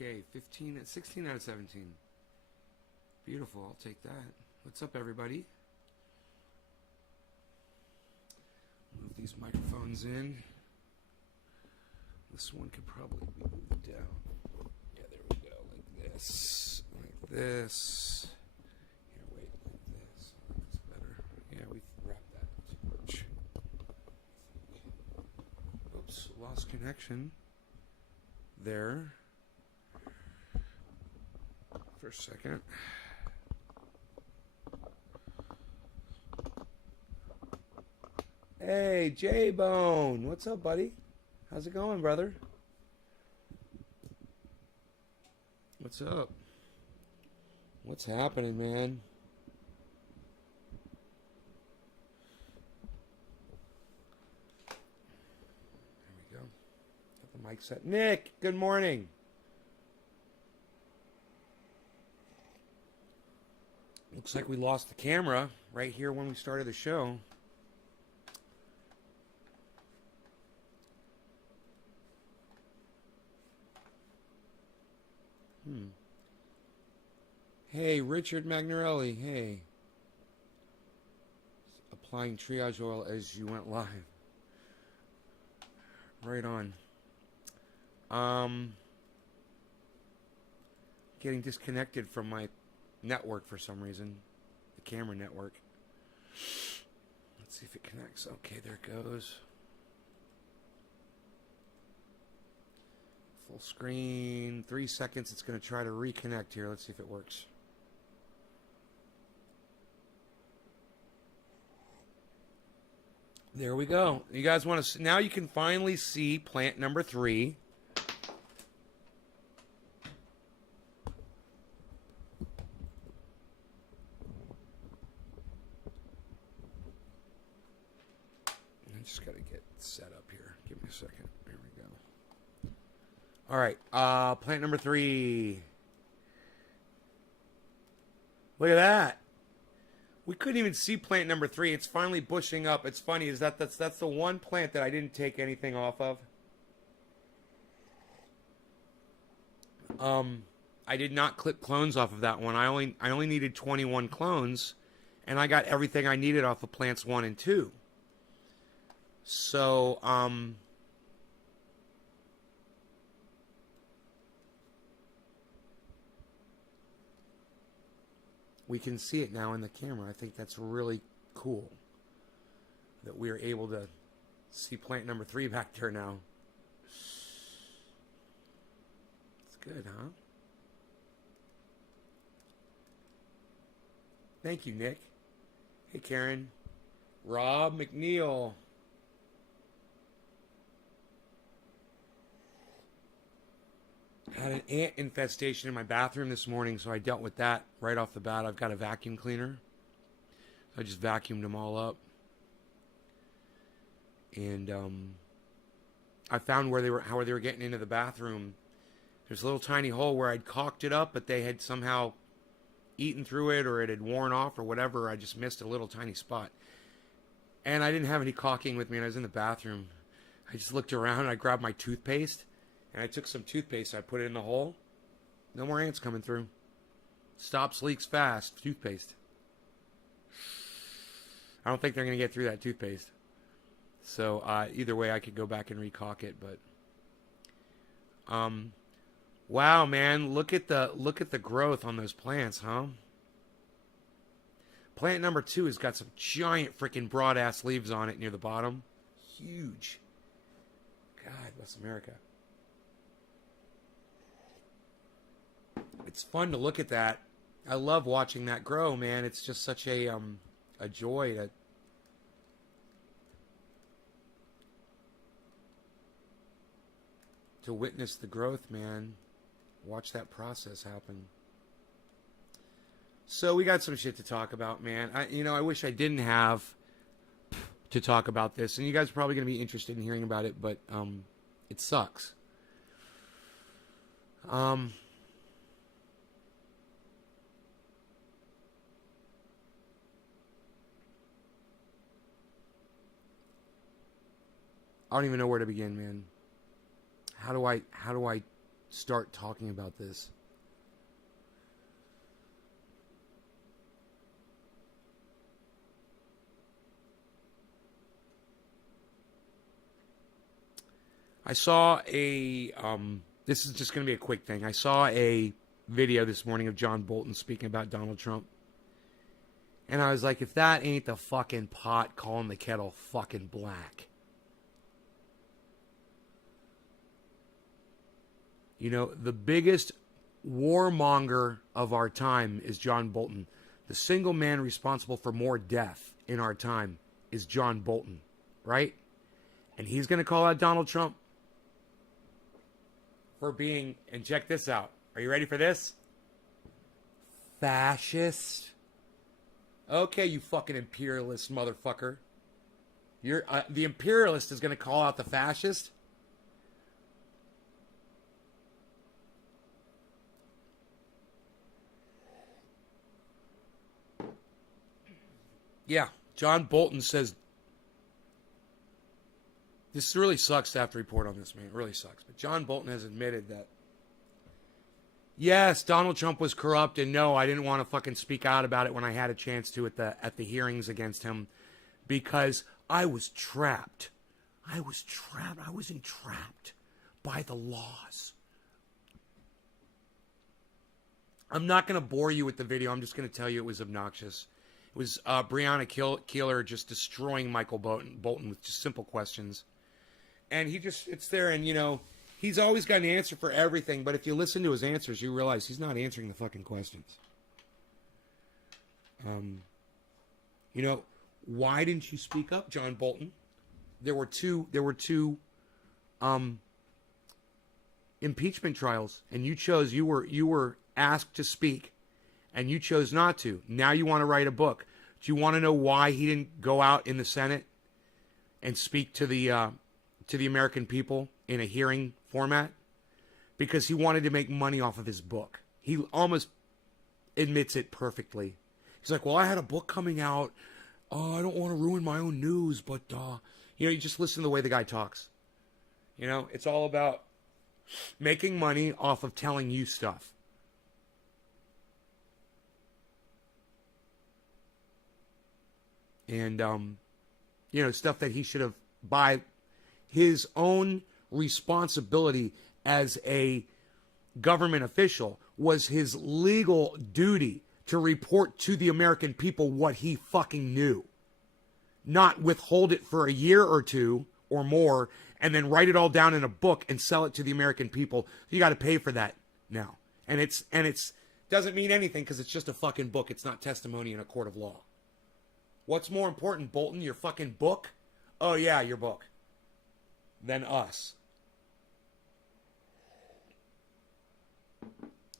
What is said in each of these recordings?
Okay, 15, 16 out of 17. Beautiful, I'll take that. What's up, everybody? Move these microphones in. This one could probably be moved down. Yeah, there we go, like this. Like this. Here, wait, like this. That's better. Yeah, we wrapped that too much. Oops, lost connection. There. For a second. Hey, J-Bone. What's up, buddy? How's it going, brother? What's up? What's happening, man? There we go. Got the mic set. Nick, good morning. Looks like we lost the camera right here when we started the show. Hey, Richard Magnarelli. Hey. Applying triage oil as you went live. Right on. Getting disconnected from my network for some reason. The camera network. Let's see if it connects. Okay, there it goes. Full screen. 3 seconds. It's going to try to reconnect here. Let's see if it works. There we go. You guys want to... Now you can finally see plant number 3. I just got to get set up here. Give me a second. There we go. All right. Plant number 3. Look at that. We couldn't even see plant number 3. It's finally bushing up. It's funny, is that's the one plant that I didn't take anything off of. I did not clip clones off of that one. I only needed 21 clones, and I got everything I needed off of plants 1 and 2. So, we can see it now in the camera. I think that's really cool that we are able to see plant number 3 back there now. It's good, huh? Thank you, Nick. Hey, Karen. Rob McNeil. Had an ant infestation in my bathroom this morning, so I dealt with that right off the bat. I've got a vacuum cleaner. I just vacuumed them all up. And I found how they were getting into the bathroom. There's a little tiny hole where I'd caulked it up, but they had somehow eaten through it, or it had worn off or whatever. I just missed a little tiny spot. And I didn't have any caulking with me, and I was in the bathroom. I just looked around, and I grabbed my toothpaste. And I took some toothpaste, I put it in the hole. No more ants coming through. Stops leaks fast. Toothpaste. I don't think they're going to get through that toothpaste. So either way, I could go back and recaulk it. But wow, man, look at the growth on those plants, huh? Plant number 2 has got some giant freaking broad ass leaves on it near the bottom. Huge. God bless America. It's fun to look at that. I love watching that grow, man. It's just such a joy to witness the growth, man. Watch that process happen. So we got some shit to talk about, man. I wish I didn't have to talk about this, and you guys are probably going to be interested in hearing about it, but it sucks. I don't even know where to begin, man. How do I start talking about this. I saw a, this is just going to be a quick thing. I saw a video this morning of John Bolton speaking about Donald Trump. And I was like, if that ain't the fucking pot calling the kettle fucking black. You know, the biggest warmonger of our time is John Bolton. The single man responsible for more death in our time is John Bolton, right? And he's going to call out Donald Trump for being, and check this out. Are you ready for this? Fascist. Okay, you fucking imperialist motherfucker. You're the imperialist is going to call out the fascist. Yeah, John Bolton says, this really sucks to have to report on this, man. It really sucks. But John Bolton has admitted that, yes, Donald Trump was corrupt, and no, I didn't want to fucking speak out about it when I had a chance to at the hearings against him, because I was trapped. I was entrapped by the laws. I'm not going to bore you with the video. I'm just going to tell you it was obnoxious. It was Breonna Keeler just destroying Michael Bolton with just simple questions. And he just sits there and, you know, he's always got an answer for everything. But if you listen to his answers, you realize he's not answering the fucking questions. You know, why didn't you speak up, John Bolton? There were two impeachment trials, and you were asked to speak, and you chose not to. Now you want to write a book. Do you want to know why he didn't go out in the Senate and speak to the American people in a hearing format? Because he wanted to make money off of his book. He almost admits it perfectly. He's like, well, I had a book coming out. I don't want to ruin my own news, but, you know, you just listen to the way the guy talks. You know, it's all about making money off of telling you stuff. And, you know, stuff that he should have, by his own responsibility as a government official, was his legal duty to report to the American people what he fucking knew. Not withhold it for a year or two or more and then write it all down in a book and sell it to the American people. You got to pay for that now. And it's doesn't mean anything because it's just a fucking book. It's not testimony in a court of law. What's more important, Bolton, your fucking book? Oh, yeah, your book. Than us.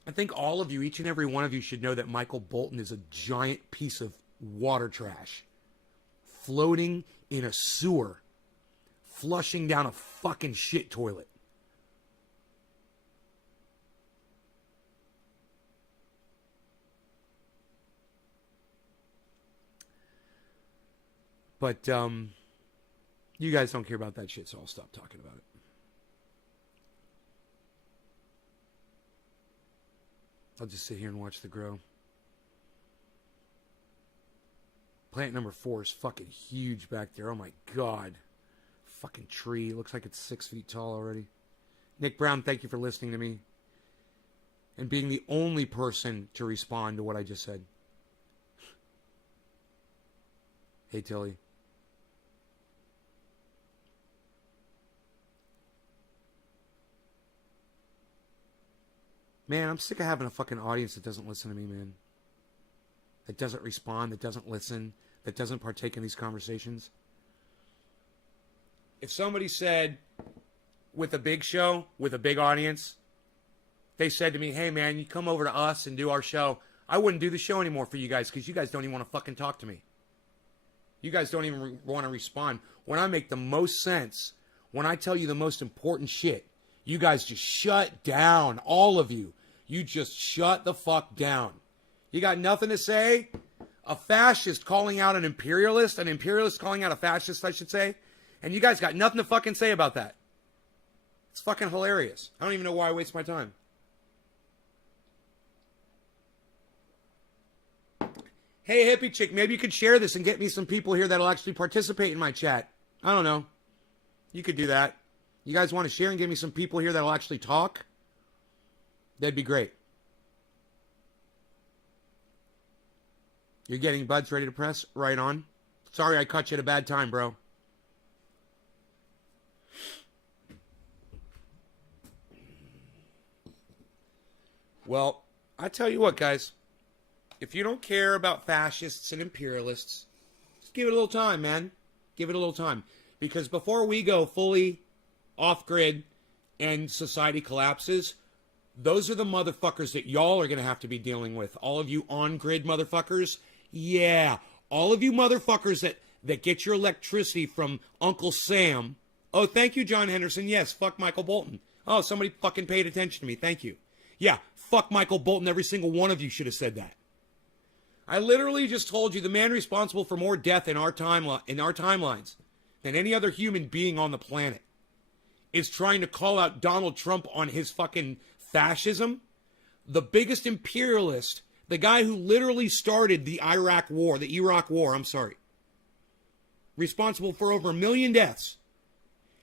I think all of you, each and every one of you, should know that Michael Bolton is a giant piece of water trash. Floating in a sewer. Flushing down a fucking shit toilet. But, you guys don't care about that shit, so I'll stop talking about it. I'll just sit here and watch the grow. Plant number 4 is fucking huge back there. Oh my God. Fucking tree. Looks like it's 6 feet tall already. Nick Brown, thank you for listening to me. And being the only person to respond to what I just said. Hey, Tilly. Man, I'm sick of having a fucking audience that doesn't listen to me, man. That doesn't respond, that doesn't listen, that doesn't partake in these conversations. If somebody said, with a big show, with a big audience, they said to me, hey man, you come over to us and do our show, I wouldn't do the show anymore for you guys because you guys don't even want to fucking talk to me. You guys don't even want to respond. When I make the most sense, when I tell you the most important shit, you guys just shut down, all of you. You just shut the fuck down. You got nothing to say? A fascist calling out an imperialist calling out a fascist, I should say, and you guys got nothing to fucking say about that. It's fucking hilarious. I don't even know why I waste my time. Hey, hippie chick, maybe you could share this and get me some people here that'll actually participate in my chat. I don't know. You could do that. You guys want to share and give me some people here that'll actually talk? That'd be great. You're getting buds ready to press? Right on. Sorry I caught you at a bad time, bro. Well, I tell you what, guys. If you don't care about fascists and imperialists, just give it a little time, man. Give it a little time. Because before we go fully off-grid and society collapses, those are the motherfuckers that y'all are going to have to be dealing with. All of you on-grid motherfuckers. Yeah. All of you motherfuckers that get your electricity from Uncle Sam. Oh, thank you, John Henderson. Yes, fuck Michael Bolton. Oh, somebody fucking paid attention to me. Thank you. Yeah, fuck Michael Bolton. Every single one of you should have said that. I literally just told you the man responsible for more death in our timelines than any other human being on the planet is trying to call out Donald Trump on his fucking fascism. The biggest imperialist, the guy who literally started the Iraq War, responsible for over 1 million deaths.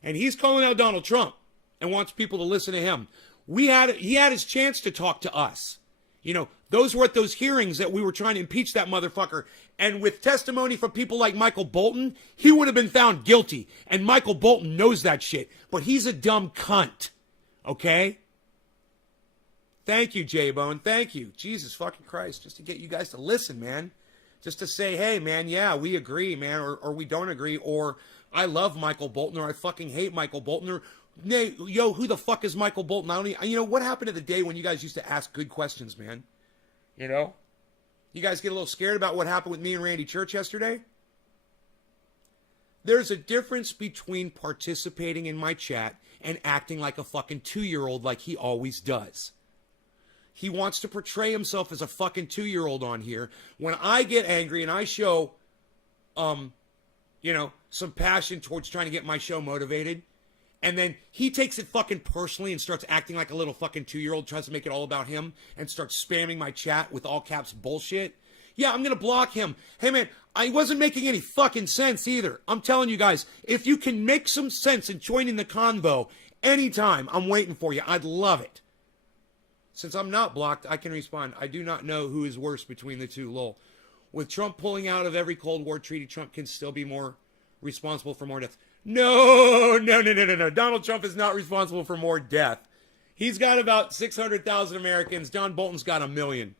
And he's calling out Donald Trump and wants people to listen to him. He had his chance to talk to us. You know, those were at those hearings that we were trying to impeach that motherfucker. And with testimony from people like Michael Bolton, he would have been found guilty. And Michael Bolton knows that shit. But he's a dumb cunt. Okay? Thank you, J-Bone. Thank you. Jesus fucking Christ. Just to get you guys to listen, man. Just to say, hey, man, yeah, we agree, man. Or we don't agree. Or I love Michael Bolton. Or I fucking hate Michael Bolton. Or, yo, who the fuck is Michael Bolton? What happened to the day when you guys used to ask good questions, man? You know? You guys get a little scared about what happened with me and Randy Church yesterday? There's a difference between participating in my chat and acting like a fucking 2-year-old like he always does. He wants to portray himself as a fucking 2-year-old on here. When I get angry and I show, some passion towards trying to get my show motivated, and then he takes it fucking personally and starts acting like a little fucking 2-year-old, tries to make it all about him, and starts spamming my chat with all caps bullshit. Yeah, I'm going to block him. Hey, man, I wasn't making any fucking sense either. I'm telling you guys, if you can make some sense in joining the convo anytime, I'm waiting for you. I'd love it. Since I'm not blocked, I can respond. I do not know who is worse between the two, lol. With Trump pulling out of every Cold War treaty, Trump can still be more responsible for more death. No. Donald Trump is not responsible for more death. He's got about 600,000 Americans. John Bolton's got 1 million.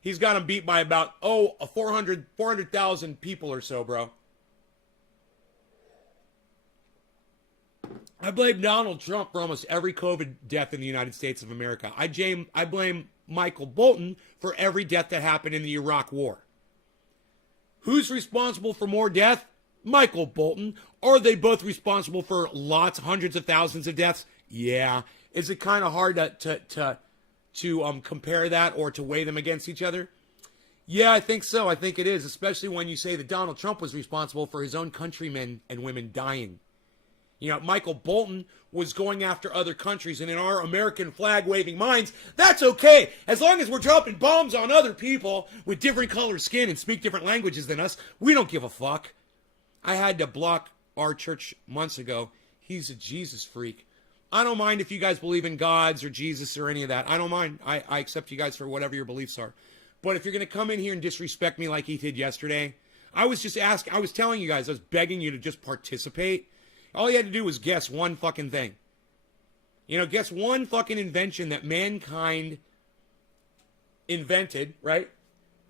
He's got him beat by about, 400,000 people or so, bro. I blame Donald Trump for almost every COVID death in the United States of America. I blame Michael Bolton for every death that happened in the Iraq War. Who's responsible for more death? Michael Bolton. Are they both responsible for lots, hundreds of thousands of deaths? Yeah. Is it kind of hard to compare that or to weigh them against each other? Yeah, I think so. I think it is, especially when you say that Donald Trump was responsible for his own countrymen and women dying. You know, Michael Bolton was going after other countries, and in our American flag-waving minds, that's okay. As long as we're dropping bombs on other people with different colored skin and speak different languages than us, we don't give a fuck. I had to block our church months ago. He's a Jesus freak. I don't mind if you guys believe in gods or Jesus or any of that. I don't mind. I accept you guys for whatever your beliefs are. But if you're going to come in here and disrespect me like he did yesterday, I was telling you guys, I was begging you to just participate. All you had to do was guess one fucking thing. You know, guess one fucking invention that mankind invented, right?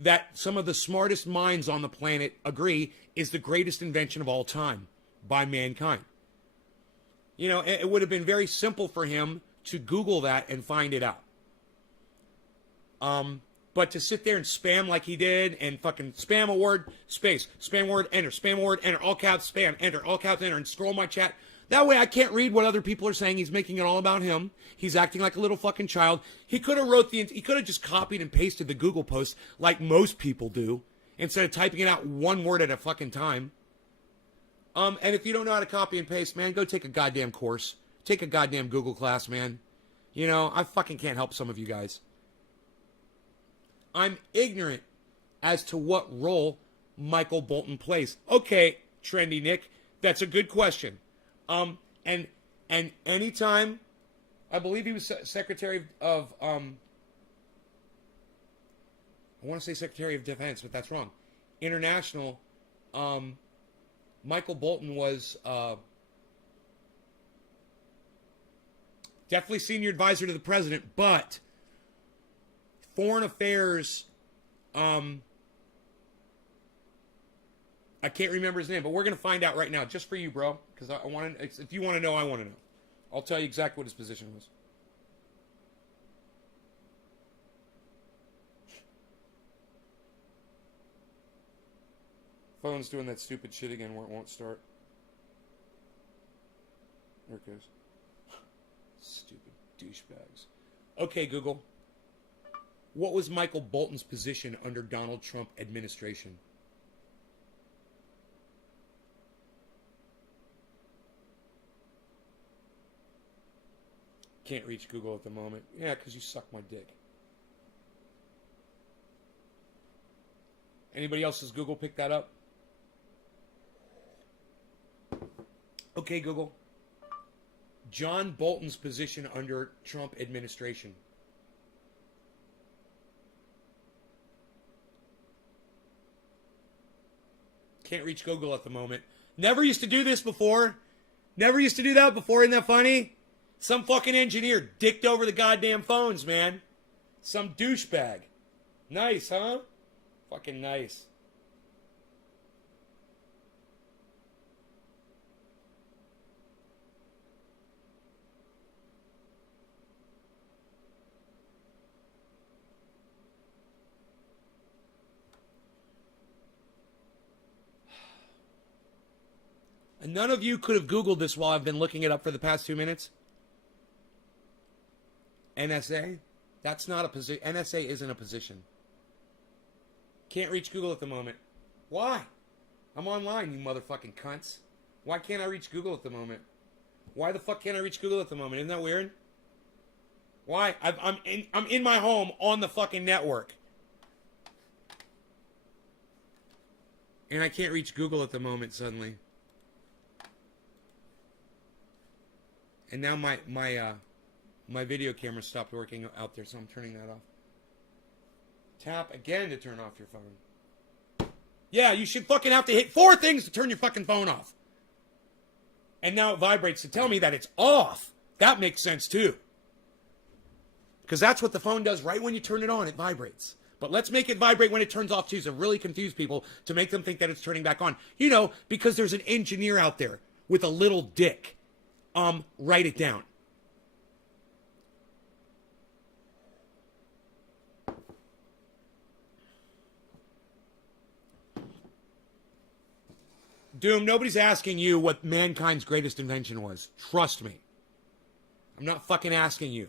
That some of the smartest minds on the planet agree is the greatest invention of all time by mankind. You know, it would have been very simple for him to Google that and find it out. But to sit there and spam like he did and fucking spam a word, space, spam word, enter, spam word, enter, all caps, spam, enter, all caps, enter, and scroll my chat. That way I can't read what other people are saying. He's making it all about him. He's acting like a little fucking child. He could have just copied and pasted the Google post like most people do instead of typing it out one word at a fucking time. And if you don't know how to copy and paste, man, go take a goddamn course. Take a goddamn Google class, man. You know, I fucking can't help some of you guys. I'm ignorant as to what role Michael Bolton plays. Okay, Trendy Nick, that's a good question. And anytime, I believe he was Secretary of I want to say Secretary of Defense, but that's wrong. International. Michael Bolton was definitely senior advisor to the president, but foreign affairs, I can't remember his name, but we're going to find out right now, just for you, bro, because I want to. If you want to know, I want to know. I'll tell you exactly what his position was. Phone's doing that stupid shit again where it won't start. There it goes. Stupid douchebags. Okay, Google. What was Michael Bolton's position under Donald Trump administration? Can't reach Google at the moment. Yeah, because you suck my dick. Anybody else's Google pick that up? Okay, Google. John Bolton's position under Trump administration. Can't reach Google at the moment. Never used to do this before. Never used to do that before. Isn't that funny? Some fucking engineer dicked over the goddamn phones, man. Some douchebag. Nice, huh? Fucking nice. And none of you could have Googled this while I've been looking it up for the past 2 minutes? NSA? That's not a position. NSA isn't a position. Can't reach Google at the moment. Why? I'm online, you motherfucking cunts. Why can't I reach Google at the moment? Why the fuck can't I reach Google at the moment? Isn't that weird? Why? I'm in my home on the fucking network. And I can't reach Google at the moment suddenly. And now my video camera stopped working out there, so I'm turning that off. Tap again to turn off your phone. Yeah, you should fucking have to hit 4 things to turn your fucking phone off. And now it vibrates to tell me that it's off. That makes sense too. Because that's what the phone does right when you turn it on, it vibrates. But let's make it vibrate when it turns off too, to really confuse people, to make them think that it's turning back on. You know, because there's an engineer out there with a little dick. Write it down. Doom, nobody's asking you what mankind's greatest invention was. Trust me. I'm not fucking asking you.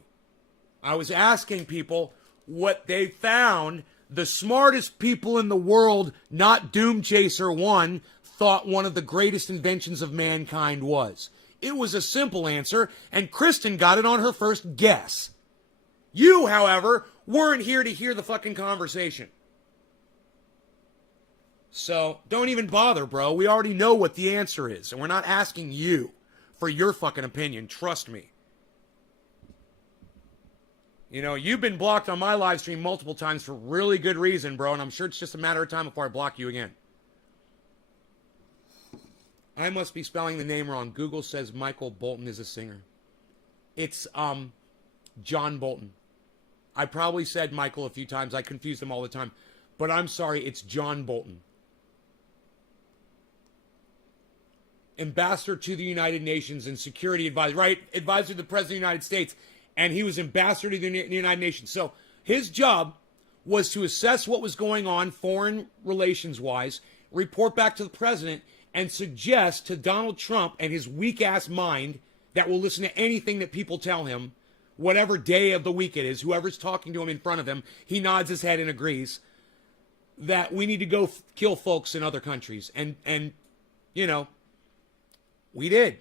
I was asking people what they found the smartest people in the world, not Doom Chaser 1, thought one of the greatest inventions of mankind was. It was a simple answer, and Kristen got it on her first guess. You, however, weren't here to hear the fucking conversation. So, don't even bother, bro. We already know what the answer is, and we're not asking you for your fucking opinion. Trust me. You know, you've been blocked on my live stream multiple times for really good reason, bro, and I'm sure it's just a matter of time before I block you again. I must be spelling the name wrong. Google says Michael Bolton is a singer. It's John Bolton. I probably said Michael a few times. I confuse them all the time. But I'm sorry, it's John Bolton. Ambassador to the United Nations and security advisor, right? Advisor to the President of the United States. And he was ambassador to the United Nations. So his job was to assess what was going on foreign relations-wise, report back to the president, and suggest to Donald Trump and his weak-ass mind that will listen to anything that people tell him, whatever day of the week it is, whoever's talking to him in front of him, he nods his head and agrees that we need to go kill folks in other countries. And you know, we did.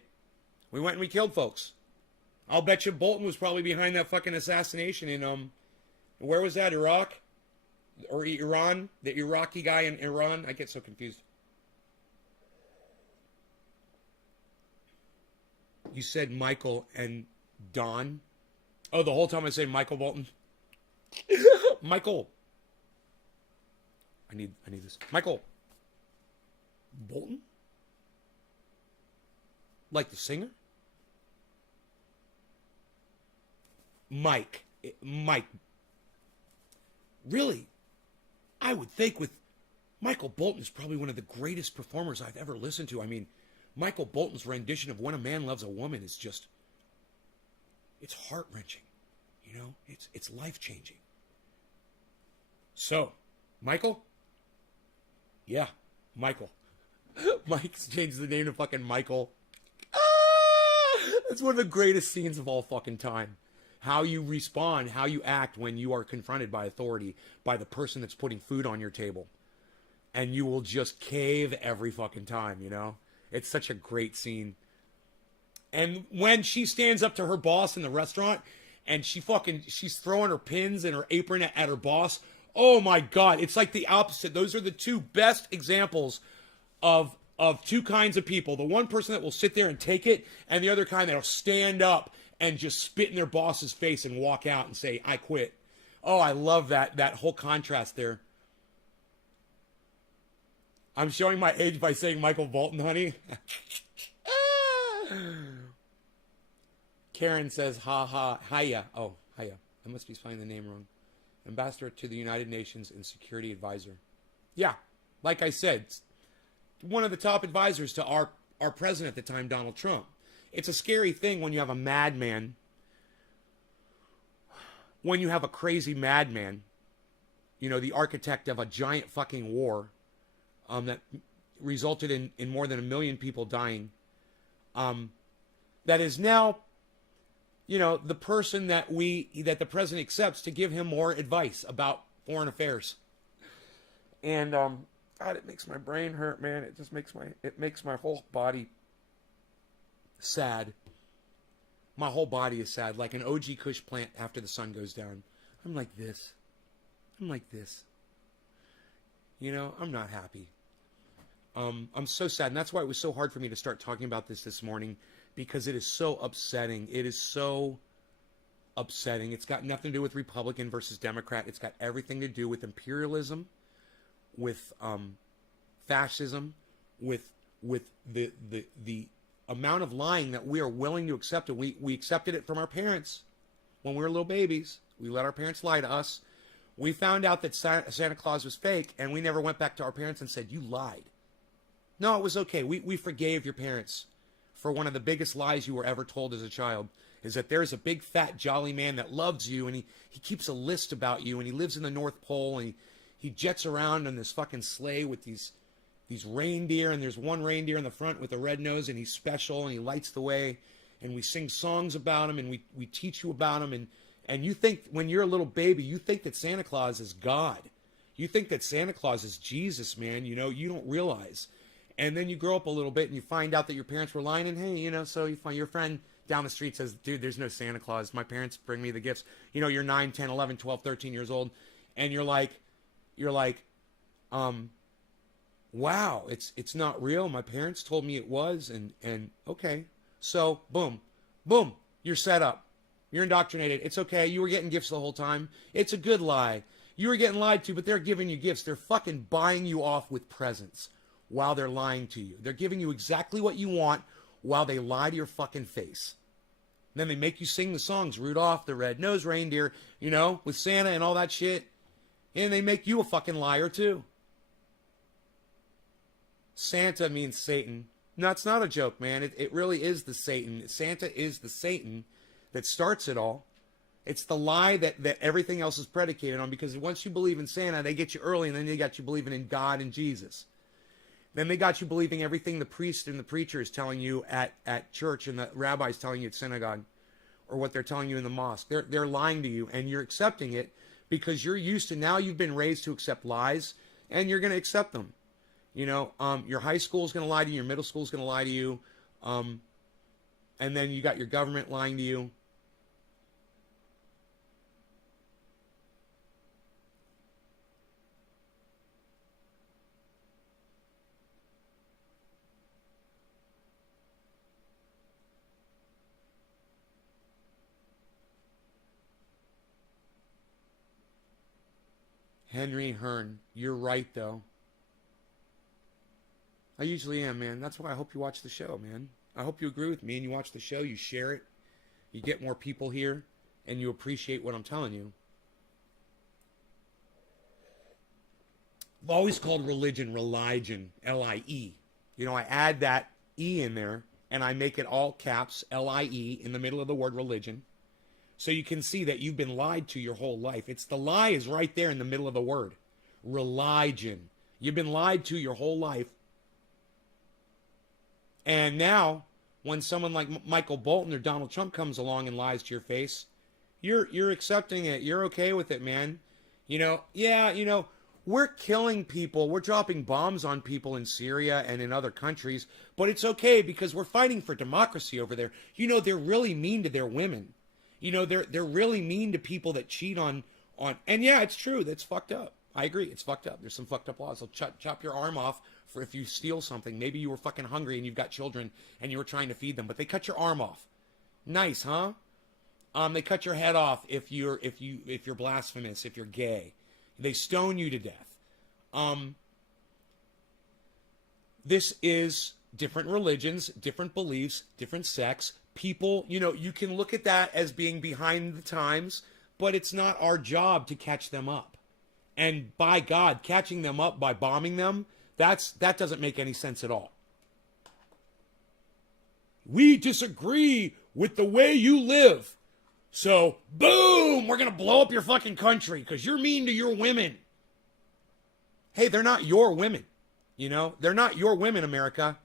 We went and we killed folks. I'll bet you Bolton was probably behind that fucking assassination in where was that? Iraq or Iran? The Iraqi guy in Iran? I get so confused. You said Michael and Don. Oh, the whole time I say Michael Bolton. Michael. I need this. Michael Bolton? Like the singer? Mike. Really? I would think with Michael Bolton is probably one of the greatest performers I've ever listened to. I mean, Michael Bolton's rendition of When a Man Loves a Woman is just, it's heart-wrenching. You know, it's life-changing. So, Michael? Yeah, Michael. Mike's changed the name to fucking Michael. That's one of the greatest scenes of all fucking time. How you respond, how you act when you are confronted by authority, by the person that's putting food on your table. And you will just cave every fucking time, you know? It's such a great scene. And when she stands up to her boss in the restaurant and she's throwing her pins and her apron at her boss. Oh my God, it's like the opposite. Those are the two best examples of two kinds of people. The one person that will sit there and take it, and the other kind that'll stand up and just spit in their boss's face and walk out and say, I quit. Oh, I love that whole contrast there. I'm showing my age by saying Michael Bolton, honey. Karen says, hiya. Oh, hiya. I must be spelling the name wrong. Ambassador to the United Nations and Security Advisor. Yeah, like I said, one of the top advisors to our president at the time, Donald Trump. It's a scary thing when you have a madman, when you have a crazy madman, you know, the architect of a giant fucking war that resulted in more than 1 million people dying, that is now, you know, the person that the president accepts to give him more advice about foreign affairs. And God, it makes my brain hurt, man. It just makes my whole body sad. My whole body is sad, like an OG Kush plant after the sun goes down. I'm like this. You know, I'm not happy. I'm so sad, and that's why it was so hard for me to start talking about this morning, because it is so upsetting. It is so upsetting. It's got nothing to do with Republican versus Democrat. It's got everything to do with imperialism, with fascism, with the amount of lying that we are willing to accept. And we accepted it from our parents when we were little babies. We let our parents lie to us. We found out that Santa Claus was fake, and we never went back to our parents and said, you lied. No, it was okay. We forgave your parents for one of the biggest lies you were ever told as a child, is that there's a big, fat, jolly man that loves you, and he keeps a list about you, and he lives in the North Pole, and he jets around on this fucking sleigh with these reindeer, and there's one reindeer in the front with a red nose, and he's special, and he lights the way, and we sing songs about him, and we teach you about him, and you think, when you're a little baby, you think that Santa Claus is God. You think that Santa Claus is Jesus, man. You know, you don't realize. And then you grow up a little bit and you find out that your parents were lying, and hey, you know, so you find your friend down the street says, dude, there's no Santa Claus. My parents bring me the gifts. You know, you're 9, 10, 11, 12, 13 years old, and you're like, wow, it's not real. My parents told me it was, and okay. So, boom, you're set up. You're indoctrinated. It's okay. You were getting gifts the whole time. It's a good lie. You were getting lied to, but they're giving you gifts. They're fucking buying you off with presents while they're lying to you. They're giving you exactly what you want while they lie to your fucking face. And then they make you sing the songs, Rudolph the Red-Nosed Reindeer, you know, with Santa and all that shit. And they make you a fucking liar too. Santa means Satan. No, it's not a joke, man. It really is the Satan. Santa is the Satan that starts it all. It's the lie that everything else is predicated on, because once you believe in Santa, they get you early, and then they got you believing in God and Jesus. Then they got you believing everything the priest and the preacher is telling you at church, and the rabbi's telling you at synagogue, or what they're telling you in the mosque. They're lying to you, and you're accepting it because you're used to, now you've been raised to accept lies, and you're going to accept them. You know, your high school is going to lie to you, your middle school is going to lie to you, and then you got your government lying to you. Henry Hearn. You're right, though. I usually am, man. That's why I hope you watch the show, man. I hope you agree with me and you watch the show, you share it, you get more people here, and you appreciate what I'm telling you. I've always called religion, L-I-E. You know, I add that E in there, and I make it all caps, L-I-E, in the middle of the word religion. So you can see that you've been lied to your whole life. It's the lie is right there in the middle of the word. Religion. You've been lied to your whole life. And now, when someone like Michael Bolton or Donald Trump comes along and lies to your face, you're accepting it. You're okay with it, man. You know, we're killing people. We're dropping bombs on people in Syria and in other countries, but it's okay because we're fighting for democracy over there. You know, they're really mean to their women. You know, they're really mean to people that cheat on, and yeah, it's true. That's fucked up. I agree. It's fucked up. There's some fucked up laws. They'll chop your arm off for if you steal something. Maybe you were fucking hungry and you've got children and you were trying to feed them, but they cut your arm off. Nice, huh? They cut your head off if you're blasphemous, if you're gay. They stone you to death. This is different religions, different beliefs, different sects. People, you know, you can look at that as being behind the times, but it's not our job to catch them up. And by God, catching them up by bombing them, that doesn't make any sense at all. We disagree with the way you live. So, boom, we're going to blow up your fucking country because you're mean to your women. Hey, they're not your women. You know, they're not your women, America.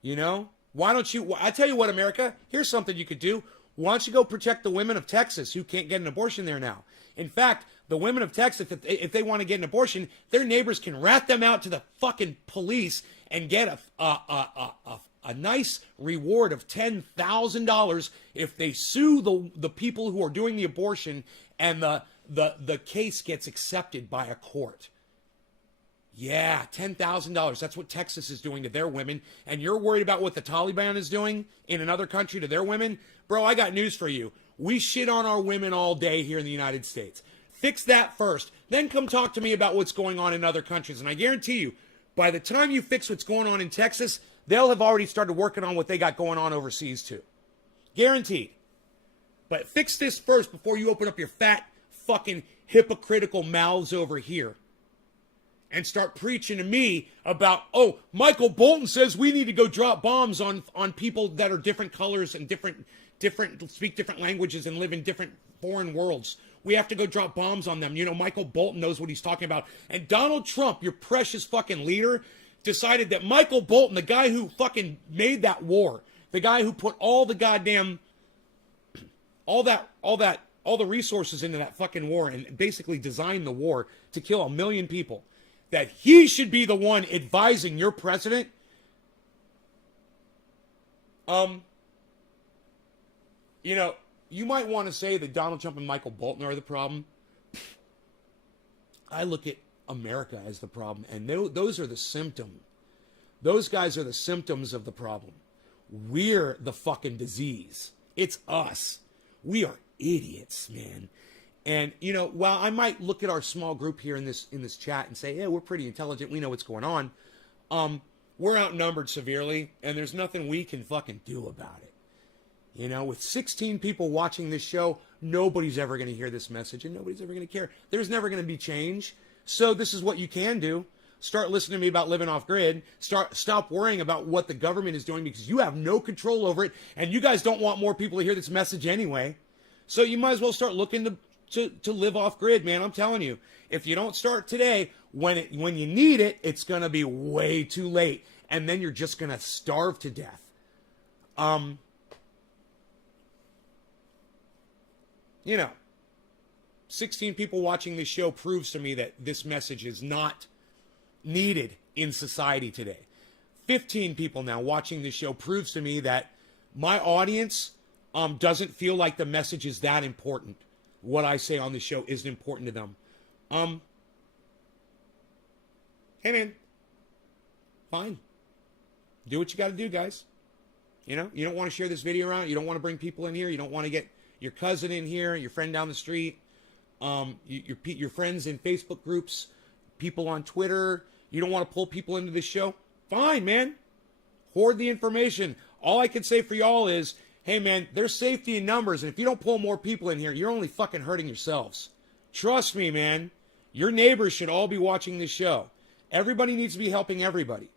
You know, why don't you, I tell you what, America, here's something you could do. Why don't you go protect the women of Texas who can't get an abortion there now? In fact, the women of Texas, if they want to get an abortion, their neighbors can rat them out to the fucking police and get a nice reward of $10,000 if they sue the people who are doing the abortion and the case gets accepted by a court. Yeah, $10,000. That's what Texas is doing to their women. And you're worried about what the Taliban is doing in another country to their women? Bro, I got news for you. We shit on our women all day here in the United States. Fix that first. Then come talk to me about what's going on in other countries. And I guarantee you, by the time you fix what's going on in Texas, they'll have already started working on what they got going on overseas too. Guaranteed. But fix this first before you open up your fat, fucking hypocritical mouths over here and start preaching to me about, oh, Michael Bolton says we need to go drop bombs on people that are different colors and different speak different languages and live in different foreign worlds. We have to go drop bombs on them. You know, Michael Bolton knows what he's talking about. And Donald Trump, your precious fucking leader, decided that Michael Bolton, the guy who fucking made that war, the guy who put all the goddamn, all the resources into that fucking war and basically designed the war to kill 1 million people, that he should be the one advising your president. You know, you might want to say that Donald Trump and Michael Bolton are the problem. I look at America as the problem, and those are the symptom. Those guys are the symptoms of the problem. We're the fucking disease. It's us. We are idiots, man. And, you know, while I might look at our small group here in this chat and say, yeah, we're pretty intelligent, we know what's going on, we're outnumbered severely, and there's nothing we can fucking do about it. You know, with 16 people watching this show, nobody's ever going to hear this message, and nobody's ever going to care. There's never going to be change. So this is what you can do. Start listening to me about living off grid. Stop worrying about what the government is doing because you have no control over it, and you guys don't want more people to hear this message anyway. So you might as well start looking to live off grid, man. I'm telling you, if you don't start today, when you need it, it's going to be way too late, and then you're just going to starve to death. You know, 16 people watching this show proves to me that this message is not needed in society today. 15 people now watching this show proves to me that my audience doesn't feel like the message is that important. What I say on the show isn't important to them. Hey, man. Fine. Do what you got to do, guys. You know, you don't want to share this video around. You don't want to bring people in here. You don't want to get your cousin in here, your friend down the street. your friends in Facebook groups, people on Twitter. You don't want to pull people into this show? Fine, man. Hoard the information. All I can say for y'all is, hey, man, there's safety in numbers, and if you don't pull more people in here, you're only fucking hurting yourselves. Trust me, man. Your neighbors should all be watching this show. Everybody needs to be helping everybody.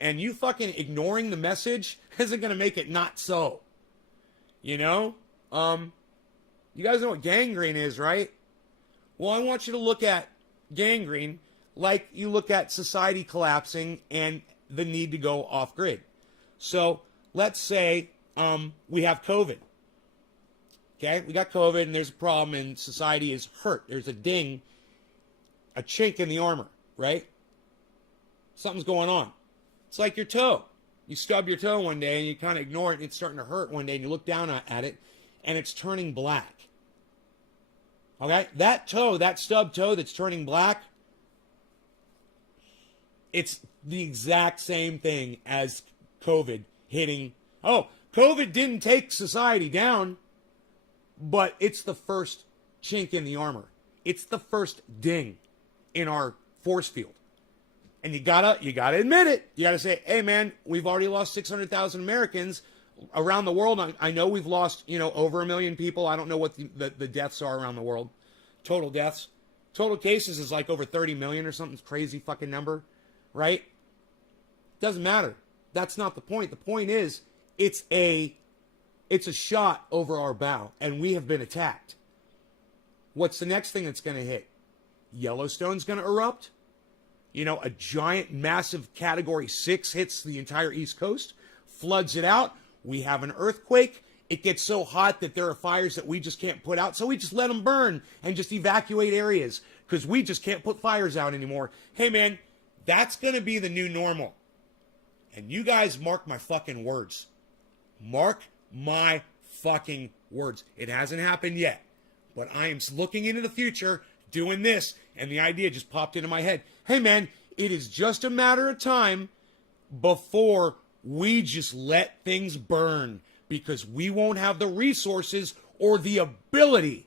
And you fucking ignoring the message isn't going to make it not so. You know? You guys know what gangrene is, right? Well, I want you to look at gangrene like you look at society collapsing and the need to go off grid. So let's say we have COVID. Okay, we got COVID and there's a problem and society is hurt. There's a ding, a chink in the armor, right? Something's going on. It's like your toe. You stub your toe one day and you kind of ignore it and it's starting to hurt one day and you look down at it and it's turning black. Okay, that toe, that stub toe that's turning black, it's the exact same thing as COVID hitting. Oh, COVID didn't take society down, but it's the first chink in the armor. It's the first ding in our force field. And you gotta admit it. You gotta say, hey man, we've already lost 600,000 Americans around the world. I know we've lost, over 1 million people. I don't know what the deaths are around the world. Total deaths. Total cases is like over 30 million or something crazy fucking number, right? Doesn't matter. That's not the point. The point is, it's a shot over our bow, and we have been attacked. What's the next thing that's going to hit? Yellowstone's going to erupt. A giant, massive Category 6 hits the entire East Coast, floods it out. We have an earthquake. It gets so hot that there are fires that we just can't put out, so we just let them burn and just evacuate areas because we just can't put fires out anymore. Hey, man, that's going to be the new normal. And you guys mark my fucking words. Mark my fucking words. It hasn't happened yet, but I am looking into the future doing this, and the idea just popped into my head. Hey, man, it is just a matter of time before we just let things burn because we won't have the resources or the ability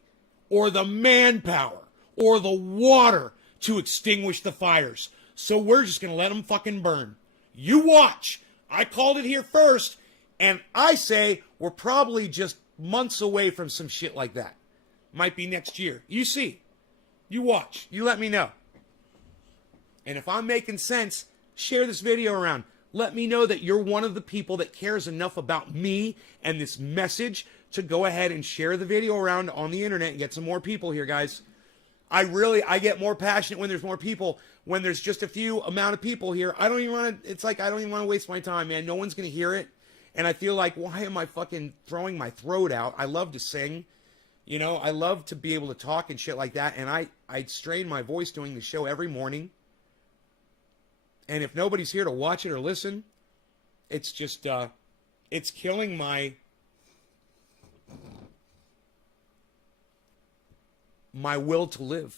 or the manpower or the water to extinguish the fires. So we're just going to let them fucking burn. You watch. I called it here first, and I say we're probably just months away from some shit like that. Might be next year. You see. You watch. You let me know. And if I'm making sense, share this video around. Let me know that you're one of the people that cares enough about me and this message to go ahead and share the video around on the internet and get some more people here, guys. I get more passionate when there's more people. When there's just a few amount of people here, I don't even want to waste my time, man. No one's going to hear it. And I feel like, why am I fucking throwing my throat out? I love to sing. I love to be able to talk and shit like that. And I strain my voice doing the show every morning. And if nobody's here to watch it or listen, it's just, it's killing my will to live.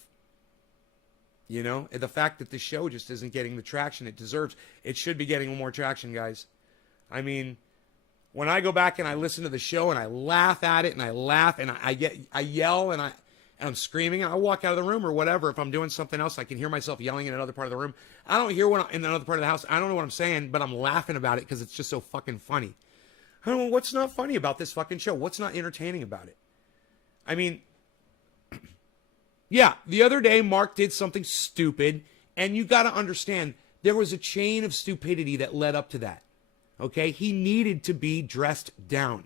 The fact that the show just isn't getting the traction it deserves. It should be getting more traction, guys. I mean, when I go back and I listen to the show and I laugh at it and I laugh and I yell and I'm screaming and I walk out of the room or whatever. If I'm doing something else, I can hear myself yelling in another part of the room. I don't hear what in another part of the house. I don't know what I'm saying, but I'm laughing about it because it's just so fucking funny. I don't know what's not funny about this fucking show. What's not entertaining about it? I mean, yeah, the other day Mark did something stupid, and you got to understand there was a chain of stupidity that led up to that. Okay? He needed to be dressed down.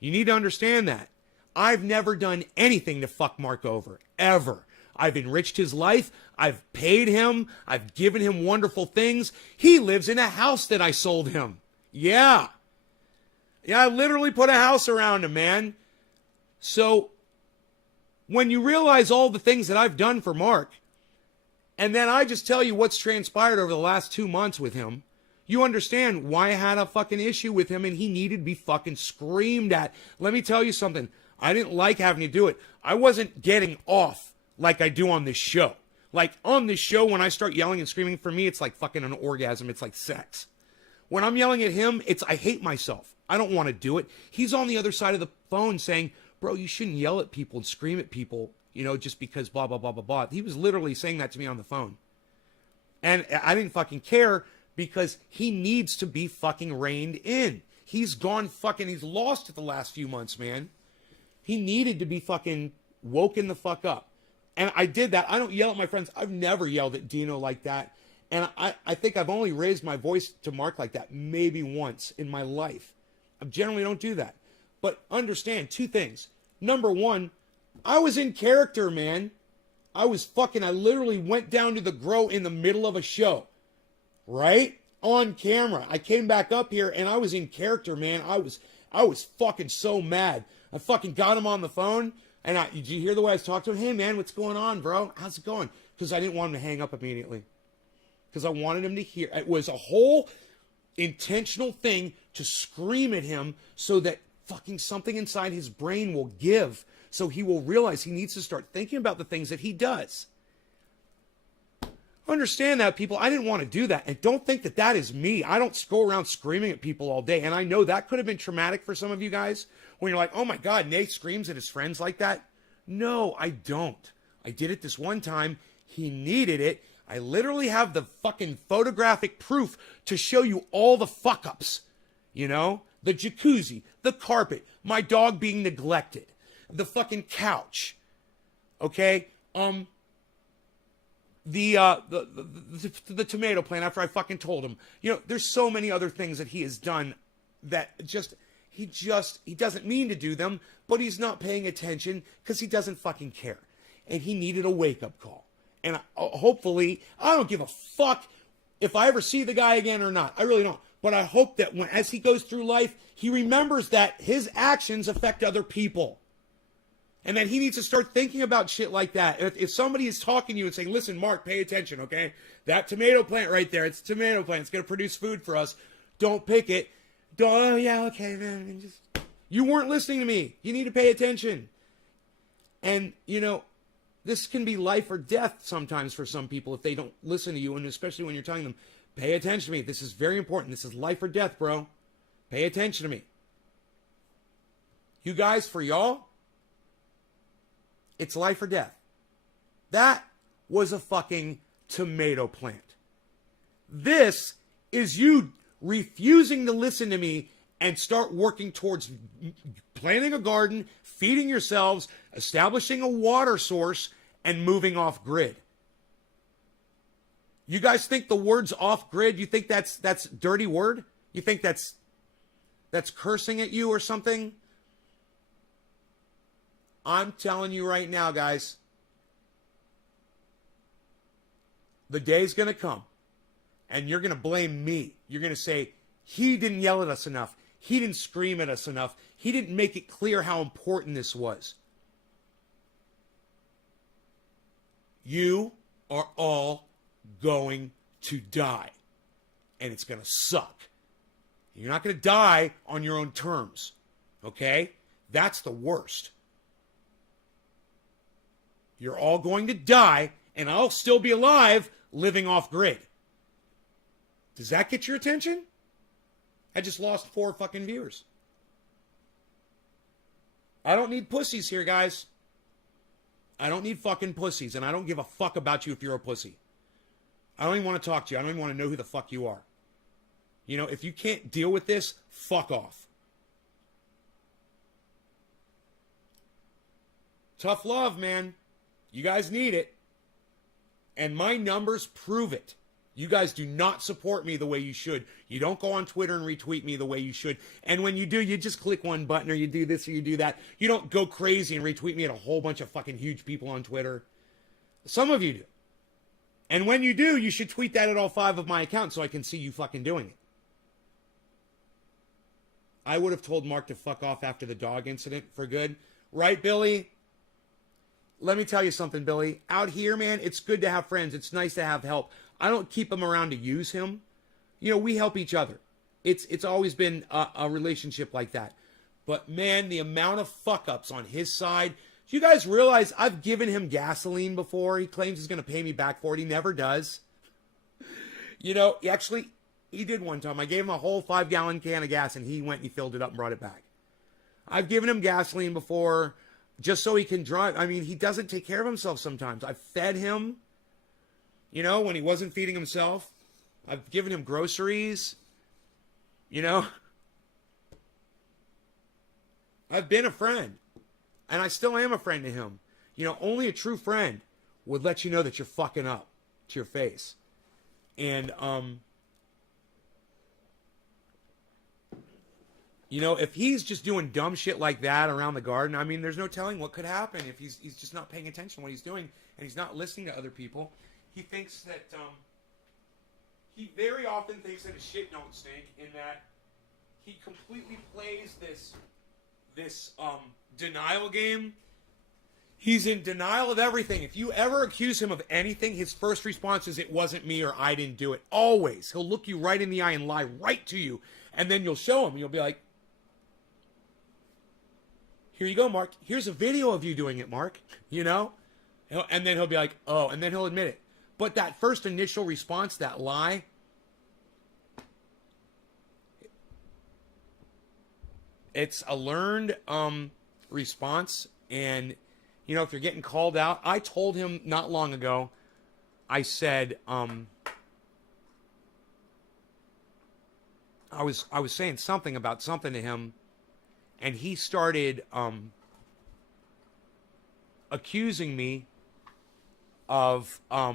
You need to understand that. I've never done anything to fuck Mark over, ever. I've enriched his life. I've paid him. I've given him wonderful things. He lives in a house that I sold him. Yeah. Yeah, I literally put a house around him, man. So, when you realize all the things that I've done for Mark, and then I just tell you what's transpired over the last 2 months with him, you understand why I had a fucking issue with him and he needed to be fucking screamed at. Let me tell you something. I didn't like having to do it. I wasn't getting off like I do on this show. Like on this show, when I start yelling and screaming, for me, it's like fucking an orgasm. It's like sex. When I'm yelling at him, I hate myself. I don't want to do it. He's on the other side of the phone saying, bro, you shouldn't yell at people and scream at people you know, just because blah, blah, blah, blah, blah. He was literally saying that to me on the phone. And I didn't fucking care because he needs to be fucking reined in. He's he's lost it the last few months, man. He needed to be fucking woken the fuck up. And I did that. I don't yell at my friends. I've never yelled at Dino like that. And I think I've only raised my voice to Mark like that maybe once in my life. I generally don't do that. But understand two things. Number one, I was in character, man. I literally went down to the grow in the middle of a show. Right? On camera. I came back up here and I was in character, man. I was fucking so mad. I fucking got him on the phone. And did you hear the way I was talking to him? Hey, man, what's going on, bro? How's it going? Because I didn't want him to hang up immediately. Because I wanted him to hear. It was a whole intentional thing to scream at him so that fucking something inside his brain will give. So he will realize he needs to start thinking about the things that he does. Understand that, people. I didn't want to do that. And don't think that that is me. I don't go around screaming at people all day. And I know that could have been traumatic for some of you guys when you're like, oh my God, Nate screams at his friends like that. No, I don't. I did it this one time. He needed it. I literally have the fucking photographic proof to show you all the fuck ups. You know, the jacuzzi, the carpet, my dog being neglected, the fucking couch. Okay. The tomato plant after I fucking told him. You know, there's so many other things that he has done that he doesn't mean to do them, but he's not paying attention because he doesn't fucking care. And he needed a wake-up call. And hopefully, I don't give a fuck if I ever see the guy again or not. I really don't. But I hope that as he goes through life, he remembers that his actions affect other people. And then he needs to start thinking about shit like that. If somebody is talking to you and saying, listen, Mark, pay attention, okay? That tomato plant right there, it's a tomato plant. It's going to produce food for us. Don't pick it. Oh, yeah, okay, man. You weren't listening to me. You need to pay attention. And, you know, this can be life or death sometimes for some people if they don't listen to you, and especially when you're telling them, pay attention to me. This is very important. This is life or death, bro. Pay attention to me. You guys, for y'all, it's life or death. That was a fucking tomato plant. This is you refusing to listen to me and start working towards planting a garden, feeding yourselves, establishing a water source, and moving off grid. You guys think the word's off grid? You think that's dirty word? You think that's cursing at you or something? I'm telling you right now, guys, the day's going to come and you're going to blame me. You're going to say, he didn't yell at us enough. He didn't scream at us enough. He didn't make it clear how important this was. You are all going to die. And it's going to suck. You're not going to die on your own terms. Okay? That's the worst. You're all going to die, and I'll still be alive living off grid. Does that get your attention? I just lost 4 fucking viewers. I don't need pussies here, guys. I don't need fucking pussies, and I don't give a fuck about you if you're a pussy. I don't even want to talk to you. I don't even want to know who the fuck you are. You know, if you can't deal with this, fuck off. Tough love, man. You guys need it. And my numbers prove it. You guys do not support me the way you should. You don't go on Twitter and retweet me the way you should. And when you do, you just click one button or you do this or you do that. You don't go crazy and retweet me at a whole bunch of fucking huge people on Twitter. Some of you do. And when you do, you should tweet that at all 5 of my accounts so I can see you fucking doing it. I would have told Mark to fuck off after the dog incident for good. Right, Billy? Let me tell you something, Billy. Out here, man, it's good to have friends. It's nice to have help. I don't keep him around to use him. You know, we help each other. It's always been a relationship like that. But, man, the amount of fuck-ups on his side. Do you guys realize I've given him gasoline before? He claims he's going to pay me back for it. He never does. You know, he did one time. I gave him a whole 5-gallon can of gas, and he went and he filled it up and brought it back. I've given him gasoline before. just so he can drive. I mean, he doesn't take care of himself sometimes. I've fed him, you know, when he wasn't feeding himself. I've given him groceries, you know. I've been a friend, and I still am a friend to him. You know, only a true friend would let you know that you're fucking up to your face. And, you know, if he's just doing dumb shit like that around the garden, I mean, there's no telling what could happen if he's just not paying attention to what he's doing and he's not listening to other people. He thinks that, he very often thinks that his shit don't stink, in that he completely plays this denial game. He's in denial of everything. If you ever accuse him of anything, his first response is, it wasn't me, or I didn't do it. Always. He'll look you right in the eye and lie right to you. And then you'll show him. And you'll be like, here you go, Mark. Here's a video of you doing it, Mark. You know? And then he'll be like, oh, and then he'll admit it. But that first initial response, that lie, it's a learned response. And, you know, if you're getting called out, I told him not long ago, I said, I was saying something about something to him, and he started accusing me of, I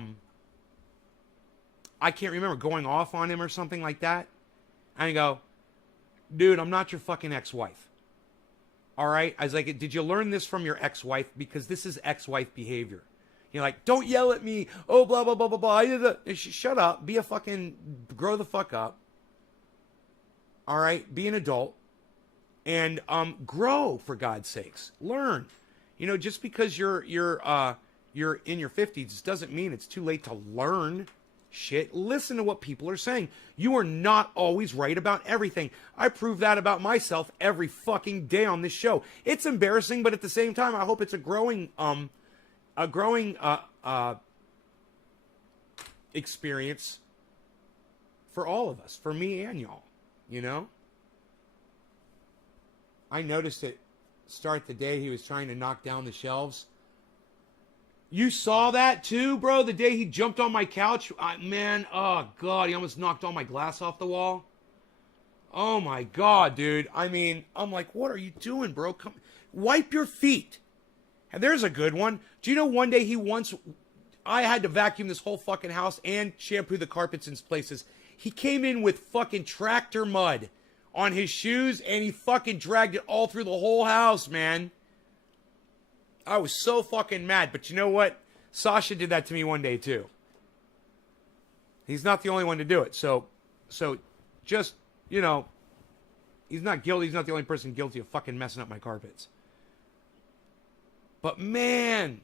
can't remember, going off on him or something like that. And I go, dude, I'm not your fucking ex-wife. All right? I was like, did you learn this from your ex-wife? Because this is ex-wife behavior. You're like, don't yell at me. Oh, blah, blah, blah, blah, blah. Shut up. Be a fucking, grow the fuck up. All right? Be an adult. And grow, for God's sakes. Learn. You know, just because you're in your 50s doesn't mean it's too late to learn shit. Listen to what people are saying. You are not always right about everything. I prove that about myself every fucking day on this show. It's embarrassing, but at the same time, I hope it's a growing experience for all of us, for me and y'all, you know? I noticed it start the day he was trying to knock down the shelves. You saw that too, bro? The day he jumped on my couch? Man, oh, God, he almost knocked all my glass off the wall. Oh, my God, dude. I mean, I'm like, what are you doing, bro? Come, wipe your feet. And there's a good one. Do you know one day I had to vacuum this whole fucking house and shampoo the carpets in places. He came in with fucking tractor mud on his shoes, and he fucking dragged it all through the whole house, man. I was so fucking mad. But you know what? Sasha did that to me one day, too. He's not the only one to do it. So just, you know, he's not guilty. He's not the only person guilty of fucking messing up my carpets. But, man,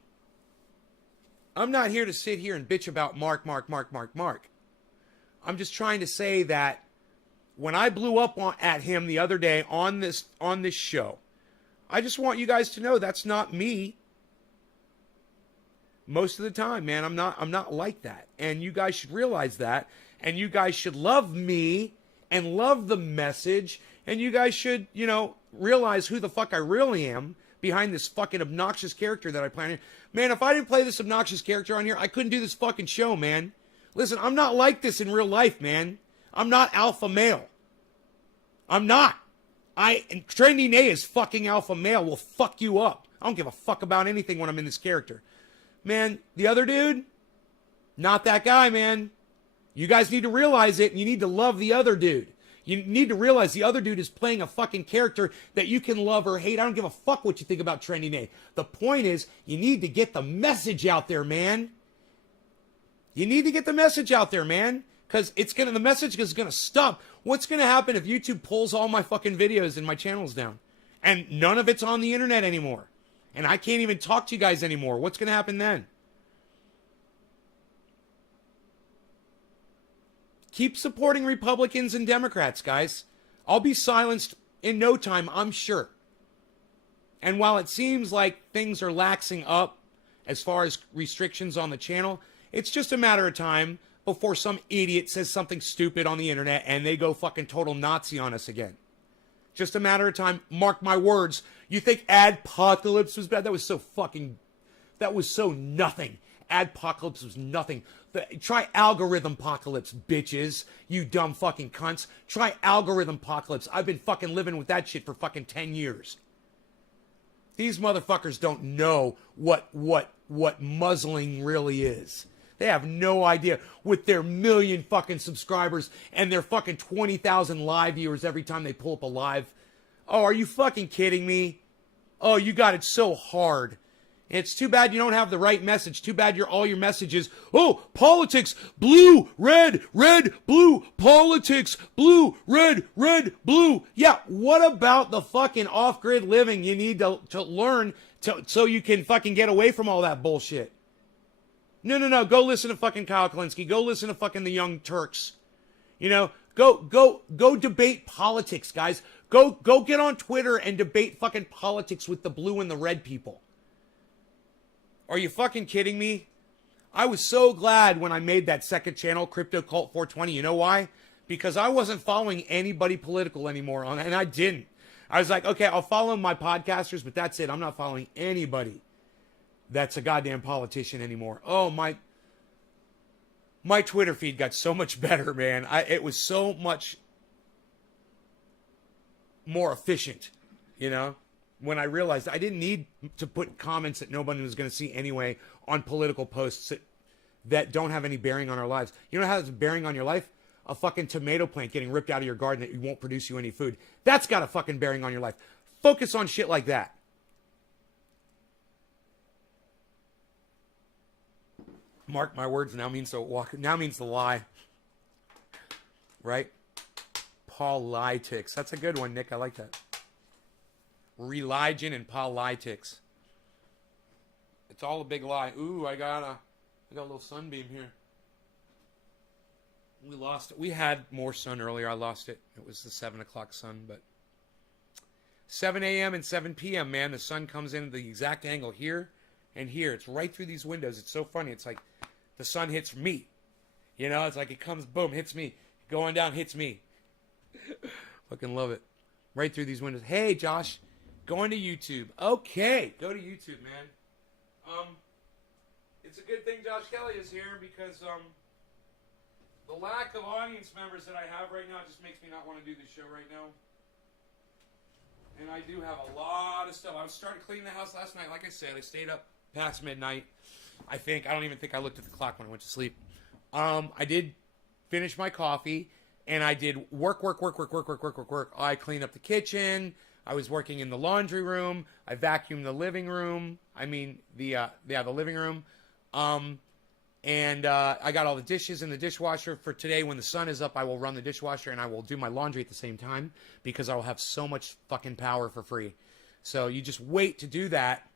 I'm not here to sit here and bitch about Mark. I'm just trying to say that when I blew up at him the other day on this show, I just want you guys to know that's not me. Most of the time, man, I'm not like that. And you guys should realize that. And you guys should love me and love the message. And you guys should, you know, realize who the fuck I really am behind this fucking obnoxious character that I play on here. Man, if I didn't play this obnoxious character on here, I couldn't do this fucking show, man. Listen, I'm not like this in real life, man. I'm not alpha male. I'm not. And Trendy Nay is fucking alpha male. Will fuck you up. I don't give a fuck about anything when I'm in this character. Man, the other dude, not that guy, man. You guys need to realize it, and you need to love the other dude. You need to realize the other dude is playing a fucking character that you can love or hate. I don't give a fuck what you think about Trendy Nay. The point is, you need to get the message out there, man. You need to get the message out there, man. Because the message is going to stop. What's going to happen if YouTube pulls all my fucking videos and my channels down? And none of it's on the internet anymore. And I can't even talk to you guys anymore. What's going to happen then? Keep supporting Republicans and Democrats, guys. I'll be silenced in no time, I'm sure. And while it seems like things are laxing up as far as restrictions on the channel, it's just a matter of time before some idiot says something stupid on the internet and they go fucking total Nazi on us again. Just a matter of time. Mark my words. You think Adpocalypse was bad? That was so fucking... That was so nothing. Adpocalypse was nothing. Try Algorithm Apocalypse, bitches. You dumb fucking cunts. Try Algorithm Apocalypse. I've been fucking living with that shit for fucking 10 years. These motherfuckers don't know what muzzling really is. They have no idea with their million fucking subscribers and their fucking 20,000 live viewers every time they pull up a live. Oh, are you fucking kidding me? Oh, you got it so hard. It's too bad you don't have the right message. Too bad all your messages, oh, politics, blue, red, blue, politics, blue, red, blue. Yeah, what about the fucking off-grid living you need to learn so you can fucking get away from all that bullshit? No. Go listen to fucking Kyle Kalinske. Go listen to fucking the Young Turks. You know, go debate politics, guys. Go get on Twitter and debate fucking politics with the blue and the red people. Are you fucking kidding me? I was so glad when I made that second channel, Crypto Cult 420. You know why? Because I wasn't following anybody political anymore, and I didn't. I was like, okay, I'll follow my podcasters, but that's it. I'm not following anybody that's a goddamn politician anymore. Oh, my Twitter feed got so much better, man. It was so much more efficient, you know? When I realized I didn't need to put comments that nobody was going to see anyway on political posts that don't have any bearing on our lives. You know how it's bearing on your life? A fucking tomato plant getting ripped out of your garden that won't produce you any food. That's got a fucking bearing on your life. Focus on shit like that. Mark my words, now means the lie. Right? Politics. That's a good one, Nick. I like that. Religion and politics. It's all a big lie. Ooh, I got a little sunbeam here. We lost it. We had more sun earlier. I lost it. It was the 7 o'clock sun, but 7 a.m. and 7 p.m., man, the sun comes in at the exact angle here and here. It's right through these windows. It's so funny. It's like the sun hits me. You know, it's like it comes, boom, hits me. Going down, hits me. Fucking love it. Right through these windows. Hey, Josh. Going to YouTube. Okay, go to YouTube, man. It's a good thing Josh Kelly is here because the lack of audience members that I have right now just makes me not want to do this show right now. And I do have a lot of stuff. I was starting cleaning the house last night. Like I said, I stayed up past midnight. I don't even think I looked at the clock when I went to sleep. I did finish my coffee, and I did work. I cleaned up the kitchen. I was working in the laundry room. I vacuumed the living room. I mean, the living room. And I got all the dishes in the dishwasher for today. When the sun is up, I will run the dishwasher and I will do my laundry at the same time because I will have so much fucking power for free. So you just wait to do that.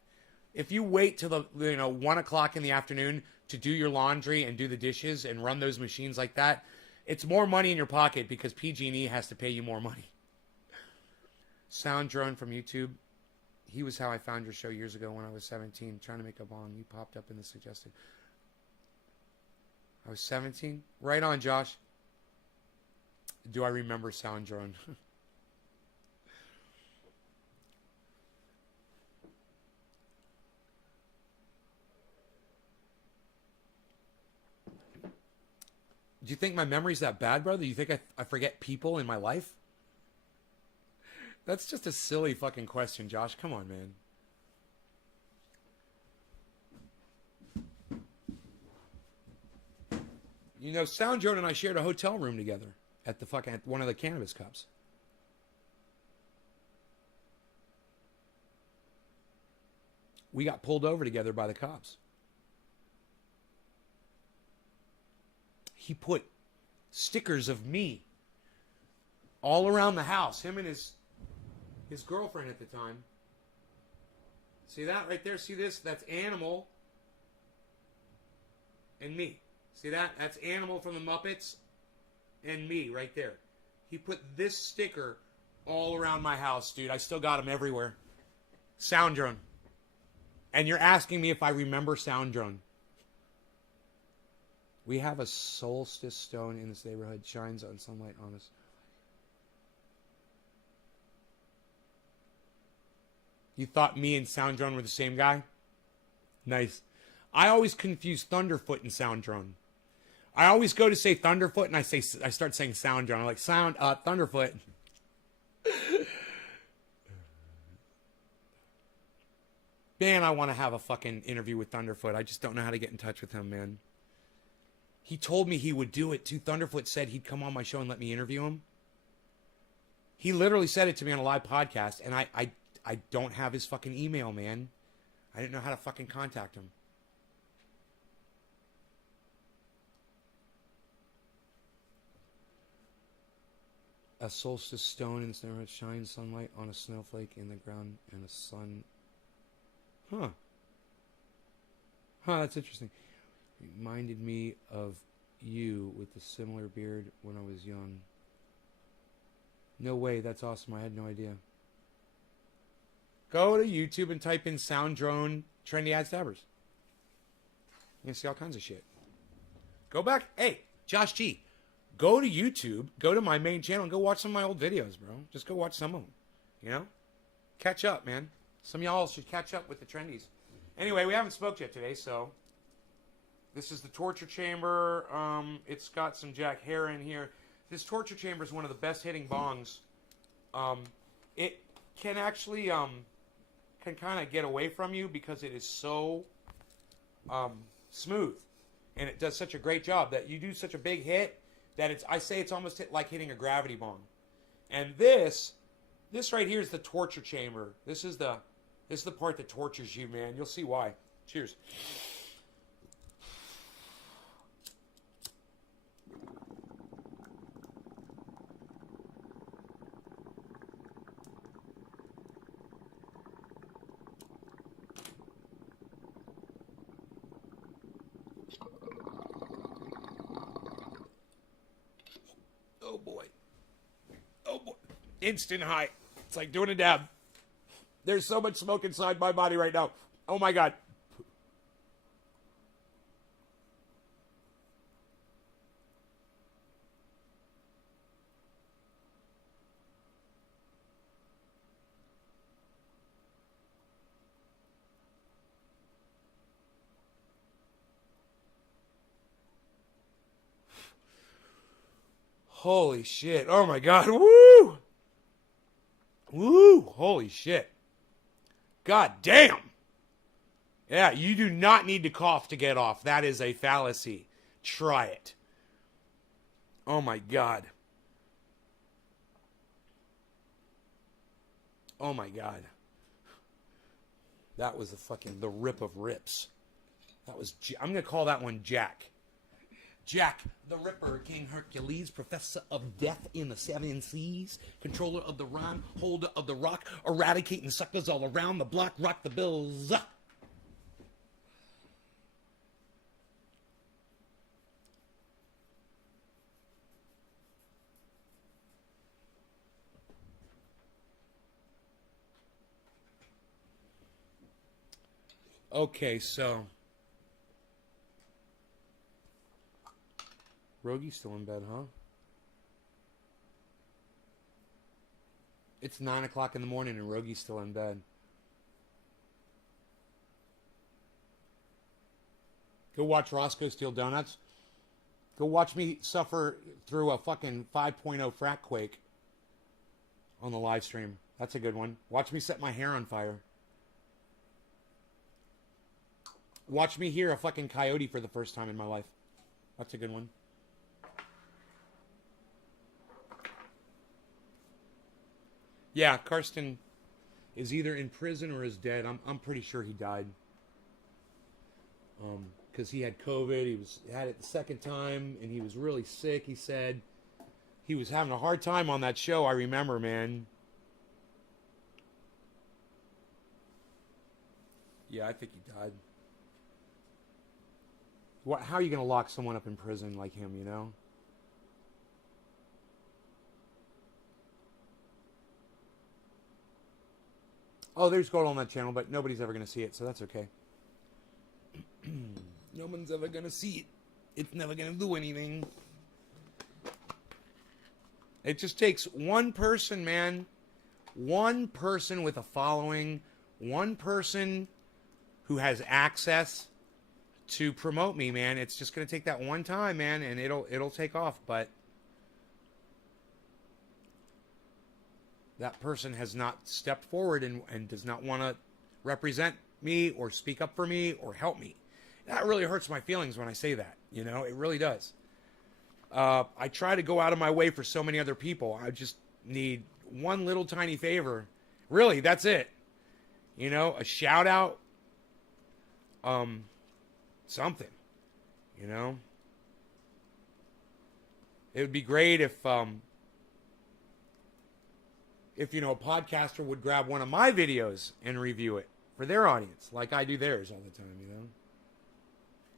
If you wait till 1 o'clock in the afternoon to do your laundry and do the dishes and run those machines like that, it's more money in your pocket because PG&E has to pay you more money. Sound Drone from YouTube. He was how I found your show years ago when I was 17, trying to make a bomb. You popped up in the suggested. I was 17? Right on, Josh. Do I remember Sound Drone? Do you think my memory's that bad, brother? Do you think I forget people in my life? That's just a silly fucking question, Josh. Come on, man. You know, Sound Drone and I shared a hotel room together at one of the Cannabis Cups. We got pulled over together by the cops. He put stickers of me all around the house. Him and his girlfriend at the time. See that right there? See this? That's Animal and me. See that? That's Animal from the Muppets and me right there. He put this sticker all around my house, dude. I still got them everywhere. Sound Drone. And you're asking me if I remember Sound Drone. We have a solstice stone in this neighborhood. Shines on sunlight on us. You thought me and Sound Drone were the same guy? Nice. I always confuse Thunderfoot and Sound Drone. I always go to say Thunderfoot and I start saying Sound Drone. I'm like, Thunderfoot. Man, I want to have a fucking interview with Thunderfoot. I just don't know how to get in touch with him, man. He told me he would do it too. Thunderfoot said he'd come on my show and let me interview him. He literally said it to me on a live podcast, and I don't have his fucking email, man. I didn't know how to fucking contact him. A solstice stone in the snow shines sunlight on a snowflake in the ground and a sun. Huh, that's interesting. Reminded me of you with a similar beard when I was young. No way, that's awesome. I had no idea. Go to YouTube and type in Sound Drone Trendy Ad Stabbers. You can see all kinds of shit. Go back. Hey, Josh G. Go to YouTube, go to my main channel, and go watch some of my old videos, bro. Just go watch some of them. You know? Catch up, man. Some of y'all should catch up with the trendies. Anyway, we haven't smoked yet today, so... This is the torture chamber. It's got some Jack Hare in here. This torture chamber is one of the best hitting bongs. It can actually can kind of get away from you because it is so smooth, and it does such a great job that you do such a big hit that I say it's almost like hitting a gravity bong. And this right here is the torture chamber. This is the part that tortures you, man. You'll see why. Cheers. Oh boy. Instant high. It's like doing a dab. There's so much smoke inside my body right now. Oh my God. Holy shit. Oh my God. Woo! Woo! Holy shit. God damn. Yeah, you do not need to cough to get off. That is a fallacy. Try it. Oh my God. Oh my God. That was the rip of rips. That was, I'm going to call that one Jack. Jack, the Ripper, King Hercules, professor of death in the seven seas, controller of the rhyme, holder of the rock, eradicating suckers all around the block, rock the bills. Okay, so Rogi's still in bed, huh? It's 9 o'clock in the morning and Rogi's still in bed. Go watch Roscoe steal donuts. Go watch me suffer through a fucking 5.0 frack quake on the live stream. That's a good one. Watch me set my hair on fire. Watch me hear a fucking coyote for the first time in my life. That's a good one. Yeah, Karsten is either in prison or is dead. I'm pretty sure he died. Because he had COVID. He had it the second time, and he was really sick. He said he was having a hard time on that show. I remember, man. Yeah, I think he died. How are you going to lock someone up in prison like him, you know? Oh, there's gold on that channel, but nobody's ever going to see it, so that's okay. No one's ever going to see it. It's never going to do anything. It just takes one person, man. One person with a following, one person who has access to promote me, man. It's just going to take that one time, man, and it'll take off. But that person has not stepped forward and does not want to represent me or speak up for me or help me. That really hurts my feelings when I say that. You know, it really does. I try to go out of my way for so many other people. I just need one little tiny favor. Really, that's it. You know, a shout out. Something. You know. It would be great if you know, a podcaster would grab one of my videos and review it for their audience, like I do theirs all the time, you know.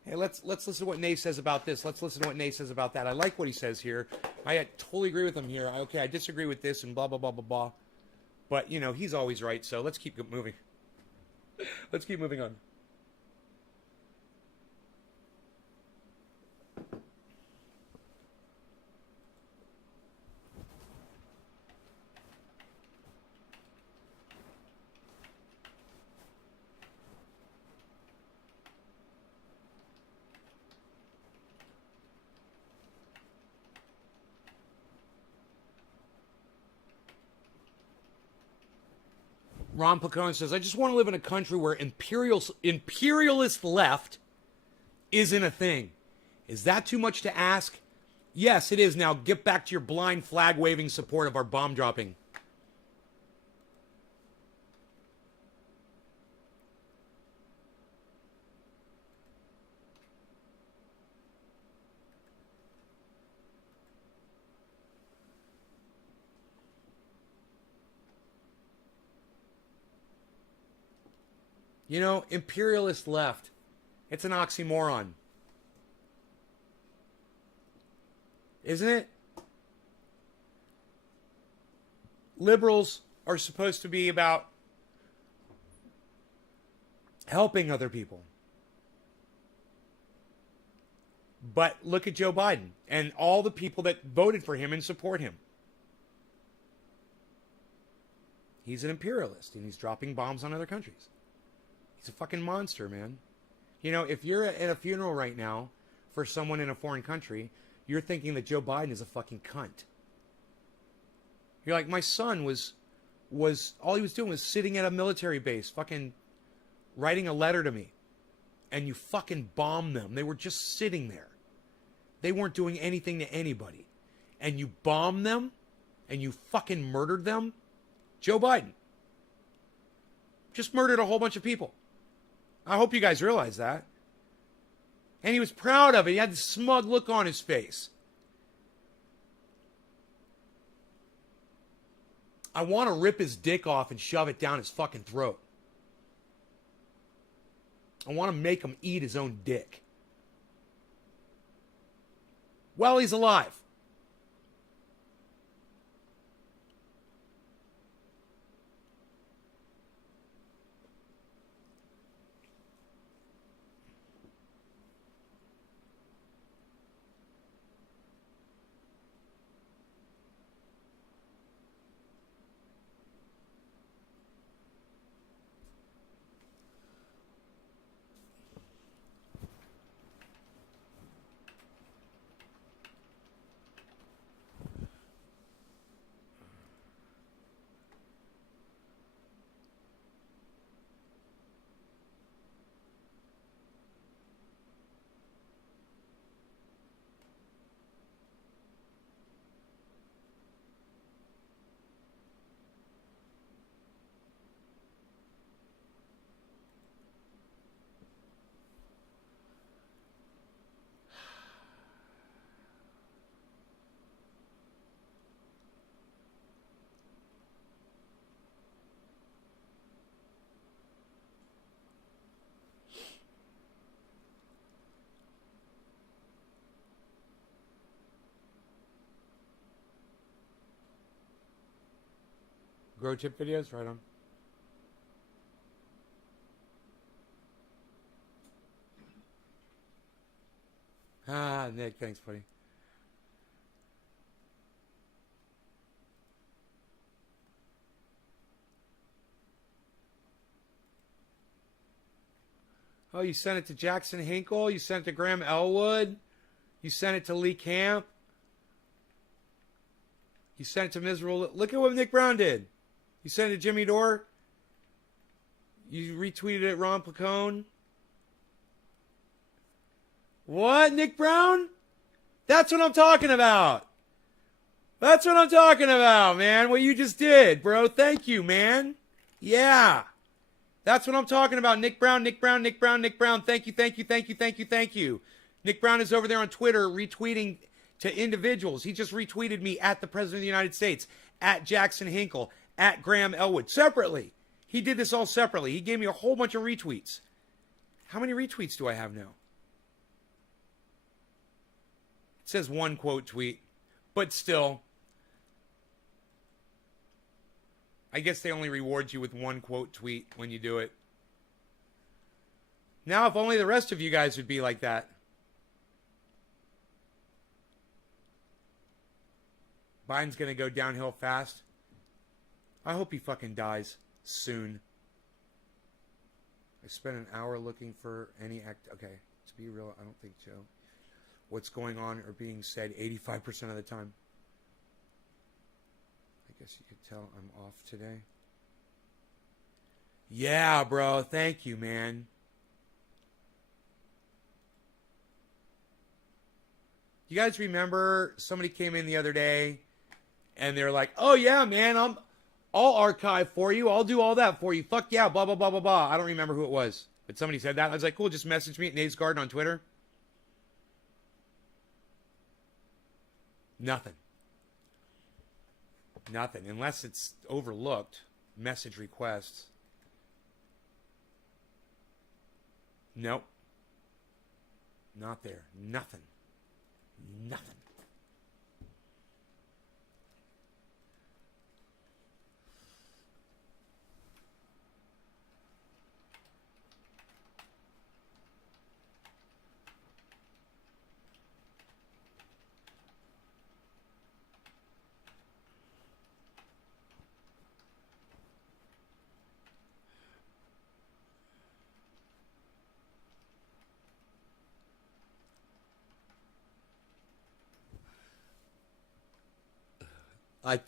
Hey, let's listen to what Nay says about this. Let's listen to what Nay says about that. I like what he says here. I totally agree with him here. Okay, I disagree with this and blah, blah, blah, blah, blah. But, you know, he's always right, so let's keep moving. Let's keep moving on. Ron Placone says, I just want to live in a country where imperialist left isn't a thing. Is that too much to ask? Yes, it is. Now get back to your blind flag waving support of our bomb dropping. You know, imperialist left. It's an oxymoron. Isn't it? Liberals are supposed to be about helping other people. But look at Joe Biden and all the people that voted for him and support him. He's an imperialist and he's dropping bombs on other countries. He's a fucking monster, man. You know, if you're at a funeral right now for someone in a foreign country, you're thinking that Joe Biden is a fucking cunt. You're like, my son was all he was doing was sitting at a military base, fucking writing a letter to me. And you fucking bombed them. They were just sitting there. They weren't doing anything to anybody. And you bombed them and you fucking murdered them. Joe Biden just murdered a whole bunch of people. I hope you guys realize that. And he was proud of it. He had this smug look on his face. I want to rip his dick off and shove it down his fucking throat. I want to make him eat his own dick. While he's alive. Grow tip videos, right on. Ah, Nick, thanks, buddy. Oh, you sent it to Jackson Hinkle? You sent it to Graham Elwood? You sent it to Lee Camp? You sent it to Miserable... Look at what Nick Brown did. You sent it to Jimmy Dore? You retweeted it, Ron Placone? What, Nick Brown? That's what I'm talking about. That's what I'm talking about, man. What you just did, bro. Thank you, man. Yeah. That's what I'm talking about. Nick Brown, Nick Brown, Nick Brown, Nick Brown. Thank you, thank you, thank you, thank you, thank you. Nick Brown is over there on Twitter retweeting to individuals. He just retweeted me at the President of the United States, at Jackson Hinkle, at Graham Elwood, separately. He did this all separately. He gave me a whole bunch of retweets. How many retweets do I have now? It says one quote tweet, but still. I guess they only reward you with one quote tweet when you do it. Now, if only the rest of you guys would be like that. Biden's going to go downhill fast. I hope he fucking dies soon. I spent an hour looking for any act. Okay, to be real, I don't think so. What's going on or being said 85% of the time. I guess you could tell I'm off today. Yeah, bro. Thank you, man. You guys remember somebody came in the other day and they're like, oh, yeah, man, I'll archive for you. I'll do all that for you. Fuck yeah, blah, blah, blah, blah, blah. I don't remember who it was, but somebody said that. I was like, cool, just message me at Naves Garden on Twitter. Nothing. Nothing. Unless it's overlooked. Message requests. Nope. Not there. Nothing. Nothing.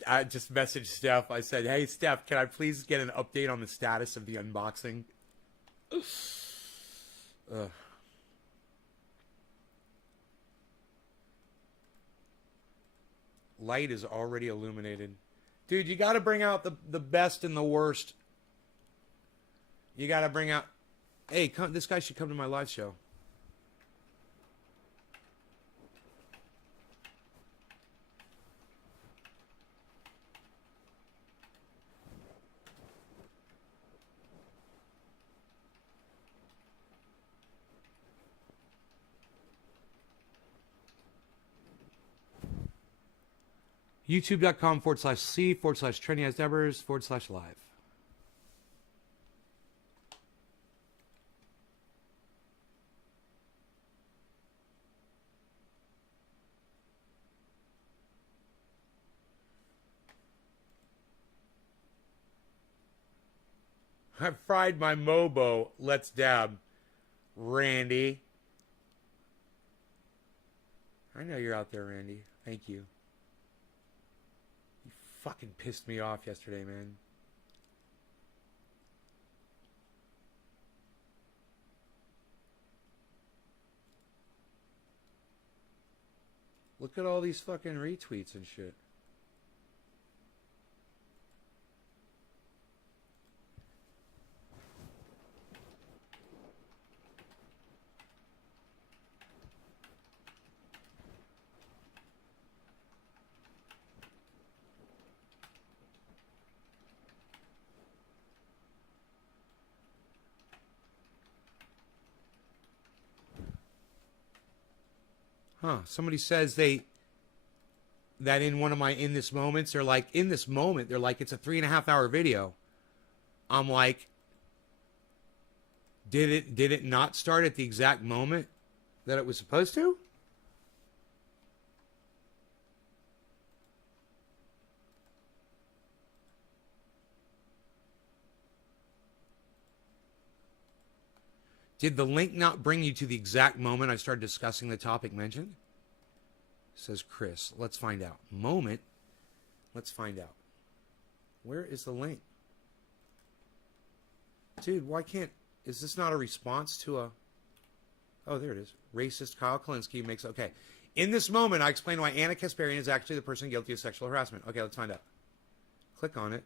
I just messaged Steph. I said, hey, Steph, can I please get an update on the status of the unboxing? Ugh. Light is already illuminated. Dude, you got to bring out the best and the worst. You got to bring out... Hey, this guy should come to my live show. YouTube.com/C/Trendy-as-Devers/live. I fried my Mobo. Let's dab. Randy. I know you're out there, Randy. Thank you. You fucking pissed me off yesterday, man. Look at all these fucking retweets and shit. Huh. Somebody says that in one of my in this moments, they're like, in this moment, they're like, it's a 3.5 hour video. I'm like, did it not start at the exact moment that it was supposed to? Did the link not bring you to the exact moment I started discussing the topic mentioned? Says Chris. Let's find out. Moment. Let's find out. Where is the link? Dude, why can't... Is this not a response to a... Oh, there it is. Racist Kyle Kalinske makes... Okay. In this moment, I explain why Anna Kasparian is actually the person guilty of sexual harassment. Okay, let's find out. Click on it.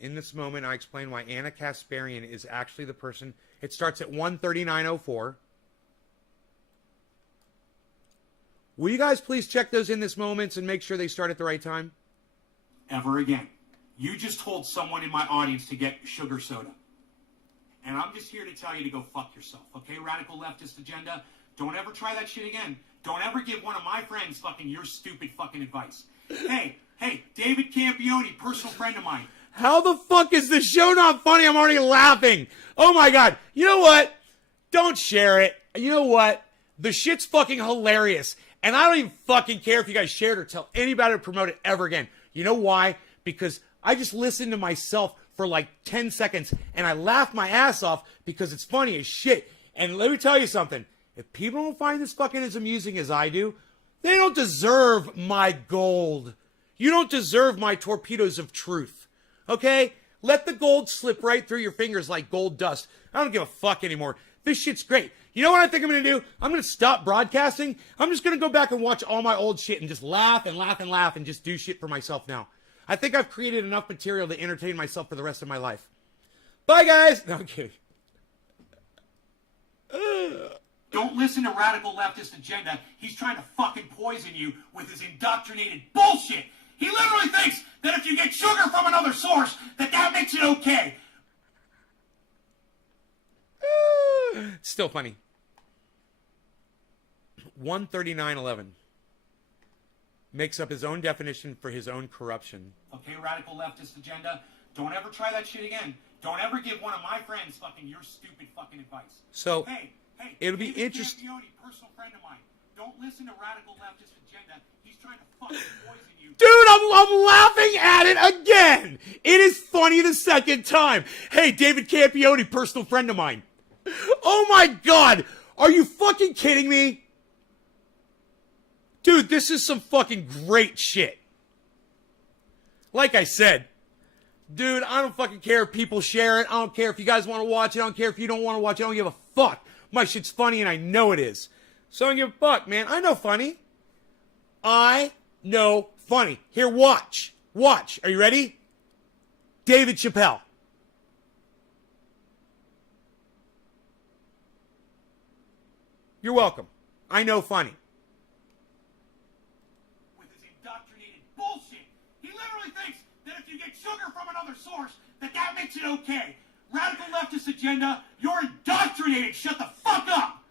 In this moment, I explain why Anna Kasparian is actually the person... It starts at 1:39:04. Will you guys please check those in this moments and make sure they start at the right time? Ever again. You just told someone in my audience to get sugar soda. And I'm just here to tell you to go fuck yourself, okay? Radical leftist agenda. Don't ever try that shit again. Don't ever give one of my friends fucking your stupid fucking advice. Hey, David Campione, personal friend of mine. How the fuck is this show not funny? I'm already laughing. Oh my God. You know what? Don't share it. You know what? The shit's fucking hilarious. And I don't even fucking care if you guys share it or tell anybody to promote it ever again. You know why? Because I just listened to myself for like 10 seconds and I laughed my ass off because it's funny as shit. And let me tell you something. If people don't find this fucking as amusing as I do, they don't deserve my gold. You don't deserve my torpedoes of truth. Okay? Let the gold slip right through your fingers like gold dust. I don't give a fuck anymore. This shit's great. You know what I think I'm going to do? I'm going to stop broadcasting. I'm just going to go back and watch all my old shit and just laugh and laugh and laugh and just do shit for myself now. I think I've created enough material to entertain myself for the rest of my life. Bye, guys. No, I'm kidding. Don't listen to radical leftist agenda. He's trying to fucking poison you with his indoctrinated bullshit. He literally thinks that if you get sugar from another source, that makes it okay. Still funny. 139:11 makes up his own definition for his own corruption. Okay, radical leftist agenda. Don't ever try that shit again. Don't ever give one of my friends fucking your stupid fucking advice. So, hey, it'll be interesting. Personal friend of mine. Don't listen to radical leftist agenda. He's trying to fucking poison you. Dude, I'm laughing at it again. It is funny the second time. Hey, David Campione, personal friend of mine. Oh my God. Are you fucking kidding me? Dude, this is some fucking great shit. Like I said, dude, I don't fucking care if people share it. I don't care if you guys want to watch it. I don't care if you don't want to watch it. I don't give a fuck. My shit's funny and I know it is. So I don't give a fuck, man. I know funny. I know funny. Here, watch. Watch. Are you ready? David Chappelle. You're welcome. I know funny. With his indoctrinated bullshit. He literally thinks that if you get sugar from another source, that makes it okay. Radical leftist agenda, you're indoctrinated. Shut the fuck up.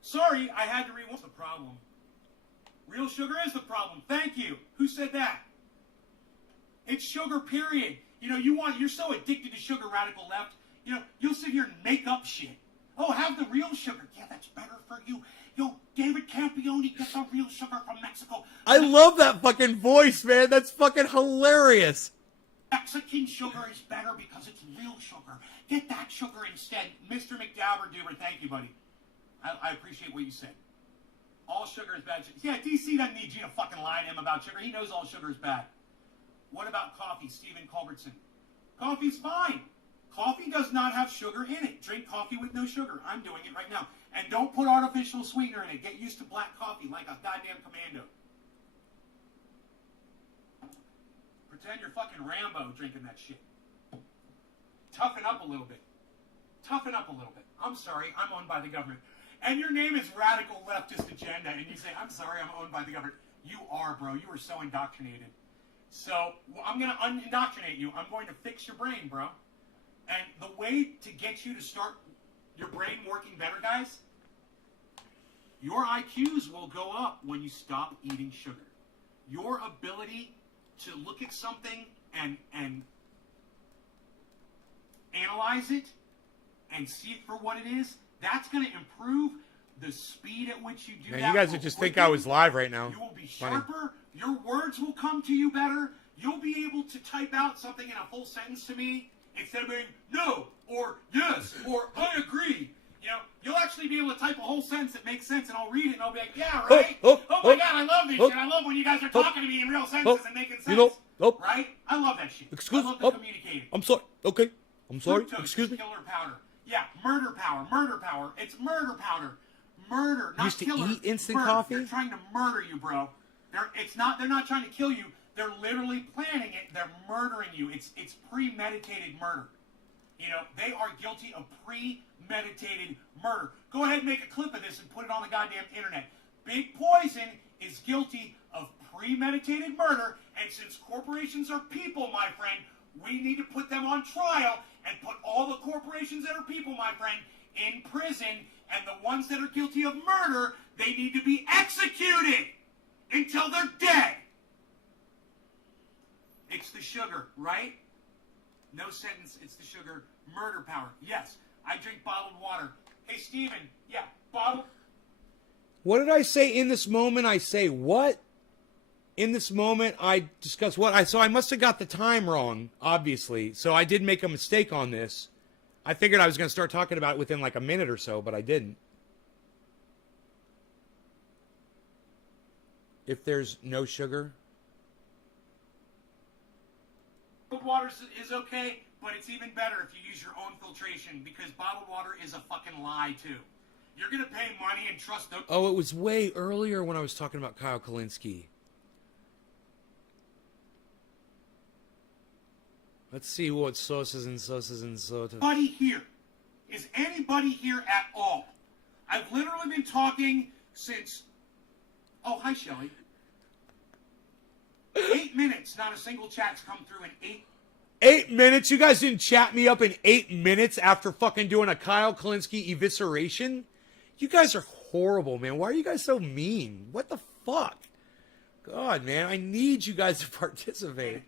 Sorry, I had to read. What's the problem? Real sugar is the problem. Thank you. Who said that? It's sugar, period. You know, you're so addicted to sugar, radical left. You know, you'll sit here and make up shit. Oh, have the real sugar. Yeah, that's better for you. Yo, David Campione, get the real sugar from Mexico. I love that fucking voice, man. That's fucking hilarious. Mexican sugar is better because it's real sugar. Get that sugar instead. Mr. McDowber-Duber, thank you, buddy. I appreciate what you said. All sugar is bad. Yeah, DC doesn't need you to fucking lie to him about sugar. He knows all sugar is bad. What about coffee, Stephen Culbertson? Coffee's fine. Coffee does not have sugar in it. Drink coffee with no sugar. I'm doing it right now. And don't put artificial sweetener in it. Get used to black coffee like a goddamn commando. Pretend you're fucking Rambo drinking that shit. Toughen up a little bit. Toughen up a little bit. I'm sorry, I'm owned by the government. And your name is Radical Leftist Agenda, and you say, I'm sorry, I'm owned by the government. You are, bro. You are so indoctrinated. So, I'm going to unindoctrinate you. I'm going to fix your brain, bro. And the way to get you to start your brain working better, guys, your IQs will go up when you stop eating sugar. Your ability to look at something and analyze it and see it for what it is, that's going to improve the speed at which you do Man, that. you guys would just think I was live right now. You will be Funny. sharper, Your words will come to you better. You'll be able to type out something in a full sentence to me instead of being no or yes or I agree. You know, you'll actually be able to type a whole sentence that makes sense, and I'll read it, and I'll be like, yeah, right? Oh my God, I love this shit. I love when you guys are talking to me in real sentences and making sense. Right? I love that shit. I love the communicating. I'm sorry. Okay. I'm sorry. Fructose Excuse is me. killer powder. Yeah, murder power. Murder power. It's murder powder. Murder, not Used to killer. eat instant murder. coffee? They're trying to murder you, bro. They're not trying to kill you. They're literally planning it. They're murdering you. It's premeditated murder. You know, they are guilty of premeditated murder. Go ahead and make a clip of this and put it on the goddamn internet. Big Poison is guilty of premeditated murder, and since corporations are people, my friend, we need to put them on trial and put all the corporations that are people, my friend, in prison, and the ones that are guilty of murder, they need to be executed until they're dead. It's the sugar, right? No sentence, it's the sugar. Murder power. Yes, I drink bottled water. Hey, Steven, yeah, bottled... What did I say in this moment? I say what? In this moment, I discuss what? So I must have got the time wrong, obviously. So I did make a mistake on this. I figured I was going to start talking about it within like a minute or so, but I didn't. If there's no sugar... Bottled water is okay, but it's even better if you use your own filtration, because bottled water is a fucking lie, too. You're going to pay money and trust them. Oh, it was way earlier when I was talking about Kyle Kalinske. Let's see what sauces and soda. Anybody here? Is anybody here at all? I've literally been talking since... Oh, hi, Shelly. 8 minutes, not a single chat's come through in 8 minutes? You guys didn't chat me up in 8 minutes after fucking doing a Kyle Kalinske evisceration? You guys are horrible, man. Why are you guys so mean? What the fuck? God, man, I need you guys to participate.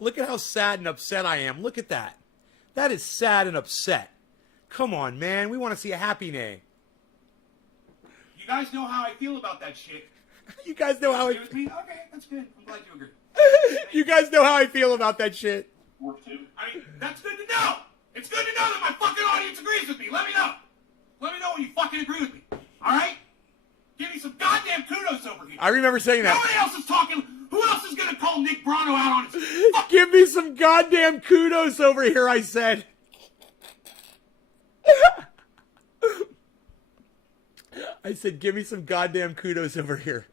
Look at how sad and upset I am. Look at that. That is sad and upset. Come on, man. We want to see a happy day. You guys know how I feel about that shit. You guys know how I... Agree with me? Okay, that's good. I'm glad you agree. You guys know how I feel about that shit. Work too. I mean, that's good to know. It's good to know that my fucking audience agrees with me. Let me know. Let me know when you fucking agree with me. All right? Give me some goddamn kudos over here. I remember saying that. Nobody else is talking. Who else is going to call Nick Brano out on his... Give me some goddamn kudos over here, I said. I said, give me some goddamn kudos over here.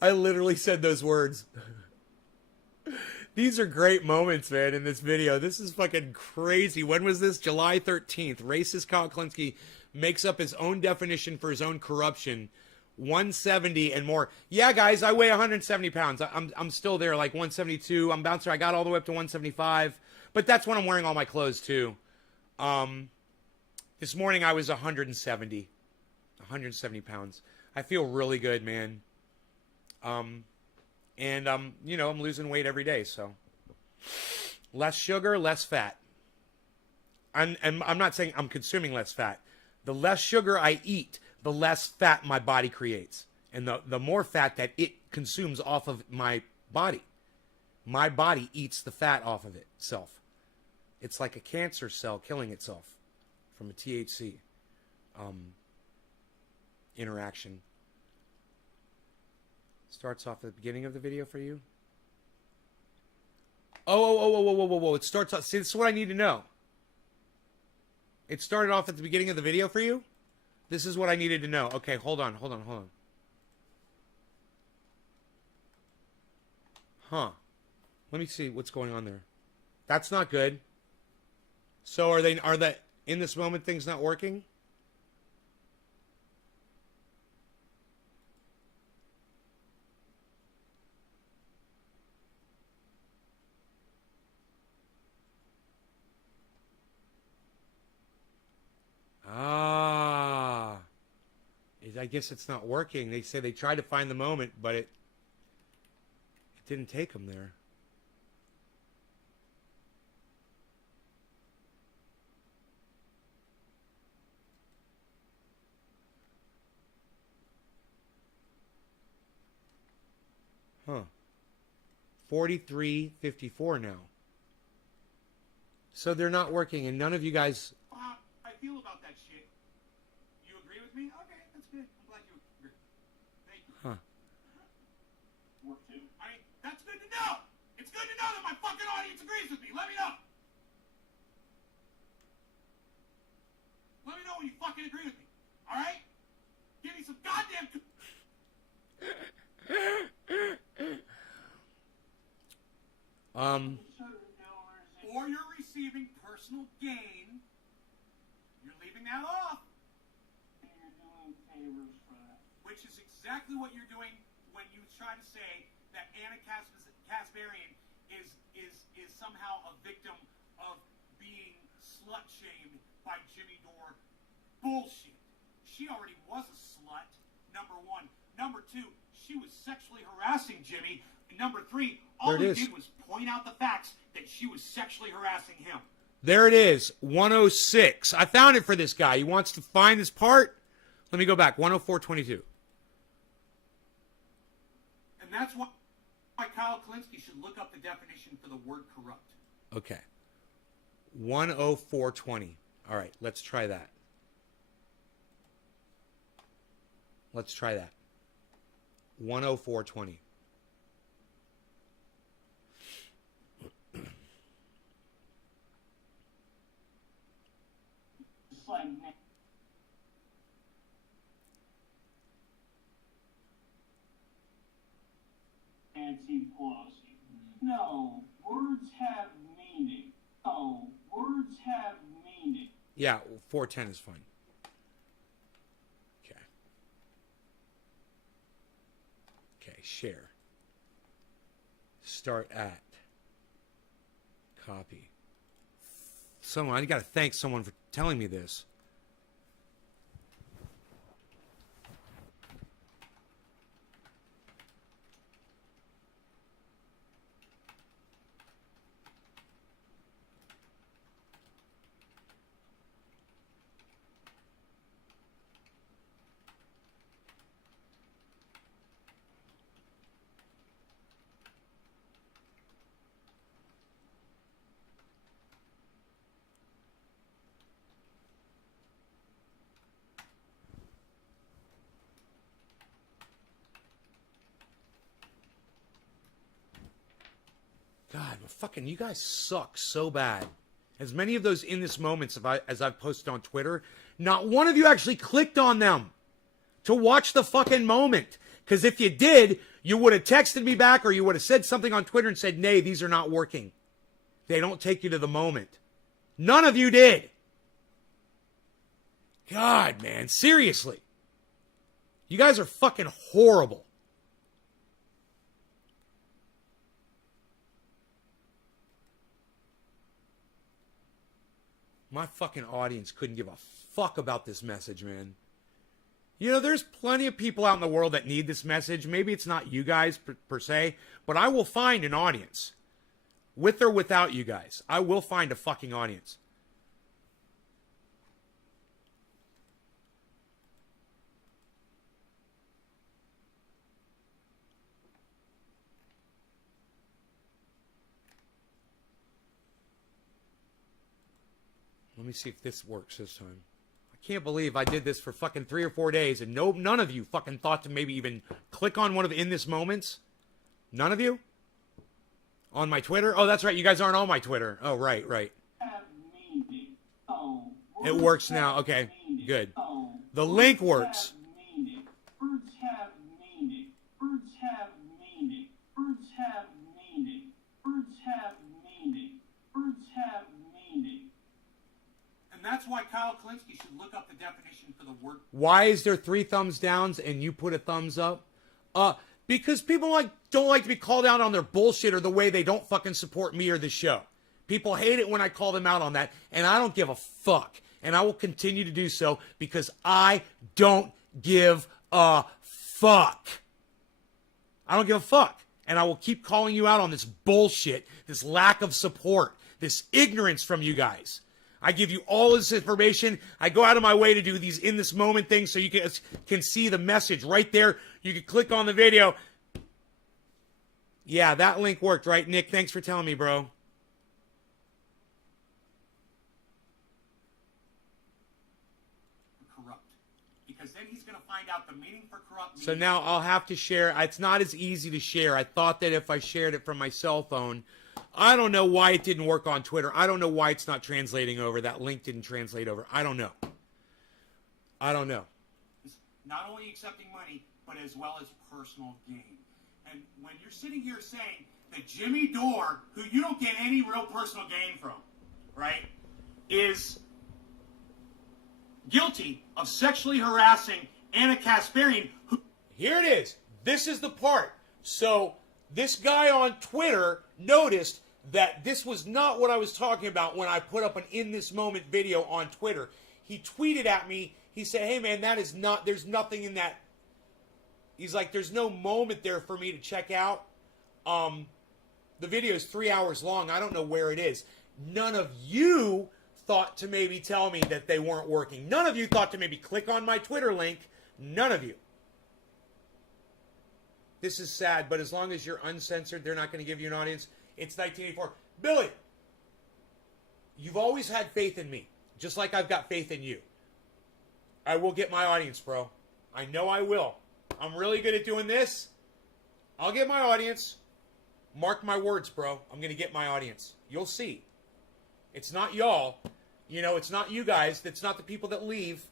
I literally said those words. These are great moments, man, in this video. This is fucking crazy. When was this? July 13th. Racist Kyle Kalinske makes up his own definition for his own corruption. 170 and more. Yeah, guys, I weigh 170 pounds. I'm still there, like 172. I'm bouncing. I got all the way up to 175. But that's when I'm wearing all my clothes, too. This morning I was 170 pounds. I feel really good, man. And you know, I'm losing weight every day, so less sugar, less fat. And I'm not saying I'm consuming less fat. The less sugar I eat, the less fat my body creates, and the more fat that it consumes off of my body eats the fat off of itself. It's like a cancer cell killing itself from a THC interaction. Starts off at the beginning of the video for you. Oh. It starts off. See, this is what I need to know. It started off at the beginning of the video for you? This is what I needed to know. Okay, hold on. Huh. Let me see what's going on there. That's not good. So are that in this moment things not working? I guess it's not working. They say they tried to find the moment, but it didn't take them there. Huh. 43.54 now. So they're not working, and none of you guys... I feel about that shit. You agree with me? Okay, that's good. I'm glad you agree. Thank you. Huh. Work too. That's good to know. It's good to know that my fucking audience agrees with me. Let me know. Let me know when you fucking agree with me. All right? Give me some goddamn... Or you're receiving personal gain. You're leaving that off. And you're doing favors for that. Which is exactly what you're doing when you try to say that Anna Kasparian is somehow a victim of being slut-shamed by Jimmy Dore. Bullshit. She already was a slut, number one. Number two, she was sexually harassing Jimmy. And number three, all he did was point out the facts that she was sexually harassing him. There it is, 106. I found it for this guy. He wants to find this part. Let me go back, 104.22. And that's why Kyle Klinsky should look up the definition for the word corrupt. Okay. 104.20. All right, let's try that. Let's try that. 104.20. It's like Nancy Pelosi. No, words have meaning. No, words have meaning. Yeah, 410 is fine. Okay. Okay, share. Start at. Copy. I got to thank someone for telling me this. God, fucking, you guys suck so bad. As many of those in this moments as I've posted on Twitter, not one of you actually clicked on them to watch the fucking moment. Because if you did, you would have texted me back or you would have said something on Twitter and said, "Nay, these are not working. They don't take you to the moment." None of you did. God, man, seriously. You guys are fucking horrible. My fucking audience couldn't give a fuck about this message, man. You know, there's plenty of people out in the world that need this message. Maybe it's not you guys per se, but I will find an audience. With or without you guys. I will find a fucking audience. Let me see if this works this time. I can't believe I did this for fucking 3 or 4 days and none of you fucking thought to maybe even click on one of the In This Moments. None of you? On my Twitter? Oh, that's right. You guys aren't on my Twitter. Oh, right. It works now. Okay, good. The link works. Birds have meaning. Birds have meaning. Birds have meaning. Birds have meaning. Birds have meaning. And that's why Kyle Klinsky should look up the definition for the word. Why is there 3 thumbs downs and you put a thumbs up? Because people don't like to be called out on their bullshit or the way they don't fucking support me or the show. People hate it when I call them out on that, and I don't give a fuck. And I will continue to do so because I don't give a fuck. I don't give a fuck. And I will keep calling you out on this bullshit, this lack of support, this ignorance from you guys. I give you all this information. I go out of my way to do these In This Moment things so you can see the message right there. You can click on the video. Yeah, that link worked, right, Nick? Thanks for telling me, bro. Corrupt. Because then he's going to find out the meaning for corrupt. So now I'll have to share. It's not as easy to share. I thought that if I shared it from my cell phone, I don't know why it didn't work on Twitter. I don't know why it's not translating over. That link didn't translate over. I don't know. Not only accepting money, but as well as personal gain. And when you're sitting here saying that Jimmy Dore, who you don't get any real personal gain from, right, is guilty of sexually harassing Anna Kasparian, who... Here it is. This is the part. So this guy on Twitter noticed that this was not what I was talking about when I put up an In This Moment video on Twitter. He tweeted at me. He said, hey, man, that is not, there's nothing in that. He's like, there's no moment there for me to check out. The video is 3 hours long. I don't know where it is. None of you thought to maybe tell me that they weren't working. None of you thought to maybe click on my Twitter link. None of you. This is sad, but as long as you're uncensored, they're not going to give you an audience. It's 1984. Billy, you've always had faith in me, just like I've got faith in you. I will get my audience, bro. I know I will. I'm really good at doing this. I'll get my audience. Mark my words, bro. I'm going to get my audience. You'll see. It's not y'all. You know, it's not you guys. It's not the people that leave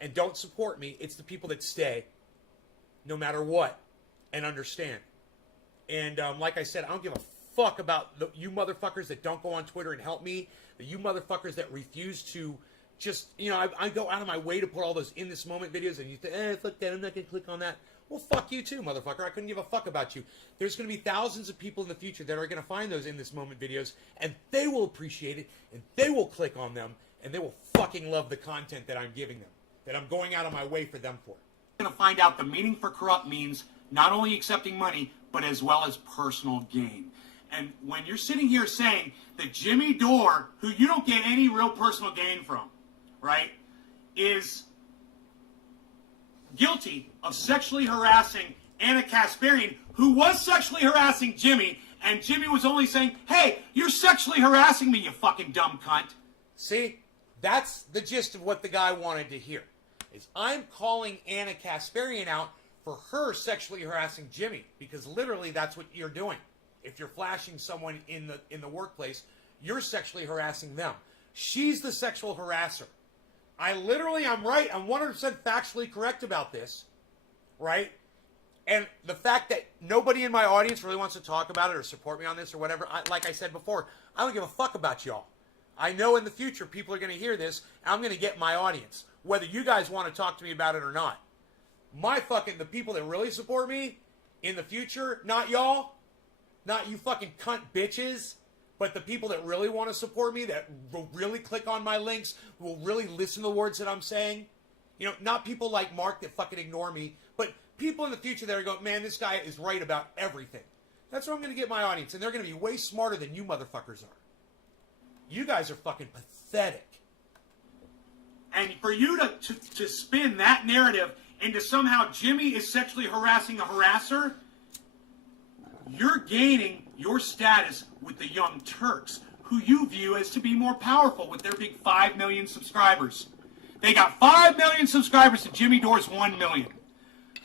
and don't support me. It's the people that stay, no matter what, and understand. And like I said, I don't give a fuck about you motherfuckers that don't go on Twitter and help me. You motherfuckers that refuse to just, you know, I go out of my way to put all those In This Moment videos, and you think, fuck that, I'm not going to click on that. Well, fuck you too, motherfucker. I couldn't give a fuck about you. There's going to be thousands of people in the future that are going to find those In This Moment videos, and they will appreciate it, and they will click on them, and they will fucking love the content that I'm giving them, that I'm going out of my way for them for. Going to find out the meaning for corrupt means not only accepting money, but as well as personal gain. And when you're sitting here saying that Jimmy Dore, who you don't get any real personal gain from, right, is guilty of sexually harassing Anna Kasparian, who was sexually harassing Jimmy, and Jimmy was only saying, hey, you're sexually harassing me, you fucking dumb cunt. See, that's the gist of what the guy wanted to hear. Is I'm calling Anna Kasparian out for her sexually harassing Jimmy, because literally that's what you're doing. If you're flashing someone in the workplace, you're sexually harassing them. She's the sexual harasser. I'm right. I'm 100% factually correct about this, right? And the fact that nobody in my audience really wants to talk about it or support me on this or whatever, like I said before, I don't give a fuck about y'all. I know in the future people are going to hear this, and I'm going to get my audience, whether you guys want to talk to me about it or not. The people that really support me in the future, not y'all, not you fucking cunt bitches, but the people that really want to support me, that will really click on my links, will really listen to the words that I'm saying. You know, not people like Mark that fucking ignore me, but people in the future that are going, man, this guy is right about everything. That's where I'm going to get my audience, and they're going to be way smarter than you motherfuckers are. You guys are fucking pathetic. And for you to spin that narrative into somehow Jimmy is sexually harassing a harasser, you're gaining your status with the Young Turks, who you view as to be more powerful with their big 5 million subscribers. They got 5 million subscribers to Jimmy Dore's 1 million.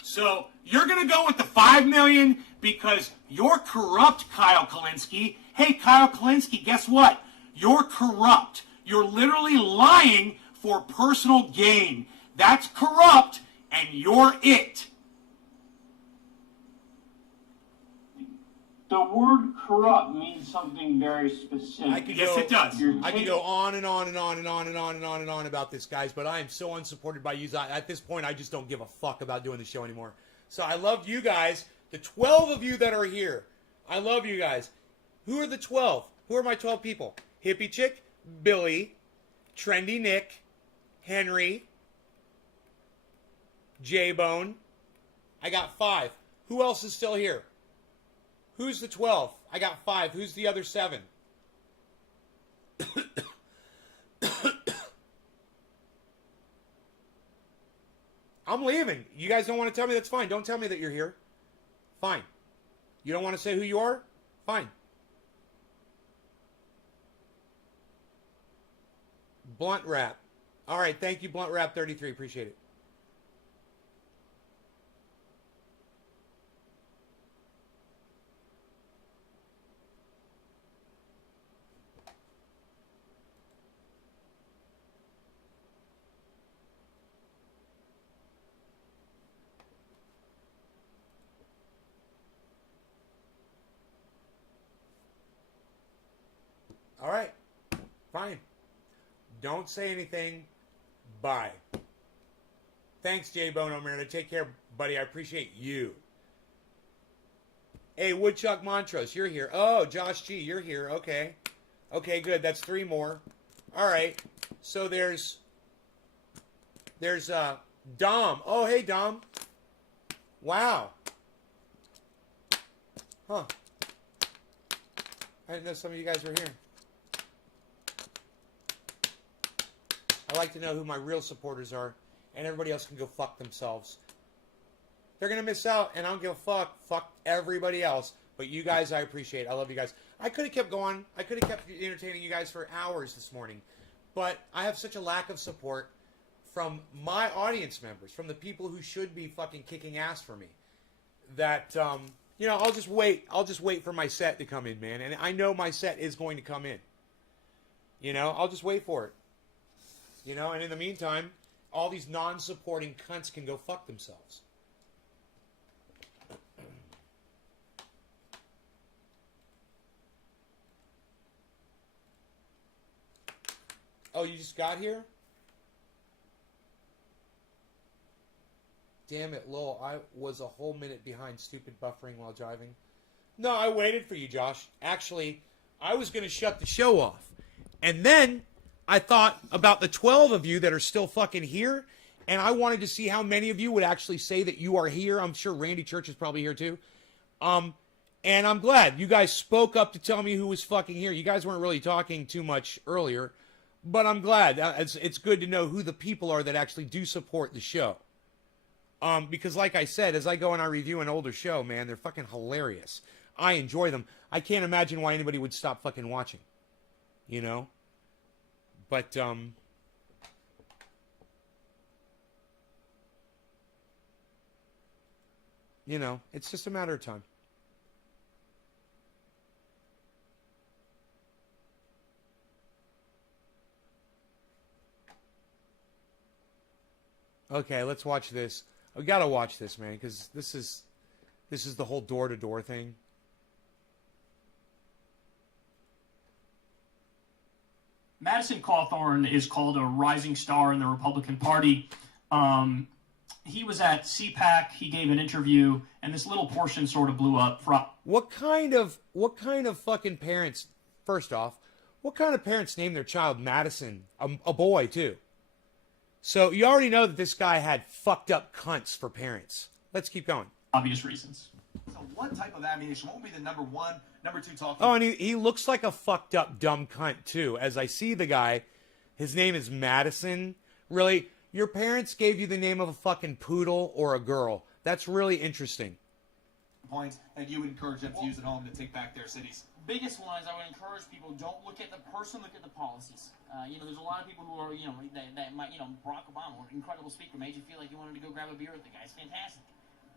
So you're going to go with the 5 million because you're corrupt, Kyle Kulinski. Hey, Kyle Kulinski, guess what? You're corrupt. You're literally lying for personal gain. That's corrupt, and you're it. The word corrupt means something very specific. Yes, it does. I can go on and on and on and on and on and on and on about this, guys, but I am so unsupported by you. At this point, I just don't give a fuck about doing the show anymore. So I love you guys, the 12 of you that are here. I love you guys. Who are the 12? Who are my 12 people? Hippie Chick, Billy, Trendy Nick, Henry, J-Bone. I got 5. Who else is still here? Who's the 12? I got 5. Who's the other 7? I'm leaving. You guys don't want to tell me? That's fine. Don't tell me that you're here. Fine. You don't want to say who you are? Fine. Blunt Wrap. All right, thank you, Blunt Wrap 33. Appreciate it. All right, fine. Don't say anything. Bye. Thanks, J Bono Mariner. Take care, buddy. I appreciate you. Hey, Woodchuck Montrose, you're here. Oh, Josh G, you're here. Okay. Okay, good. That's 3 more. All right. So there's Dom. Oh, hey, Dom. Wow. Huh. I didn't know some of you guys were here. I like to know who my real supporters are, and everybody else can go fuck themselves. They're going to miss out, and I don't give a fuck. Fuck everybody else. But you guys, I appreciate. I love you guys. I could have kept going. I could have kept entertaining you guys for hours this morning. But I have such a lack of support from my audience members, from the people who should be fucking kicking ass for me, that, you know, I'll just wait. I'll just wait for my set to come in, man. And I know my set is going to come in. You know, I'll just wait for it. You know, and in the meantime, all these non-supporting cunts can go fuck themselves. Oh, you just got here? Damn it, Lowell. I was a whole minute behind stupid buffering while driving. No, I waited for you, Josh. Actually, I was going to shut the show off. And then I thought about the 12 of you that are still fucking here, and I wanted to see how many of you would actually say that you are here. I'm sure Randy Church is probably here too. And I'm glad you guys spoke up to tell me who was fucking here. You guys weren't really talking too much earlier, but I'm glad. It's good to know who the people are that actually do support the show. Because like I said, as I go and I review an older show, man, they're fucking hilarious. I enjoy them. I can't imagine why anybody would stop fucking watching. You know? But, you know, it's just a matter of time. Okay, let's watch this. We gotta watch this, man, because this is the whole door-to-door thing. Madison Cawthorn is called a rising star in the Republican Party. He was at CPAC. He gave an interview, and this little portion sort of blew up. What kind of fucking parents? First off, what kind of parents name their child Madison? A boy too. So you already know that this guy had fucked up cunts for parents. Let's keep going. Obvious reasons. So what type of ammunition? What would be the number 1, number 2 talking? Oh, and he looks like a fucked up dumb cunt too. As I see the guy, his name is Madison. Really, your parents gave you the name of a fucking poodle or a girl. That's really interesting. Points that you would encourage them to use at home to take back their cities. Biggest one is I would encourage people, don't look at the person, look at the policies. There's a lot of people who are, that might, Barack Obama, an incredible speaker, made you feel like you wanted to go grab a beer with the guy. It's fantastic.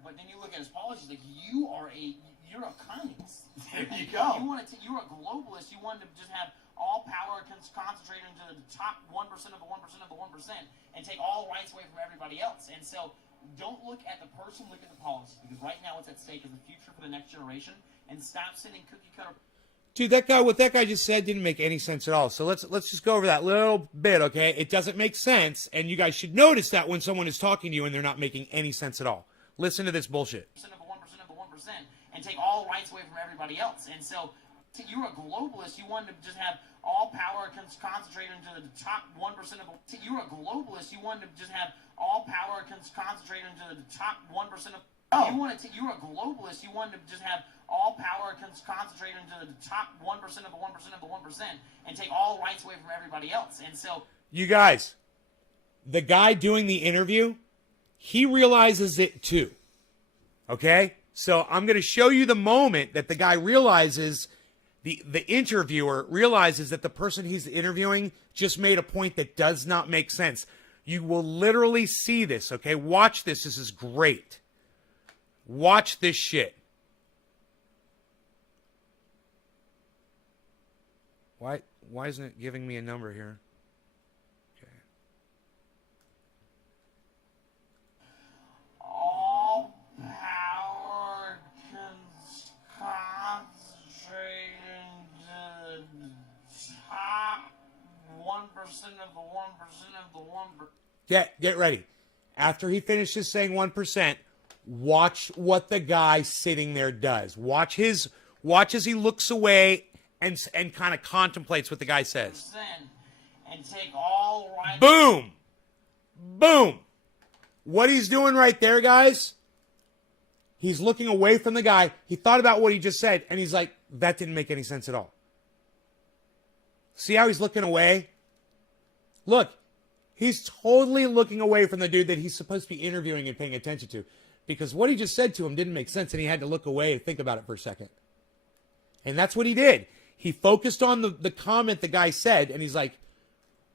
But then you look at his policies, like you're a communist. There you go. You're a globalist. You wanted to just have all power concentrated into the top 1% of the 1% of the 1% and take all rights away from everybody else. And so don't look at the person, look at the policies. Because right now what's at stake is the future for the next generation. And stop sending cookie cutter. Dude, what that guy just said didn't make any sense at all. So let's just go over that little bit, okay? It doesn't make sense, and you guys should notice that when someone is talking to you and they're not making any sense at all. Listen to this bullshit. Of the 1% of the 1% and take all rights away from everybody else. And so you're a globalist. You wanted to just have all power concentrated into the top 1% of the... You're a globalist. You wanted to just have all power concentrated into the top 1% of... You're a globalist. You wanted to just have all power concentrated into the top 1% of the 1% of the 1% and take all rights away from everybody else. And so... You guys, the guy doing the interview, he realizes it too. Okay? So I'm going to show you the moment that the guy realizes, the interviewer realizes that the person he's interviewing just made a point that does not make sense. You will literally see this, okay? Watch this. This is great. Watch this shit. Why isn't it giving me a number here? Okay. All power concentrated into the top 1% of the 1% of the 1%. Get ready. After he finishes saying 1%, watch what the guy sitting there does. Watch as he looks away and kind of contemplates what the guy says. And take all right. Boom! Boom! What he's doing right there, guys, he's looking away from the guy. He thought about what he just said, and he's like, that didn't make any sense at all. See how he's looking away? Look, he's totally looking away from the dude that he's supposed to be interviewing and paying attention to, because what he just said to him didn't make sense, and he had to look away and think about it for a second. And that's what he did. He focused on the comment the guy said, and he's like,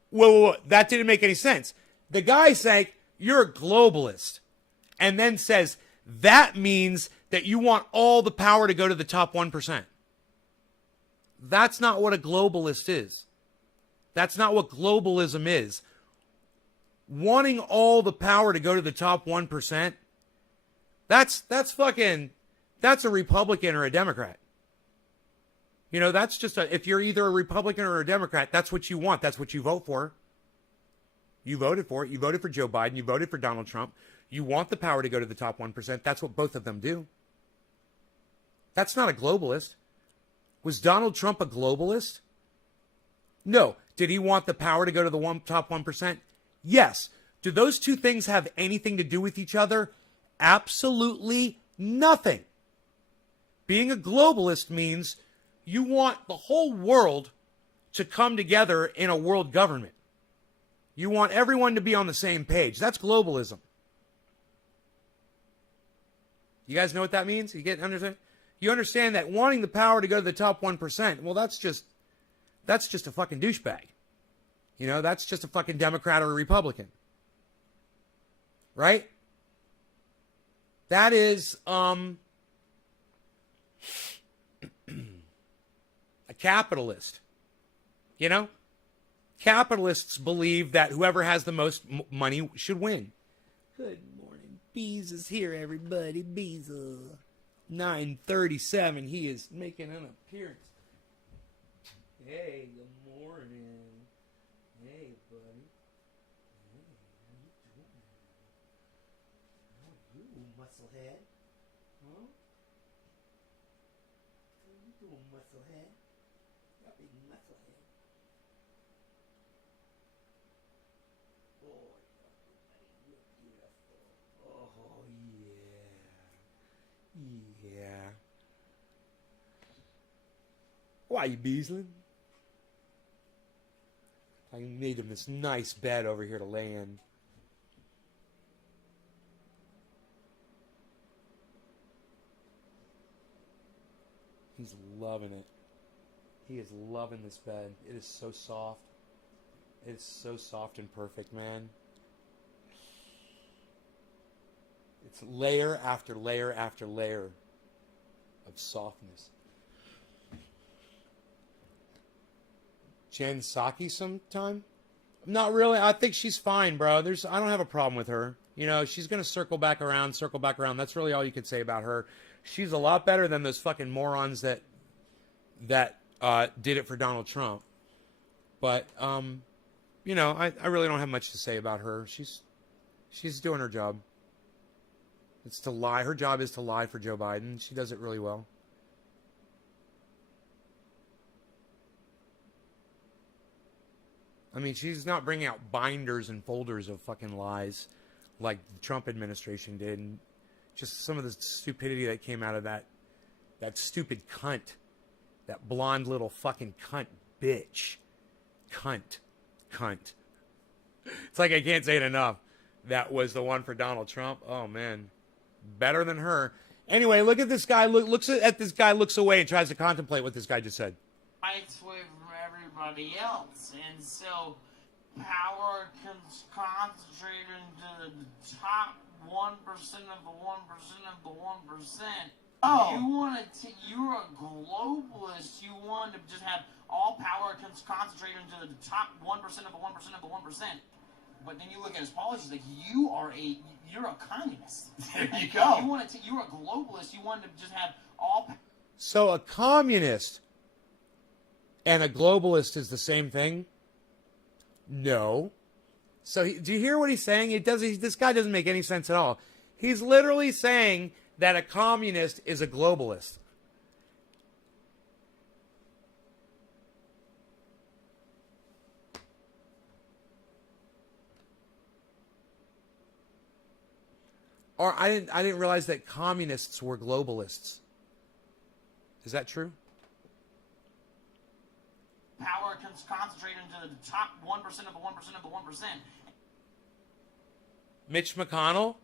whoa, that didn't make any sense. The guy's like, you're a globalist. And then says, that means that you want all the power to go to the top 1%. That's not what a globalist is. That's not what globalism is. Wanting all the power to go to the top 1%, that's a Republican or a Democrat. You know, that's just if you're either a Republican or a Democrat, that's what you want. That's what you vote for. You voted for it. You voted for Joe Biden. You voted for Donald Trump. You want the power to go to the top 1%. That's what both of them do. That's not a globalist. Was Donald Trump a globalist? No. Did he want the power to go to the top 1%? Yes. Do those two things have anything to do with each other? Absolutely nothing. Being a globalist means you want the whole world to come together in a world government. You want everyone to be on the same page. That's globalism. You guys know what that means? Understand? You understand that wanting the power to go to the top 1%, well, that's just a fucking douchebag. You know, that's just a fucking Democrat or a Republican. Right? That is, a capitalist. You know? Capitalists believe that whoever has the most money should win. Good morning. Bees is here, everybody. Bees. 9:37. He is making an appearance. Hey, good morning. Hey, buddy. Hey, how you doing? How you, musclehead? Huh? How you doing, musclehead? That big musclehead. Oh, you're beautiful. Oh, yeah. Yeah. Why you beasling? I made him this nice bed over here to lay in. He's loving it. He is loving this bed. It is so soft. It's so soft and perfect, man. It's layer after layer after layer of softness. Jen Psaki sometime? Not really. I think she's fine, bro. I don't have a problem with her. You know, she's going to circle back around. That's really all you could say about her. She's a lot better than those fucking morons that did it for Donald Trump. But, you know, I really don't have much to say about her. She's doing her job. It's to lie. Her job is to lie for Joe Biden. She does it really well. I mean, she's not bringing out binders and folders of fucking lies like the Trump administration did. And just some of the stupidity that came out of that stupid cunt. That blonde little fucking cunt bitch. Cunt. It's like I can't say it enough. That was the one for Donald Trump. Oh, man. Better than her. Anyway, look at this guy. Looks at this guy, looks away, and tries to contemplate what this guy just said. rights away from everybody else. And so power concentrated into the top 1% of the 1% of the 1%. Oh. You want to, you're a globalist. You want to just have all power concentrated into the top 1% of the 1% of the 1%. But then you look at his policies, like you're a communist. There you Like, go. You want to, you're a globalist. You want to just have all. So a communist and a globalist is the same thing? No. So do you hear what he's saying? This guy doesn't make any sense at all. He's literally saying that a communist is a globalist. Or I didn't realize that communists were globalists. Is that true? Power concentrated into the top 1% of the 1% of the 1%. Mitch McConnell?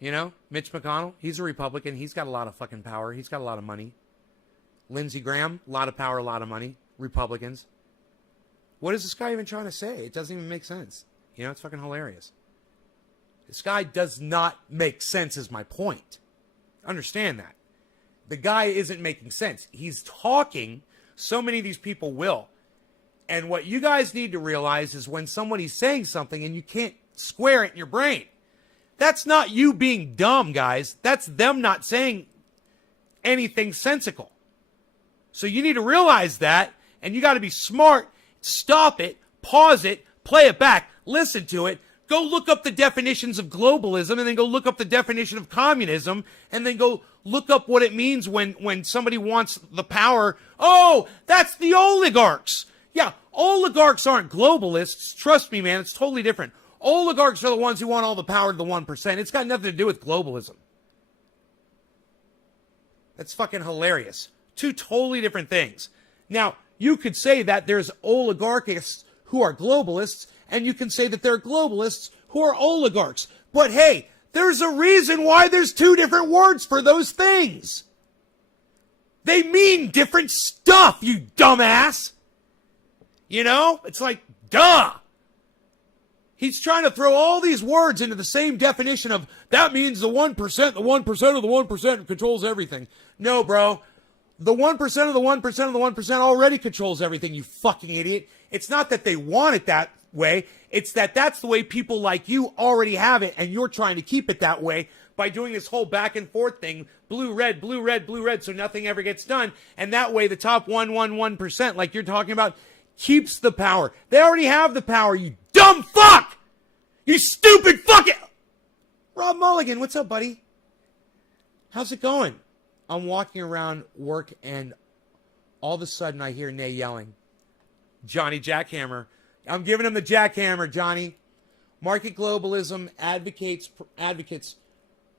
You know, Mitch McConnell, he's a Republican. He's got a lot of fucking power. He's got a lot of money. Lindsey Graham, a lot of power, a lot of money. Republicans. What is this guy even trying to say? It doesn't even make sense. You know, it's fucking hilarious. This guy does not make sense is my point. Understand that. The guy isn't making sense. He's talking. So many of these people will. And what you guys need to realize is when somebody's saying something and you can't square it in your brain, that's not you being dumb, guys. That's them not saying anything sensical. So you need to realize that, and you got to be smart. Stop it, pause it, play it back, listen to it, go look up the definitions of globalism, and then go look up the definition of communism, and then go look up what it means when somebody wants the power. Oh, that's the oligarchs. Yeah, oligarchs aren't globalists. Trust me, man, it's totally different. Oligarchs are the ones who want all the power to the 1%. It's got nothing to do with globalism. That's fucking hilarious. Two totally different things. Now, you could say that there's oligarchists who are globalists, and you can say that there are globalists who are oligarchs. But hey, there's a reason why there's two different words for those things. They mean different stuff, you dumbass. You know? It's like, duh. He's trying to throw all these words into the same definition of, that means the 1% of the 1% controls everything. No, bro. The 1% of the 1% of the 1% already controls everything, you fucking idiot. It's not that they want it that way. It's that that's the way people like you already have it, and you're trying to keep it that way by doing this whole back and forth thing, blue, red, blue, red, blue, red, so nothing ever gets done. And that way the top 1%, like you're talking about, keeps the power. They already have the power, you dumb fuck! You stupid fucking... Rob Mulligan, what's up, buddy? How's it going? I'm walking around work and all of a sudden I hear Nay yelling. Johnny Jackhammer. I'm giving him the jackhammer, Johnny. Market globalism advocates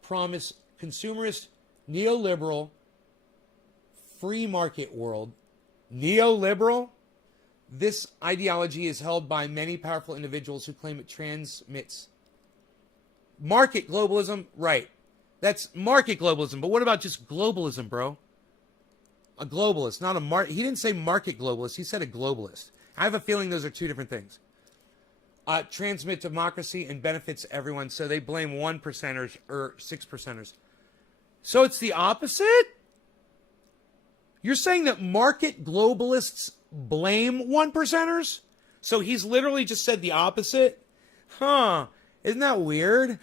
promise consumerist, neoliberal, free market world. Neoliberal? This ideology is held by many powerful individuals who claim it transmits market globalism. Right. That's market globalism. But what about just globalism, bro? A globalist, not a he didn't say market globalist. He said a globalist. I have a feeling those are two different things. Transmit democracy and benefits everyone. So they blame 1%ers or 6%ers. So it's the opposite? You're saying that market globalists blame 1%ers? So he's literally just said the opposite? Huh. Isn't that weird?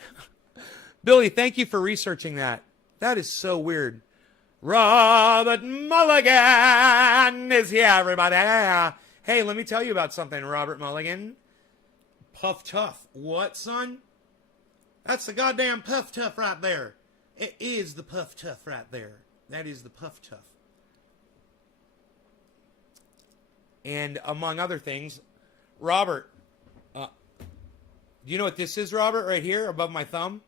Billy, thank you for researching that. That is so weird. Robert Mulligan is here, everybody. Hey, let me tell you about something, Robert Mulligan. Puff Tough. What, son? That's the goddamn Puff Tough right there. It is the Puff Tough right there. That is the Puff Tough. And among other things, Robert, do you know what this is, Robert, right here above my thumb?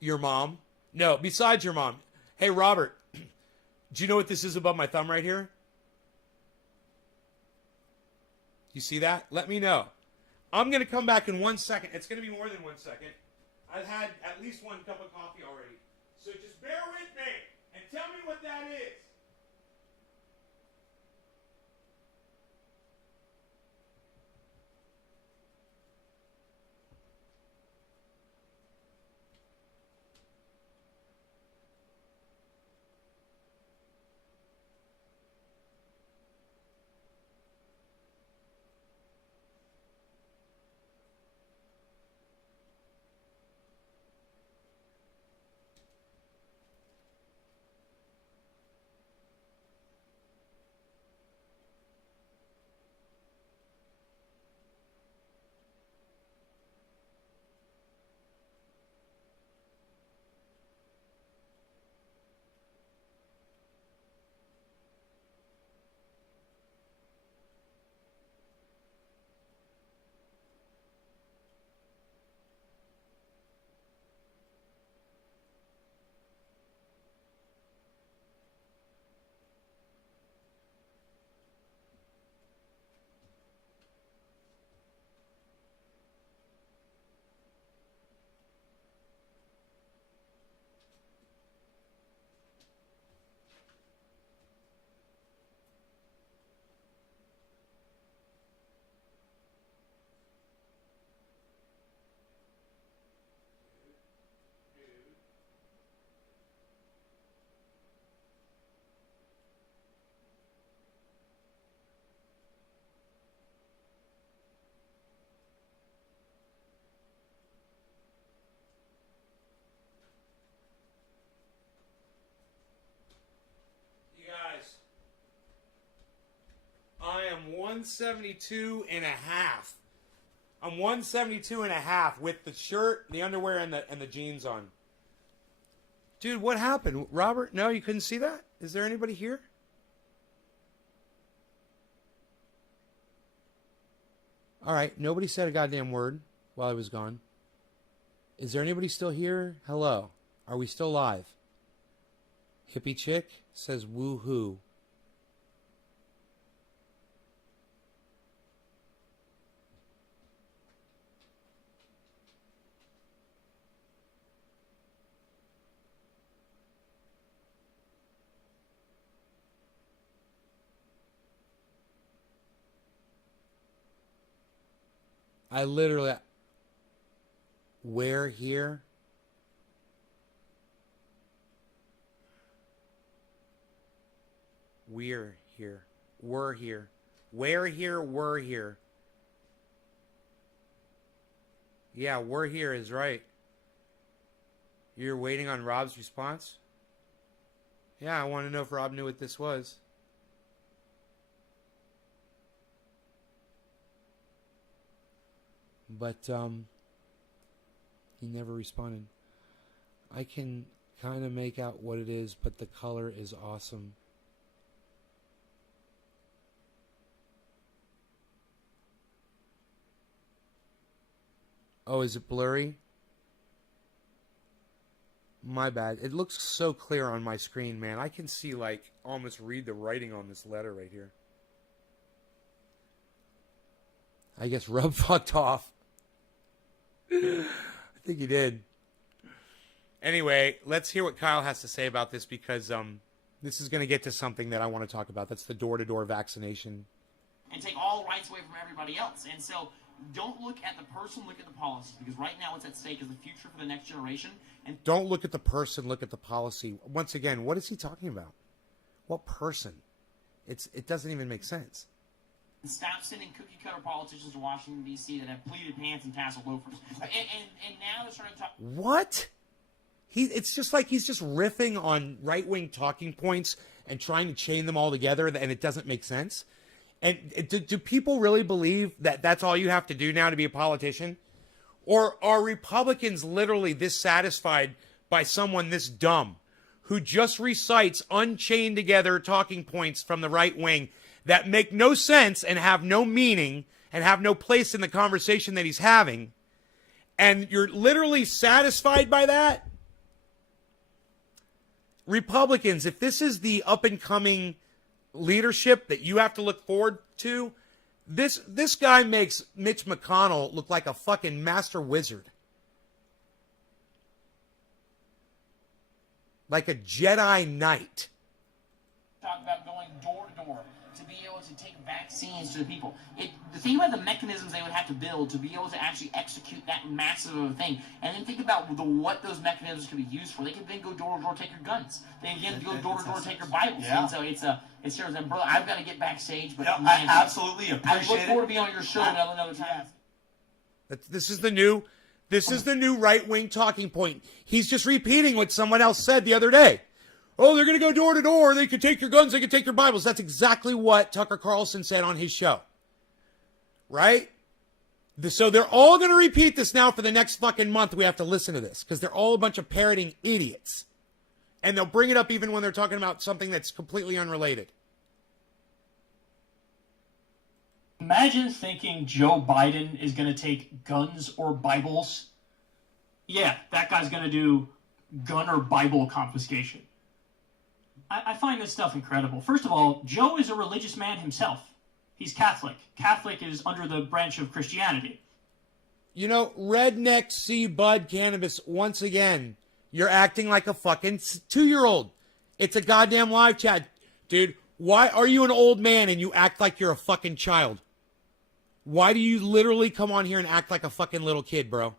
Your mom. No, besides your mom. Hey, Robert, do you know what this is above my thumb right here? You see that? Let me know. I'm going to come back in 1 second. It's going to be more than 1 second. I've had at least one cup of coffee already. So just bear with me and tell me what that is. I am 172 and a half. I'm 172 and a half with the shirt, the underwear, and the jeans on. Dude, what happened? Robert, no, you couldn't see that? Is there anybody here? All right, nobody said a goddamn word while I was gone. Is there anybody still here? Hello. Are we still live? Hippie chick says woo-hoo. I literally... Where here? We're here. We're here. Where here? We're here. Yeah, we're here is right. You're waiting on Rob's response? Yeah, I want to know if Rob knew what this was. But, he never responded. I can kind of make out what it is, but the color is awesome. Oh, is it blurry? My bad. It looks so clear on my screen, man. I can see, like, almost read the writing on this letter right here. I guess Rob fucked off. I think he did. Anyway, let's hear what Kyle has to say about this because this is going to get to something that I want to talk about. That's the door-to-door vaccination. And take all rights away from everybody else. And so don't look at the person, look at the policies. Because right now what's at stake is the future for the next generation. And don't look at the person, look at the policy. Once again, what is he talking about? What person? It doesn't even make sense. Stop sending cookie-cutter politicians to Washington, D.C. that have pleated pants and tassel loafers. And now they're starting to talk... What? It's just like he's just riffing on right-wing talking points and trying to chain them all together, and it doesn't make sense. And do people really believe that that's all you have to do now to be a politician? Or are Republicans literally this satisfied by someone this dumb who just recites unchained together talking points from the right wing that make no sense and have no meaning and have no place in the conversation that he's having, and you're literally satisfied by that? Republicans, if this is the up-and-coming leadership that you have to look forward to, this guy makes Mitch McConnell look like a fucking master wizard. like a Jedi Knight. Talk about going door to door to be able to take vaccines to the people. The thing about the mechanisms they would have to build to be able to actually execute that massive of a thing, and then think about what those mechanisms could be used for. They could then go door to door, take your guns. They can go door to door, take your Bibles. Yeah. And so it's serious. And brother, I've got to get backstage, but Yeah, man, I absolutely I look appreciate forward to it. being on your show another time. This is the new right-wing talking point. He's just repeating what someone else said the other day. Oh, they're going to go door to door. They could take your guns. They could take your Bibles. That's exactly what Tucker Carlson said on his show. Right? So they're all going to repeat this now for the next fucking month. We have to listen to this because they're all a bunch of parroting idiots. And they'll bring it up even when they're talking about something that's completely unrelated. Imagine thinking Joe Biden is going to take guns or Bibles. Yeah, that guy's going to do gun or Bible confiscation. I find this stuff incredible. First of all, Joe is a religious man himself. He's Catholic. Catholic is under the branch of Christianity. You know, Redneck C. Bud Cannabis, once again, you're acting like a fucking 2-year-old. It's a goddamn live chat. Dude, why are you an old man and you act like you're a fucking child? Why do you literally come on here and act like a fucking little kid, bro?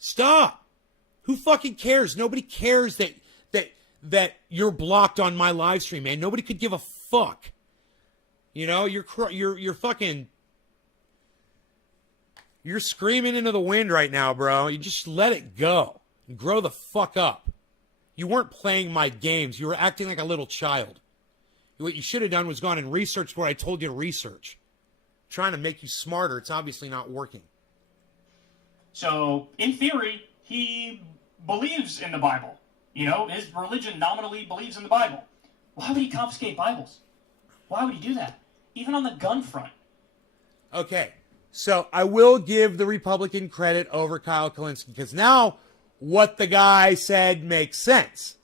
Stop. Who fucking cares? Nobody cares that you're blocked on my live stream, man. Nobody could give a fuck. You know, you're fucking, you're screaming into the wind right now, bro. You just let it go. Grow the fuck up. You weren't playing my games. You were acting like a little child. What you should have done was gone and researched what I told you to research. Trying to make you smarter. It's obviously not working. So, in theory, he believes in the Bible. You know, his religion nominally believes in the Bible. Why would he confiscate Bibles? Why would he do that? Even on the gun front. Okay, so I will give the Republican credit over Kyle Kulinski because now what the guy said makes sense.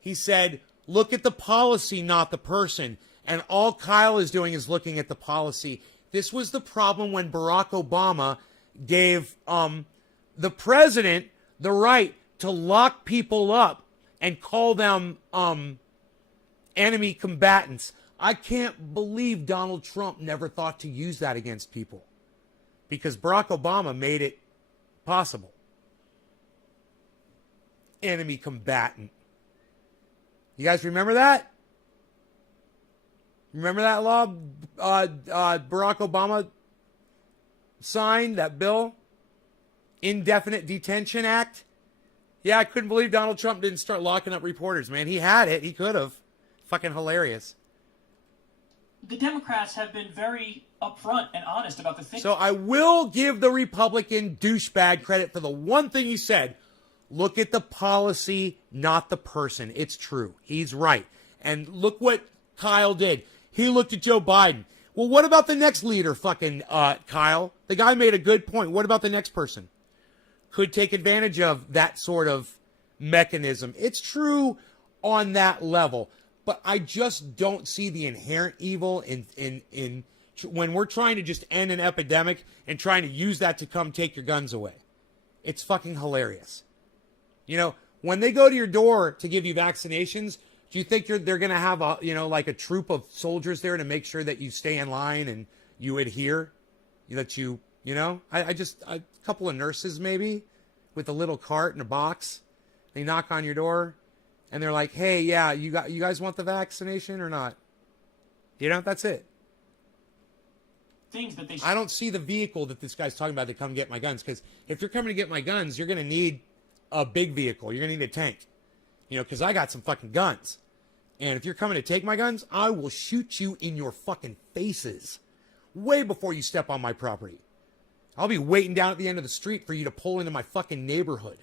He said, look at the policy, not the person. And all Kyle is doing is looking at the policy. This was the problem when Barack Obama gave the president the right to lock people up and call them enemy combatants. I can't believe Donald Trump never thought to use that against people because Barack Obama made it possible. Enemy combatant. You guys remember that? Remember that law Barack Obama signed, that bill? Indefinite Detention Act? Yeah, I couldn't believe Donald Trump didn't start locking up reporters, man. He had it. He could have. Fucking hilarious. The Democrats have been very upfront and honest about the things. So I will give the Republican douchebag credit for the one thing he said. Look at the policy, not the person. It's true. He's right. And look what Kyle did. He looked at Joe Biden. Well, what about the next leader, fucking Kyle? The guy made a good point. What about the next person? Could take advantage of that sort of mechanism. It's true on that level. But I just don't see the inherent evil in when we're trying to just end an epidemic and trying to use that to come take your guns away. It's fucking hilarious. You know, when they go to your door to give you vaccinations, do you think they're going to have like a troop of soldiers there to make sure that you stay in line and you adhere? That a couple of nurses maybe with a little cart and a box. They knock on your door and they're like, "Hey, yeah, you guys want the vaccination or not?" That's it. Things that they. I don't see the vehicle that this guy's talking about to come get my guns, because if you're coming to get my guns, you're going to need a big vehicle. You're going to need a tank. Because I got some fucking guns. And if you're coming to take my guns, I will shoot you in your fucking faces way before you step on my property. I'll be waiting down at the end of the street for you to pull into my fucking neighborhood.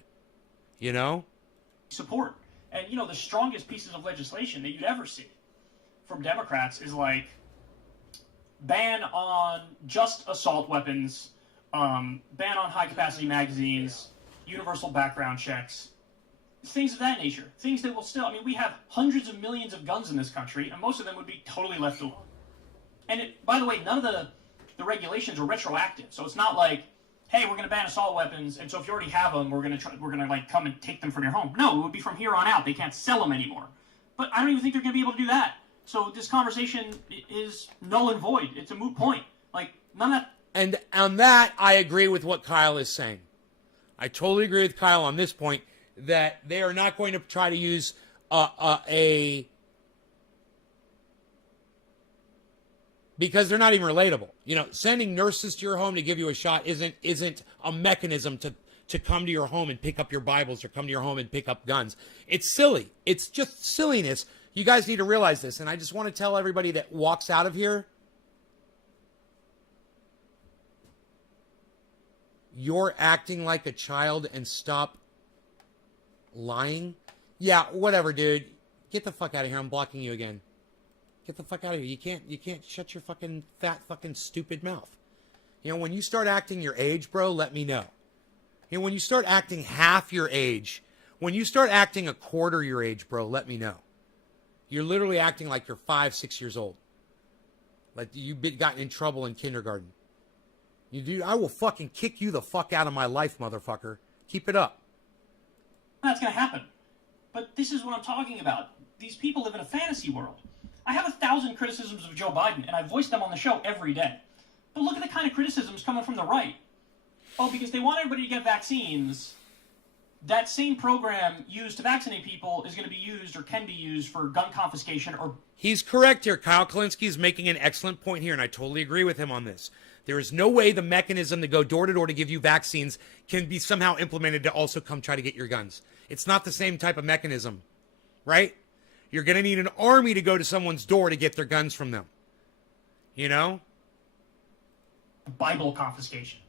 Support. And, the strongest pieces of legislation that you'd ever see from Democrats is like ban on just assault weapons, ban on high-capacity magazines, universal background checks, things of that nature. Things that will still, we have hundreds of millions of guns in this country, and most of them would be totally left alone. And by the way, none of the regulations are retroactive, so it's not like hey, we're going to ban assault weapons, and so if you already have them, we're going to like come and take them from your home. No, it would be from here on out. They can't sell them anymore. But I don't even think they're going to be able to do that. So this conversation is null and void. It's a moot point. Like, none of that. And on that, I agree with what Kyle is saying. I totally agree with Kyle on this point that they are not going to try to use because they're not even relatable. You know, sending nurses to your home to give you a shot isn't a mechanism to come to your home and pick up your Bibles or come to your home and pick up guns. It's silly. It's just silliness. You guys need to realize this. And I just want to tell everybody that walks out of here, you're acting like a child and stop lying. Yeah, whatever, dude. Get the fuck out of here. I'm blocking you again. Get the fuck out of here. You can't shut your fucking fat fucking stupid mouth. You know, when you start acting your age, bro, let me know. You know, when you start acting half your age, when you start acting a quarter your age, bro, let me know. You're literally acting like you're 5, 6 years old. Like you've gotten in trouble in kindergarten. You do. I will fucking kick you the fuck out of my life, motherfucker. Keep it up. That's going to happen. But this is what I'm talking about. These people live in a fantasy world. I have 1,000 criticisms of Joe Biden, and I voice them on the show every day. But look at the kind of criticisms coming from the right. Oh, because they want everybody to get vaccines, that same program used to vaccinate people is going to be used or can be used for gun confiscation or... He's correct here. Kyle Kalinske is making an excellent point here, and I totally agree with him on this. There is no way the mechanism to go door to door to give you vaccines can be somehow implemented to also come try to get your guns. It's not the same type of mechanism, right? You're going to need an army to go to someone's door to get their guns from them. You know? Bible confiscation.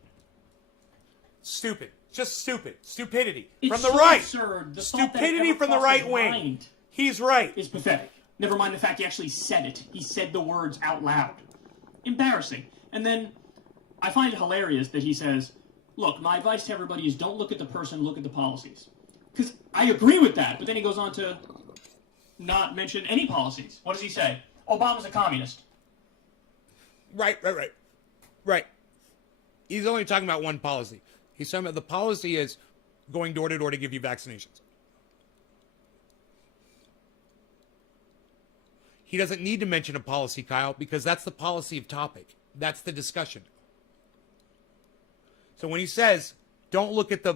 Stupid. Just stupid. Stupidity. It's from the so right. Absurd. The thought that Stupidity ever from the crossed right his wing. mind He's right. is pathetic. Never mind the fact he actually said it. He said the words out loud. Embarrassing. And then I find it hilarious that he says, look, my advice to everybody is don't look at the person, look at the policies. Because I agree with that. But then he goes on to not mention any policies. What does he say? Obama's a communist. Right. He's only talking about one policy. He's talking about the policy is going door to door to give you vaccinations. He doesn't need to mention a policy, Kyle, because that's the policy of topic. That's the discussion. So when he says, don't look at the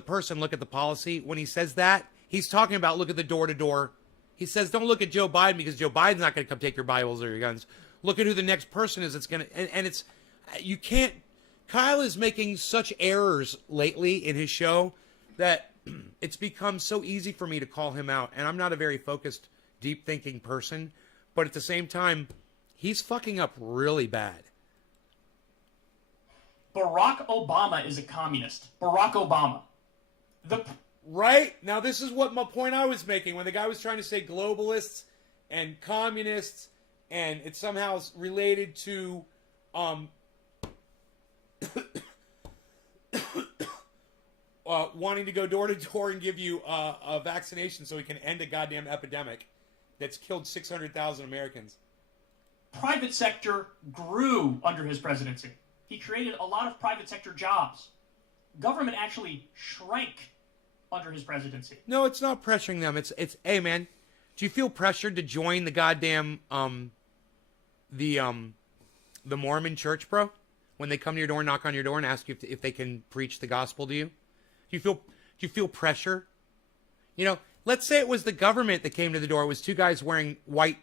person, look at the policy. When he says that, he's talking about look at the door to door. He says, don't look at Joe Biden because Joe Biden's not going to come take your Bibles or your guns. Look at who the next person is. It's going to, and it's, you can't, Kyle is making such errors lately in his show that it's become so easy for me to call him out. And I'm not a very focused, deep thinking person, but at the same time, he's fucking up really bad. Barack Obama is a communist. Barack Obama. Right? Now, this is what my point I was making when the guy was trying to say globalists and communists, and it's somehow related to wanting to go door to door and give you a vaccination so we can end a goddamn epidemic that's killed 600,000 Americans. Private sector grew under his presidency. He created a lot of private sector jobs. Government actually shrank under his presidency. No, it's not pressuring them. It's hey man, do you feel pressured to join the goddamn the Mormon church, bro? When they come to your door, knock on your door, and ask you if they can preach the gospel to you? Do you feel pressure? You know, let's say it was the government that came to the door. It was two guys wearing white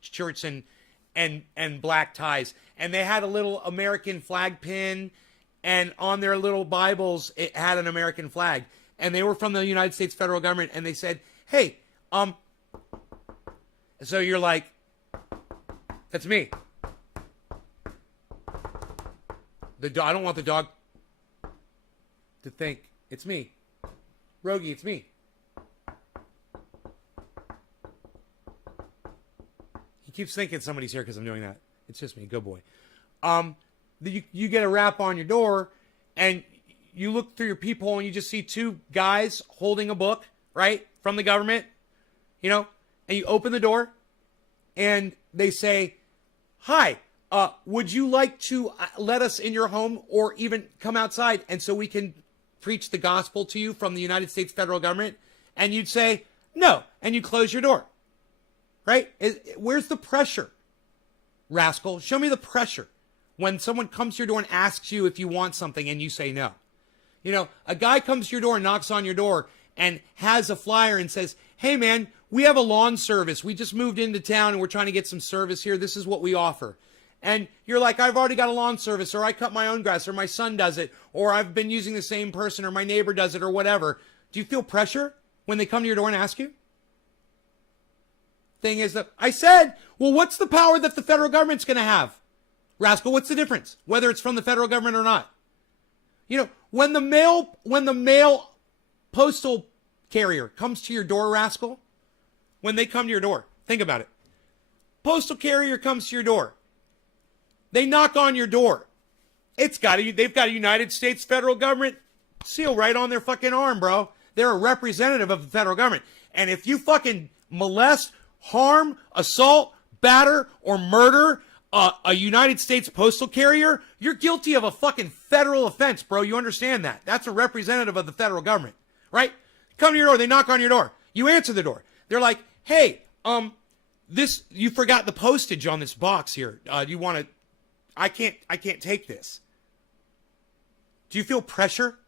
shirts and black ties, and they had a little American flag pin, and on their little Bibles it had an American flag, and they were from the United States federal government, and they said, hey, so you're like, that's me. I don't want the dog to think it's me. Rogie, it's me. He keeps thinking somebody's here because I'm doing that. It's just me. Good boy. You get a rap on your door, and you look through your peephole, and you just see two guys holding a book, right, from the government, you know, and you open the door, and they say, hi, would you like to let us in your home or even come outside and so we can preach the gospel to you from the United States federal government? And you'd say, no, and you close your door, right? Where's the pressure, rascal? Show me the pressure when someone comes to your door and asks you if you want something and you say no. You know, a guy comes to your door and knocks on your door and has a flyer and says, hey man, we have a lawn service. We just moved into town and we're trying to get some service here. This is what we offer. And you're like, I've already got a lawn service, or I cut my own grass, or my son does it, or I've been using the same person, or my neighbor does it, or whatever. Do you feel pressure when they come to your door and ask you? Thing is that I said, well, what's the power that the federal government's going to have? Rascal, what's the difference? Whether it's from the federal government or not. You know, when the mail postal carrier comes to your door, rascal, when they come to your door, think about it. Postal carrier comes to your door. They knock on your door. They've got a United States federal government seal right on their fucking arm, bro. They're a representative of the federal government. And if you fucking molest, harm, assault, batter, or murder a United States postal carrier, you're guilty of a fucking federal offense, bro. You understand that? That's a representative of the federal government, right? Come to your door. They knock on your door. You answer the door. They're like, hey, you forgot the postage on this box here. Do you want to? I can't take this. Do you feel pressure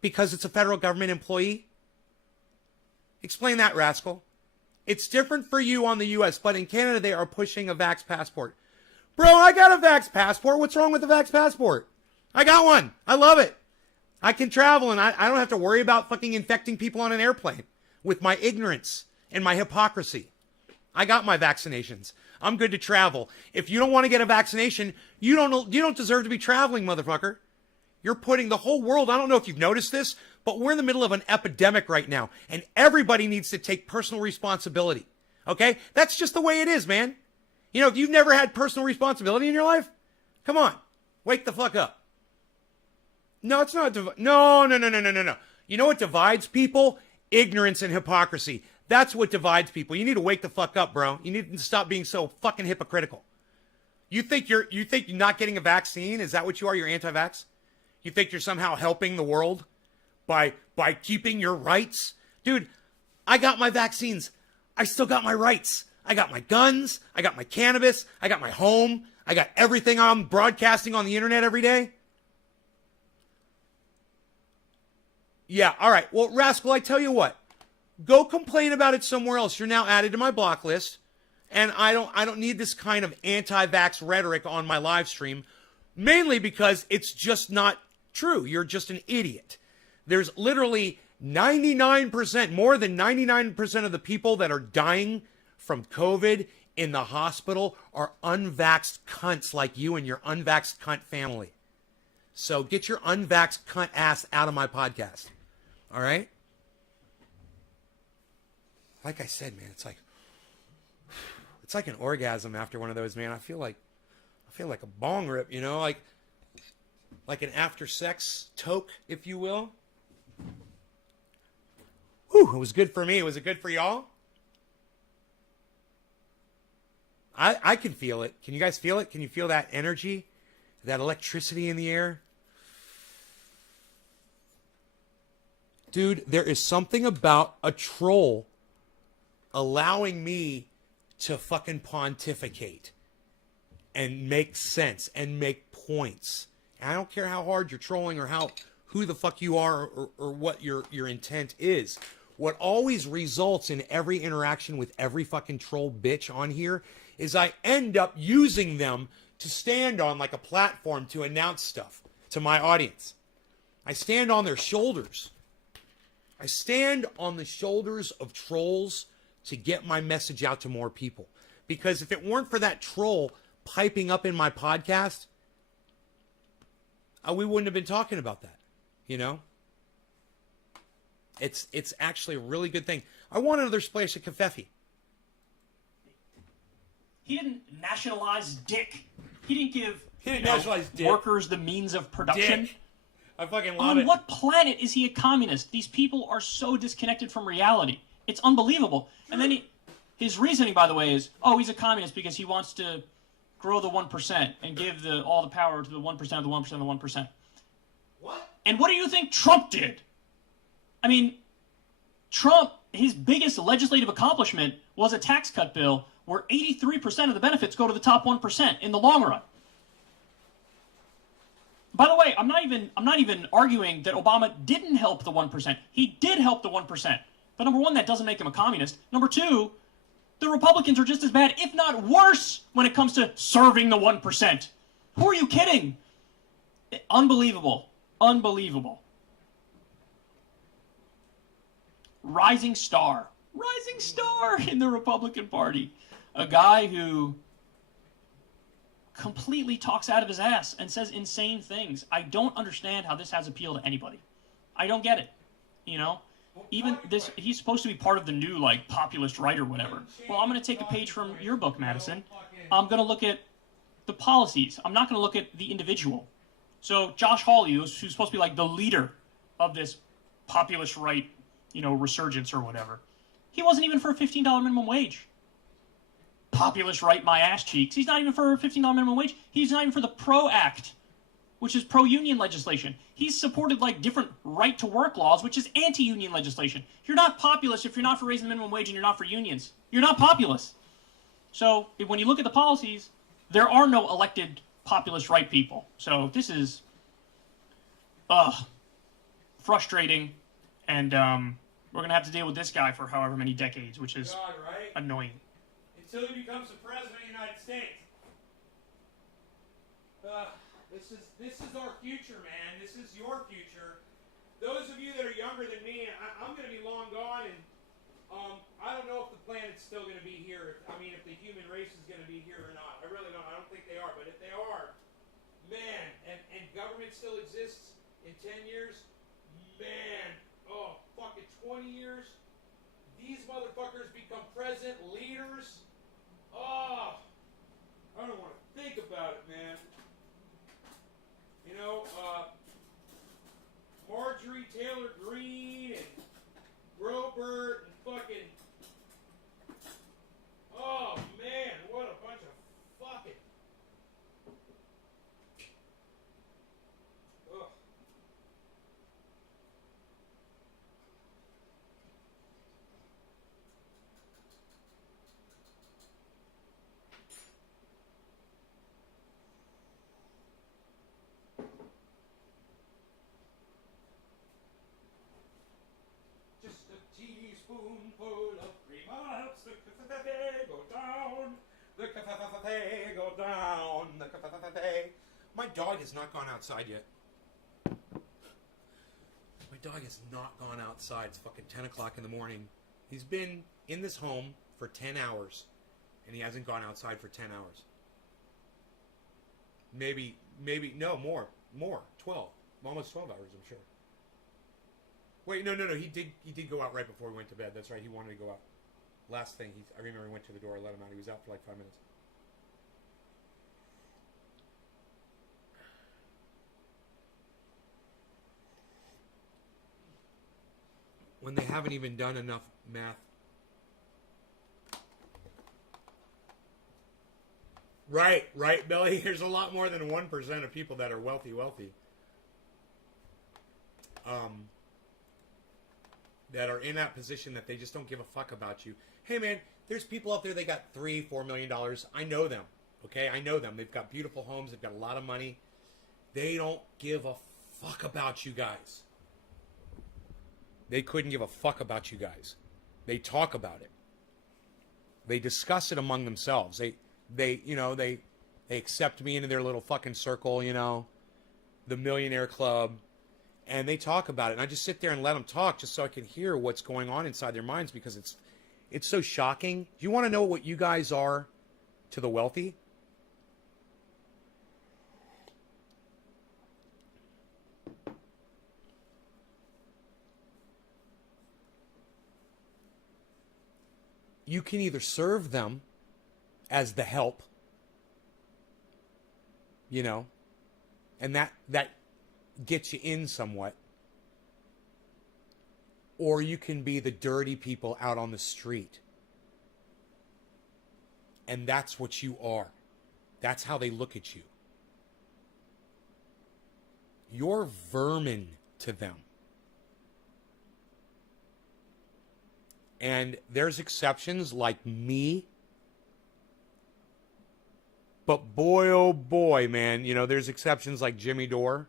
because it's a federal government employee? Explain that, rascal. It's different for you on the U.S., but in Canada, they are pushing a Vax passport. Bro, I got a Vax passport. What's wrong with the Vax passport? I got one. I love it. I can travel, and I don't have to worry about fucking infecting people on an airplane with my ignorance and my hypocrisy. I got my vaccinations. I'm good to travel. If you don't want to get a vaccination, you don't deserve to be traveling, motherfucker. You're putting the whole world, I don't know if you've noticed this, but we're in the middle of an epidemic right now, and everybody needs to take personal responsibility. Okay? That's just the way it is, man. You know, if you've never had personal responsibility in your life, come on. Wake the fuck up. No, it's not. No. You know what divides people? Ignorance and hypocrisy. That's what divides people. You need to wake the fuck up, bro. You need to stop being so fucking hypocritical. You think you're not getting a vaccine? Is that what you are? You're anti-vax? You think you're somehow helping the world by keeping your rights? Dude, I got my vaccines. I still got my rights. I got my guns. I got my cannabis. I got my home. I got everything I'm broadcasting on the internet every day. Yeah, all right. Well, rascal, I tell you what. Go complain about it somewhere else. You're now added to my block list, and I don't need this kind of anti-vax rhetoric on my live stream, mainly because it's just not true. You're just an idiot. There's literally 99%, more than 99% of the people that are dying from COVID in the hospital are unvaxxed cunts like you and your unvaxxed cunt family. So get your unvaxxed cunt ass out of my podcast. All right? Like I said, man, it's like an orgasm after one of those, man. I feel like a bong rip, you know, like an after sex toke, if you will. Whew, it was good for me. Was it good for y'all? I can feel it. Can you guys feel it? Can you feel that energy? That electricity in the air? Dude, there is something about a troll allowing me to fucking pontificate and make sense and make points. And I don't care how hard you're trolling or who the fuck you are or what your intent is. What always results in every interaction with every fucking troll bitch on here is I end up using them to stand on like a platform to announce stuff to my audience. I stand on their shoulders. I stand on the shoulders of trolls to get my message out to more people. Because if it weren't for that troll piping up in my podcast, we wouldn't have been talking about that, you know? It's actually a really good thing. I want another splash of Covfefe. He didn't nationalize dick. He didn't give nationalize dick. Workers the means of production. Dick. I fucking love it. On what planet is he a communist? These people are so disconnected from reality. It's unbelievable. And then his reasoning, by the way, is, oh, he's a communist because he wants to grow the 1% and give all the power to the 1% of the 1% of the 1%. What? And what do you think Trump did? I mean, Trump, his biggest legislative accomplishment was a tax cut bill where 83% of the benefits go to the top 1% in the long run. By the way, I'm not even arguing that Obama didn't help the 1%. He did help the 1%. But number one, that doesn't make him a communist. Number two, the Republicans are just as bad, if not worse, when it comes to serving the 1%. Who are you kidding? Unbelievable. Unbelievable. Rising star in the Republican Party. A guy who completely talks out of his ass and says insane things. I don't understand how this has appeal to anybody. I don't get it. You know? Even this, he's supposed to be part of the new, like, populist right or whatever. Well, I'm going to take a page from your book, Madison. I'm going to look at the policies. I'm not going to look at the individual. So Josh Hawley, who's supposed to be like the leader of this populist right, you know, resurgence or whatever, he wasn't even for a $15 minimum wage. Populist right, my ass cheeks. He's not even for a $15 minimum wage. He's not even for the PRO Act, which is pro-union legislation. He's supported like different right-to-work laws, which is anti-union legislation. You're not populist if you're not for raising the minimum wage and you're not for unions. You're not populist. So when you look at the policies, there are no elected populist right people. So this is frustrating, and we're going to have to deal with this guy for however many decades, which is God, right? annoying. Until he becomes the president of the United States. This is our future, man. This is your future. Those of you that are younger than me, I'm going to be long gone, and I don't know if the planet's still going to be here. I mean, if the human race is going to be here or not. I really don't. I don't think they are. But if they are, man, and government still exists in 10 years, man, oh, fucking 20 years, these motherfuckers become president leaders. Oh, I don't want to think about it, man. You know, Marjorie Taylor Greene and Robert and fucking. Oh man, what a bunch of fucking. Ugh. Just a teaspoonful of cream helps the cafe go down. The cafe go down. The cafe. My dog has not gone outside yet. My dog has not gone outside. It's fucking 10 o'clock in the morning. He's been in this home for 10 hours, and he hasn't gone outside for 10 hours. Maybe, no, more, 12, almost 12 hours, I'm sure. Wait, no, he did go out right before we went to bed. That's right, he wanted to go out. Last thing, I remember he went to the door, I let him out. He was out for like 5 minutes. When they haven't even done enough math. Right, Billy. There's a lot more than 1% of people that are wealthy. That are in that position that they just don't give a fuck about you. Hey, man, there's people out there, they got $3-4 million. I know them, okay? I know them. They've got beautiful homes. They've got a lot of money. They don't give a fuck about you guys. They couldn't give a fuck about you guys. They talk about it. They discuss it among themselves. They accept me into their little fucking circle, the millionaire club, and they talk about it. And I just sit there and let them talk just so I can hear what's going on inside their minds, because it's so shocking. Do you want to know what you guys are to the wealthy? You can either serve them as the help, and that gets you in somewhat, or you can be the dirty people out on the street. And that's what you are. That's how they look at you. You're vermin to them. And there's exceptions like me. But boy, oh boy, man, you know, there's exceptions like Jimmy Dore.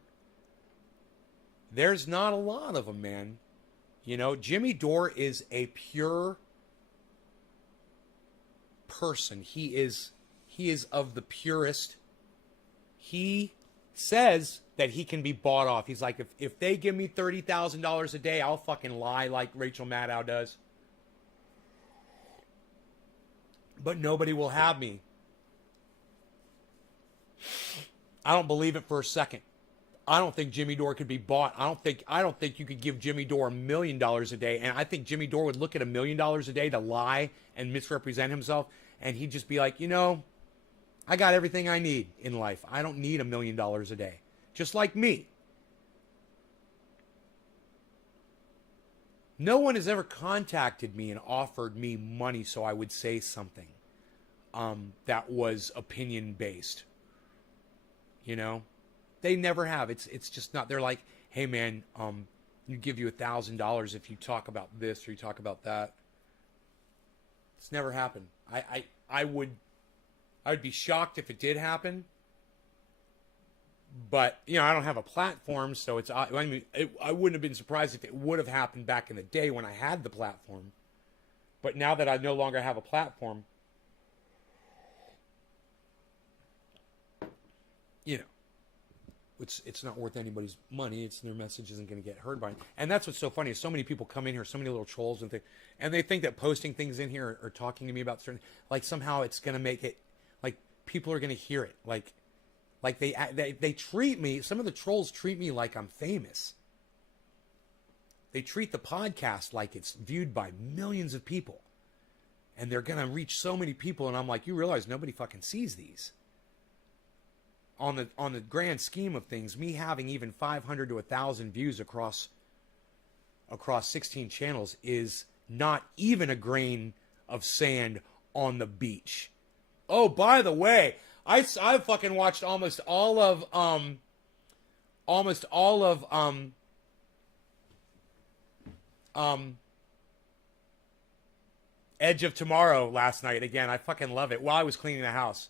There's not a lot of them, man. You know, Jimmy Dore is a pure person. He is of the purest. He says that he can be bought off. He's like, if they give me $30,000 a day, I'll fucking lie like Rachel Maddow does. But nobody will have me. I don't believe it for a second. I don't think Jimmy Dore could be bought. I don't think you could give Jimmy Dore $1 million a day. And I think Jimmy Dore would look at $1 million a day to lie and misrepresent himself. And he'd just be like, you know, I got everything I need in life. I don't need $1 million a day. Just like me. No one has ever contacted me and offered me money so I would say something that was opinion-based. You know? They never have. It's just not. They're like, hey, man, you give you $1,000 if you talk about this or you talk about that. It's never happened. I would be shocked if it did happen. But, you know, I don't have a platform, so it's, I mean, I wouldn't have been surprised if it would have happened back in the day when I had the platform. But now that I no longer have a platform, you know, it's not worth anybody's money. Their message isn't going to get heard by it. And that's what's so funny is so many people come in here, so many little trolls and things, and they think that posting things in here or talking to me about certain, like somehow it's going to make it, like people are going to hear it. Like they treat me, some of the trolls treat me like I'm famous. They treat the podcast like it's viewed by millions of people. And they're going to reach so many people. And I'm like, you realize nobody fucking sees these. On the grand scheme of things, me having even 500 to 1,000 views across 16 channels is not even a grain of sand on the beach. Oh, by the way, I fucking watched almost all of Edge of Tomorrow last night. Again, I fucking love it while I was cleaning the house.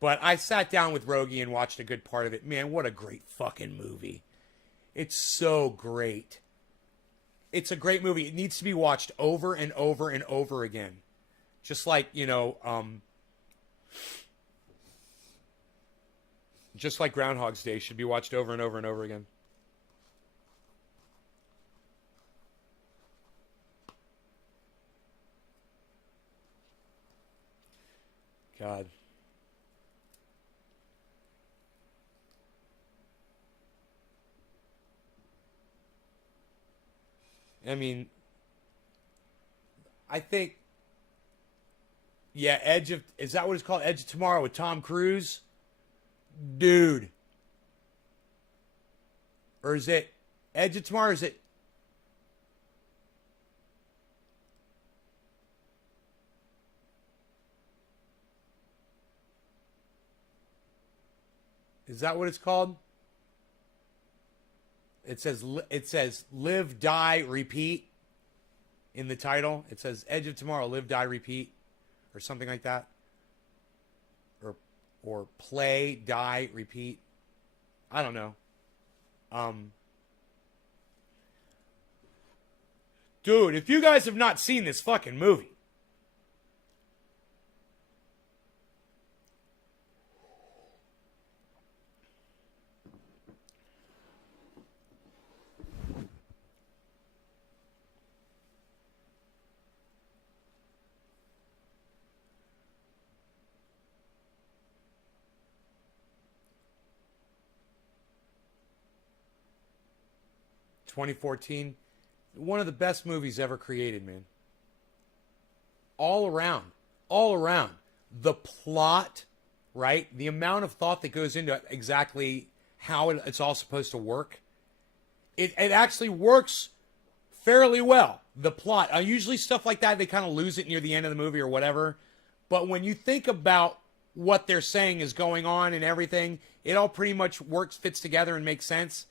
But I sat down with Rogie and watched a good part of it. Man, what a great fucking movie. It's so great. It's a great movie. It needs to be watched over and over and over again. Just like, you know, just like Groundhog's Day should be watched over and over and over again. God. I mean, I think, yeah, is that what it's called? Edge of Tomorrow with Tom Cruise? Dude. Or is it Edge of Tomorrow? Is it? Is that what it's called? It says live, die, repeat in the title. It says Edge of Tomorrow, live, die, repeat, or something like that. Or play, die, repeat. I don't know. Dude, if you guys have not seen this fucking movie, (2014), one of the best movies ever created, man. All around. The plot, right? The amount of thought that goes into exactly how it's all supposed to work. It actually works fairly well. The plot. Usually stuff like that, they kind of lose it near the end of the movie or whatever. But when you think about what they're saying is going on and everything. It all pretty much fits together and makes sense.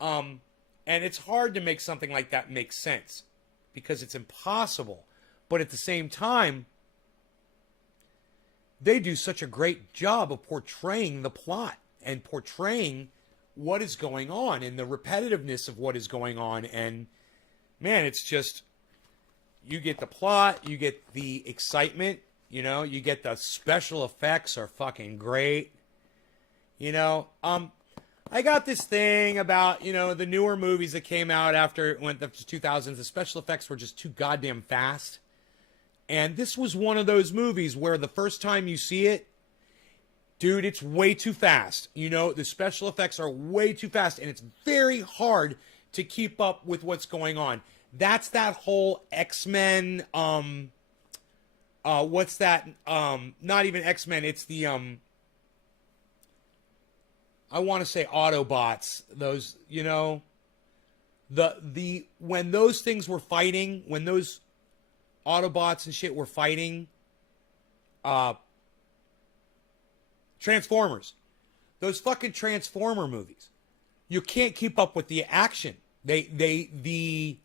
And it's hard to make something like that make sense because it's impossible. But at the same time, they do such a great job of portraying the plot and portraying what is going on and the repetitiveness of what is going on. And man, it's just, you get the plot, you get the excitement, you know, you get the special effects are fucking great. You know, I got this thing about, you know, the newer movies that came out after it went to 2000s. The special effects were just too goddamn fast. And this was one of those movies where the first time you see it, dude, it's way too fast. You know, the special effects are way too fast, and it's very hard to keep up with what's going on. That's that whole X-Men, what's that? Not even X-Men, it's the, I want to say Autobots. Those, you know, when those things were fighting, when those Autobots and shit were fighting, Transformers. Those fucking Transformer movies. You can't keep up with the action. The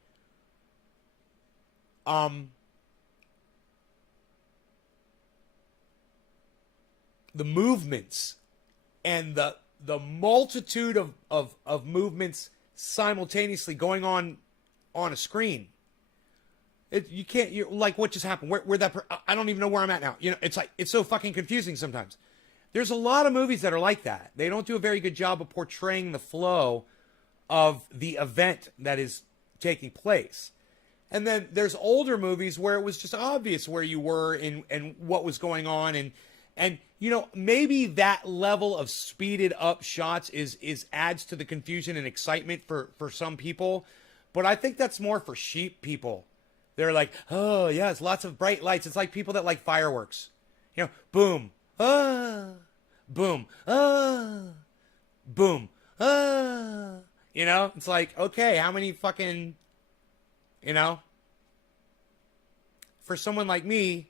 movements and the multitude of movements simultaneously going on a screen. You can't, you're like, what just happened? Where I don't even know where I'm at now. You know, it's like, it's so fucking confusing sometimes. There's a lot of movies that are like that. They don't do a very good job of portraying the flow of the event that is taking place. And then there's older movies where it was just obvious where you were and what was going on. And you know, maybe that level of speeded up shots is adds to the confusion and excitement for some people. But I think that's more for sheep people. They're like, oh, yeah, it's lots of bright lights. It's like people that like fireworks. You know, boom, boom, boom, you know, it's like, okay, how many fucking, you know, for someone like me,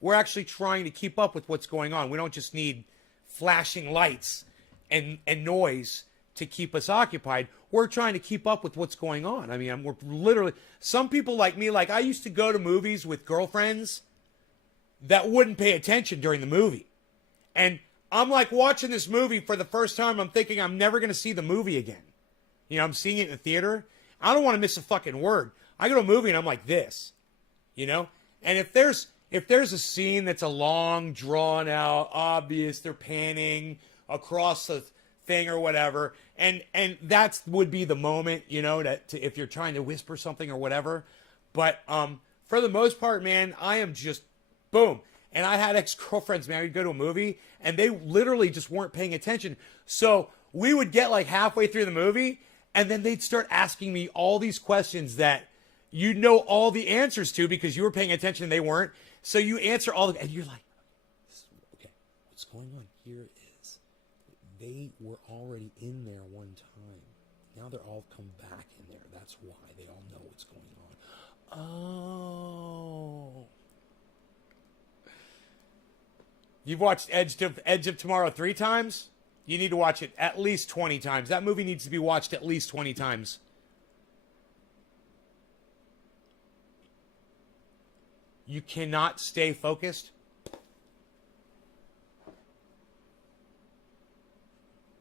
we're actually trying to keep up with what's going on. We don't just need flashing lights and noise to keep us occupied. We're trying to keep up with what's going on. I mean, we're literally, some people like me, like I used to go to movies with girlfriends that wouldn't pay attention during the movie. And I'm like watching this movie for the first time. I'm thinking I'm never going to see the movie again. You know, I'm seeing it in the theater. I don't want to miss a fucking word. I go to a movie and I'm like this, you know? And if there's a scene that's a long, drawn out, obvious, they're panning across the thing or whatever, and that's would be the moment, you know, to if you're trying to whisper something or whatever. But for the most part, man, I am just boom. And I had ex-girlfriends, man, we'd go to a movie and they literally just weren't paying attention. So we would get like halfway through the movie and then they'd start asking me all these questions that you know all the answers to because you were paying attention and they weren't. So you answer all and you're like, okay, what's going on here is they were already in there one time. Now they're all come back in there. That's why they all know what's going on. Oh. You've watched Edge of Tomorrow 3 times? You need to watch it at least 20 times. That movie needs to be watched at least 20 times. You cannot stay focused.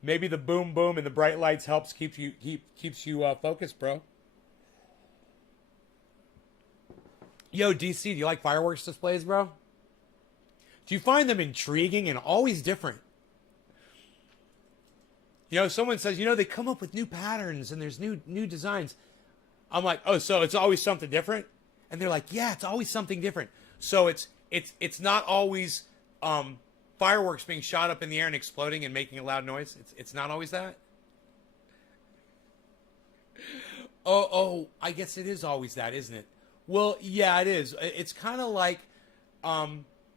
Maybe the boom boom and the bright lights helps keeps you focused, bro. Yo, DC, do you like fireworks displays, bro? Do you find them intriguing and always different? You know, someone says, you know, they come up with new patterns and there's new designs. I'm like, oh, so it's always something different? And they're like, yeah, it's always something different. So it's not always fireworks being shot up in the air and exploding and making a loud noise. It's not always that. Oh, I guess it is always that, isn't it? Well, yeah, it is. It's kind of like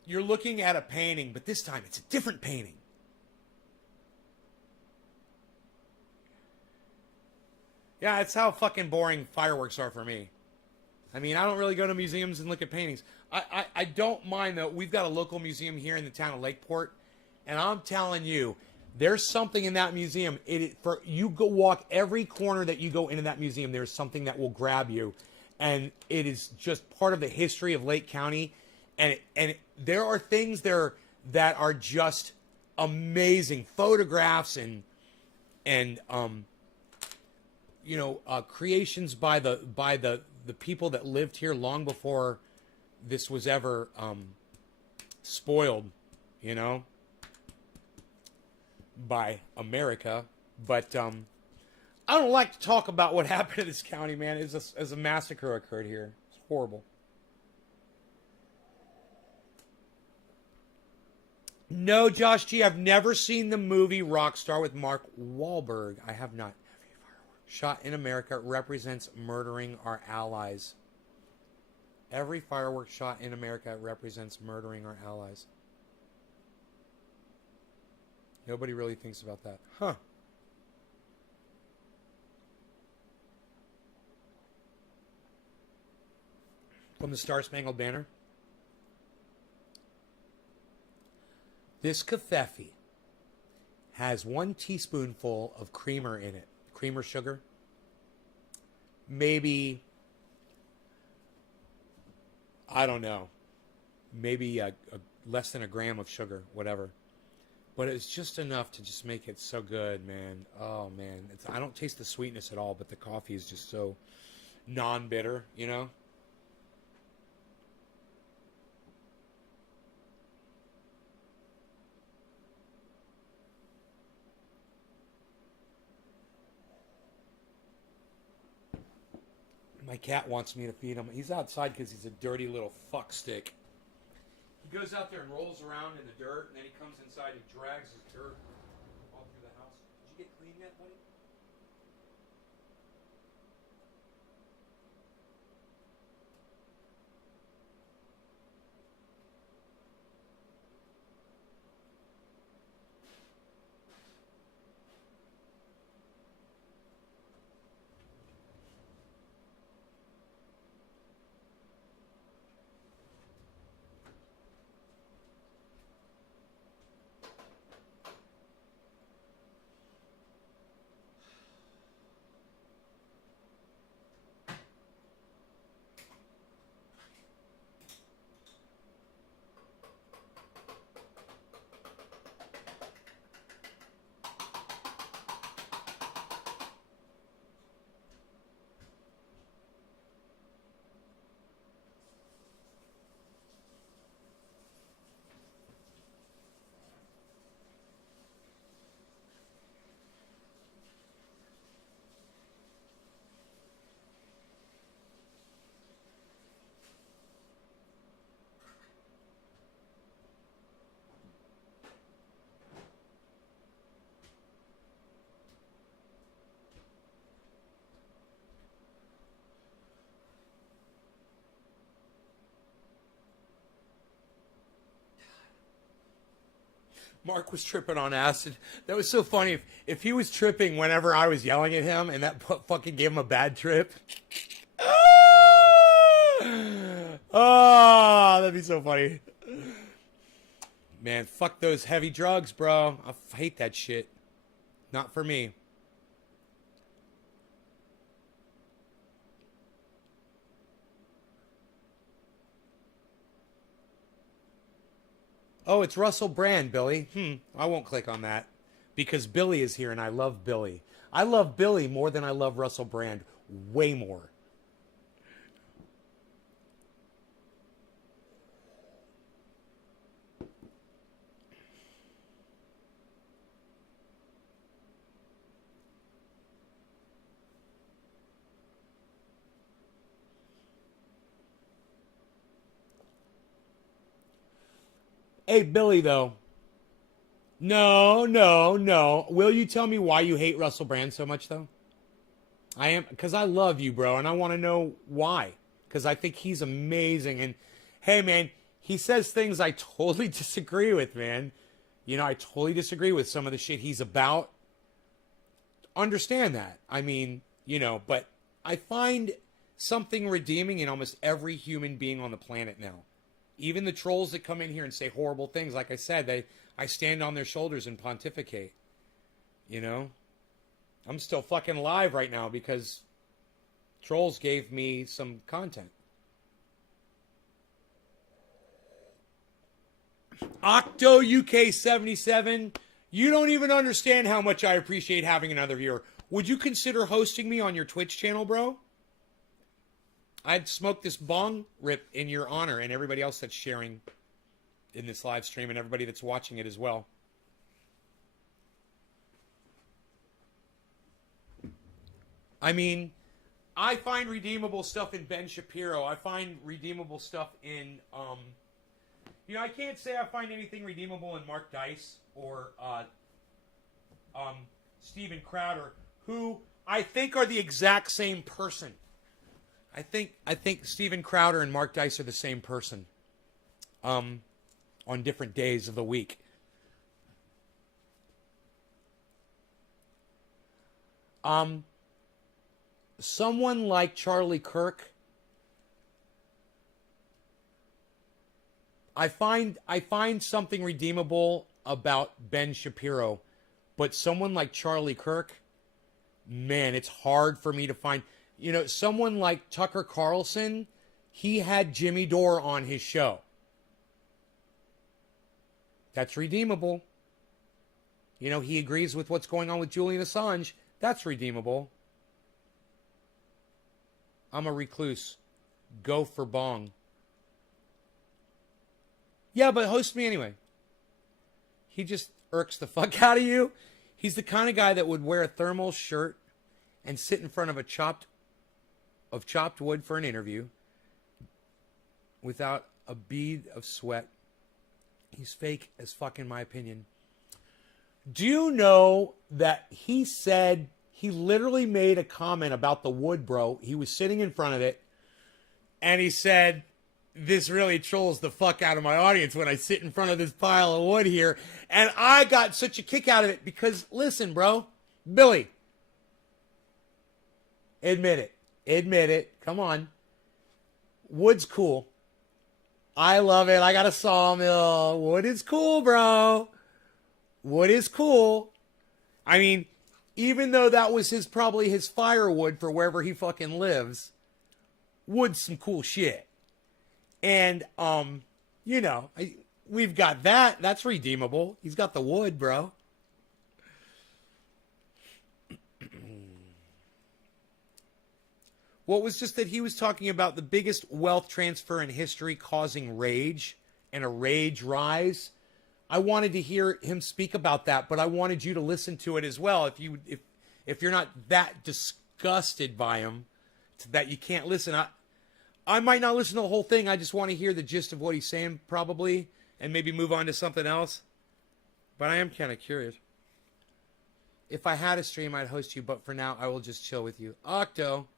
you're looking at a painting, but this time it's a different painting. Yeah, it's how fucking boring fireworks are for me. I mean, I don't really go to museums and look at paintings. I don't mind though. We've got a local museum here in the town of Lakeport, and I'm telling you, there's something in that museum. For you go walk every corner that you go into that museum, there's something that will grab you, and it is just part of the history of Lake County, and there are things there that are just amazing photographs and creations by the people that lived here long before this was ever spoiled, by America. But I don't like to talk about what happened in this county, man. As a massacre occurred here. It's horrible. No, Josh G, I've never seen the movie Rockstar with Mark Wahlberg. I have not. Every firework shot in America represents murdering our allies. Every firework shot in America represents murdering our allies. Nobody really thinks about that. Huh. From the Star Spangled Banner. This covfefe has 1 teaspoonful of creamer in it. Creamer sugar. Maybe, I don't know, maybe less than a gram of sugar, whatever. But it's just enough to just make it so good, man. Oh, man. I don't taste the sweetness at all, but the coffee is just so non-bitter, My cat wants me to feed him. He's outside because he's a dirty little fuckstick. He goes out there and rolls around in the dirt, and then he comes inside and drags his dirt all through the house. Did you get clean yet, buddy? Mark was tripping on acid. That was so funny. If he was tripping whenever I was yelling at him and that fucking gave him a bad trip. Oh, that'd be so funny. Man, fuck those heavy drugs, bro. I hate that shit. Not for me. Oh, it's Russell Brand, Billy. I won't click on that because Billy is here and I love Billy. I love Billy more than I love Russell Brand. Way more. Hey, Billy, though. No. Will you tell me why you hate Russell Brand so much, though? Because I love you, bro, and I want to know why. Because I think he's amazing. And, hey, man, he says things I totally disagree with, man. I totally disagree with some of the shit he's about. Understand that. I mean, but I find something redeeming in almost every human being on the planet now. Even the trolls that come in here and say horrible things, like I said, I stand on their shoulders and pontificate. You know? I'm still fucking alive right now because trolls gave me some content. Octo UK 77, you don't even understand how much I appreciate having another viewer. Would you consider hosting me on your Twitch channel, bro? I'd smoke this bong rip in your honor and everybody else that's sharing in this live stream and everybody that's watching it as well. I mean, I find redeemable stuff in Ben Shapiro. I find redeemable stuff in, you know, I can't say I find anything redeemable in Mark Dice or Steven Crowder, who I think are the exact same person. I think Steven Crowder and Mark Dice are the same person, on different days of the week. Someone like Charlie Kirk, I find something redeemable about Ben Shapiro, but someone like Charlie Kirk, man, it's hard for me to find. You know, someone like Tucker Carlson, he had Jimmy Dore on his show. That's redeemable. You know, he agrees with what's going on with Julian Assange. That's redeemable. I'm a recluse. Go for bong. Yeah, but host me anyway. He just irks the fuck out of you. He's the kind of guy that would wear a thermal shirt and sit in front of chopped wood for an interview without a bead of sweat. He's fake as fuck, in my opinion. Do you know that he said, he literally made a comment about the wood, bro. He was sitting in front of it, and he said, this really trolls the fuck out of my audience when I sit in front of this pile of wood here. And I got such a kick out of it because, listen, bro, Billy, admit it. Admit it. Come on. Wood's cool. I love it. I got a sawmill. Wood is cool, bro. Wood is cool. I mean, even though that was probably his firewood for wherever he fucking lives, wood's some cool shit. And, you know, we've got that. That's redeemable. He's got the wood, bro. What was just that he was talking about the biggest wealth transfer in history causing rage and a rage rise. I wanted to hear him speak about that, but I wanted you to listen to it as well. If you're not that disgusted by him that you can't listen, I might not listen to the whole thing. I just want to hear the gist of what he's saying probably and maybe move on to something else. But I am kind of curious. If I had a stream, I'd host you, but for now, I will just chill with you. Octo.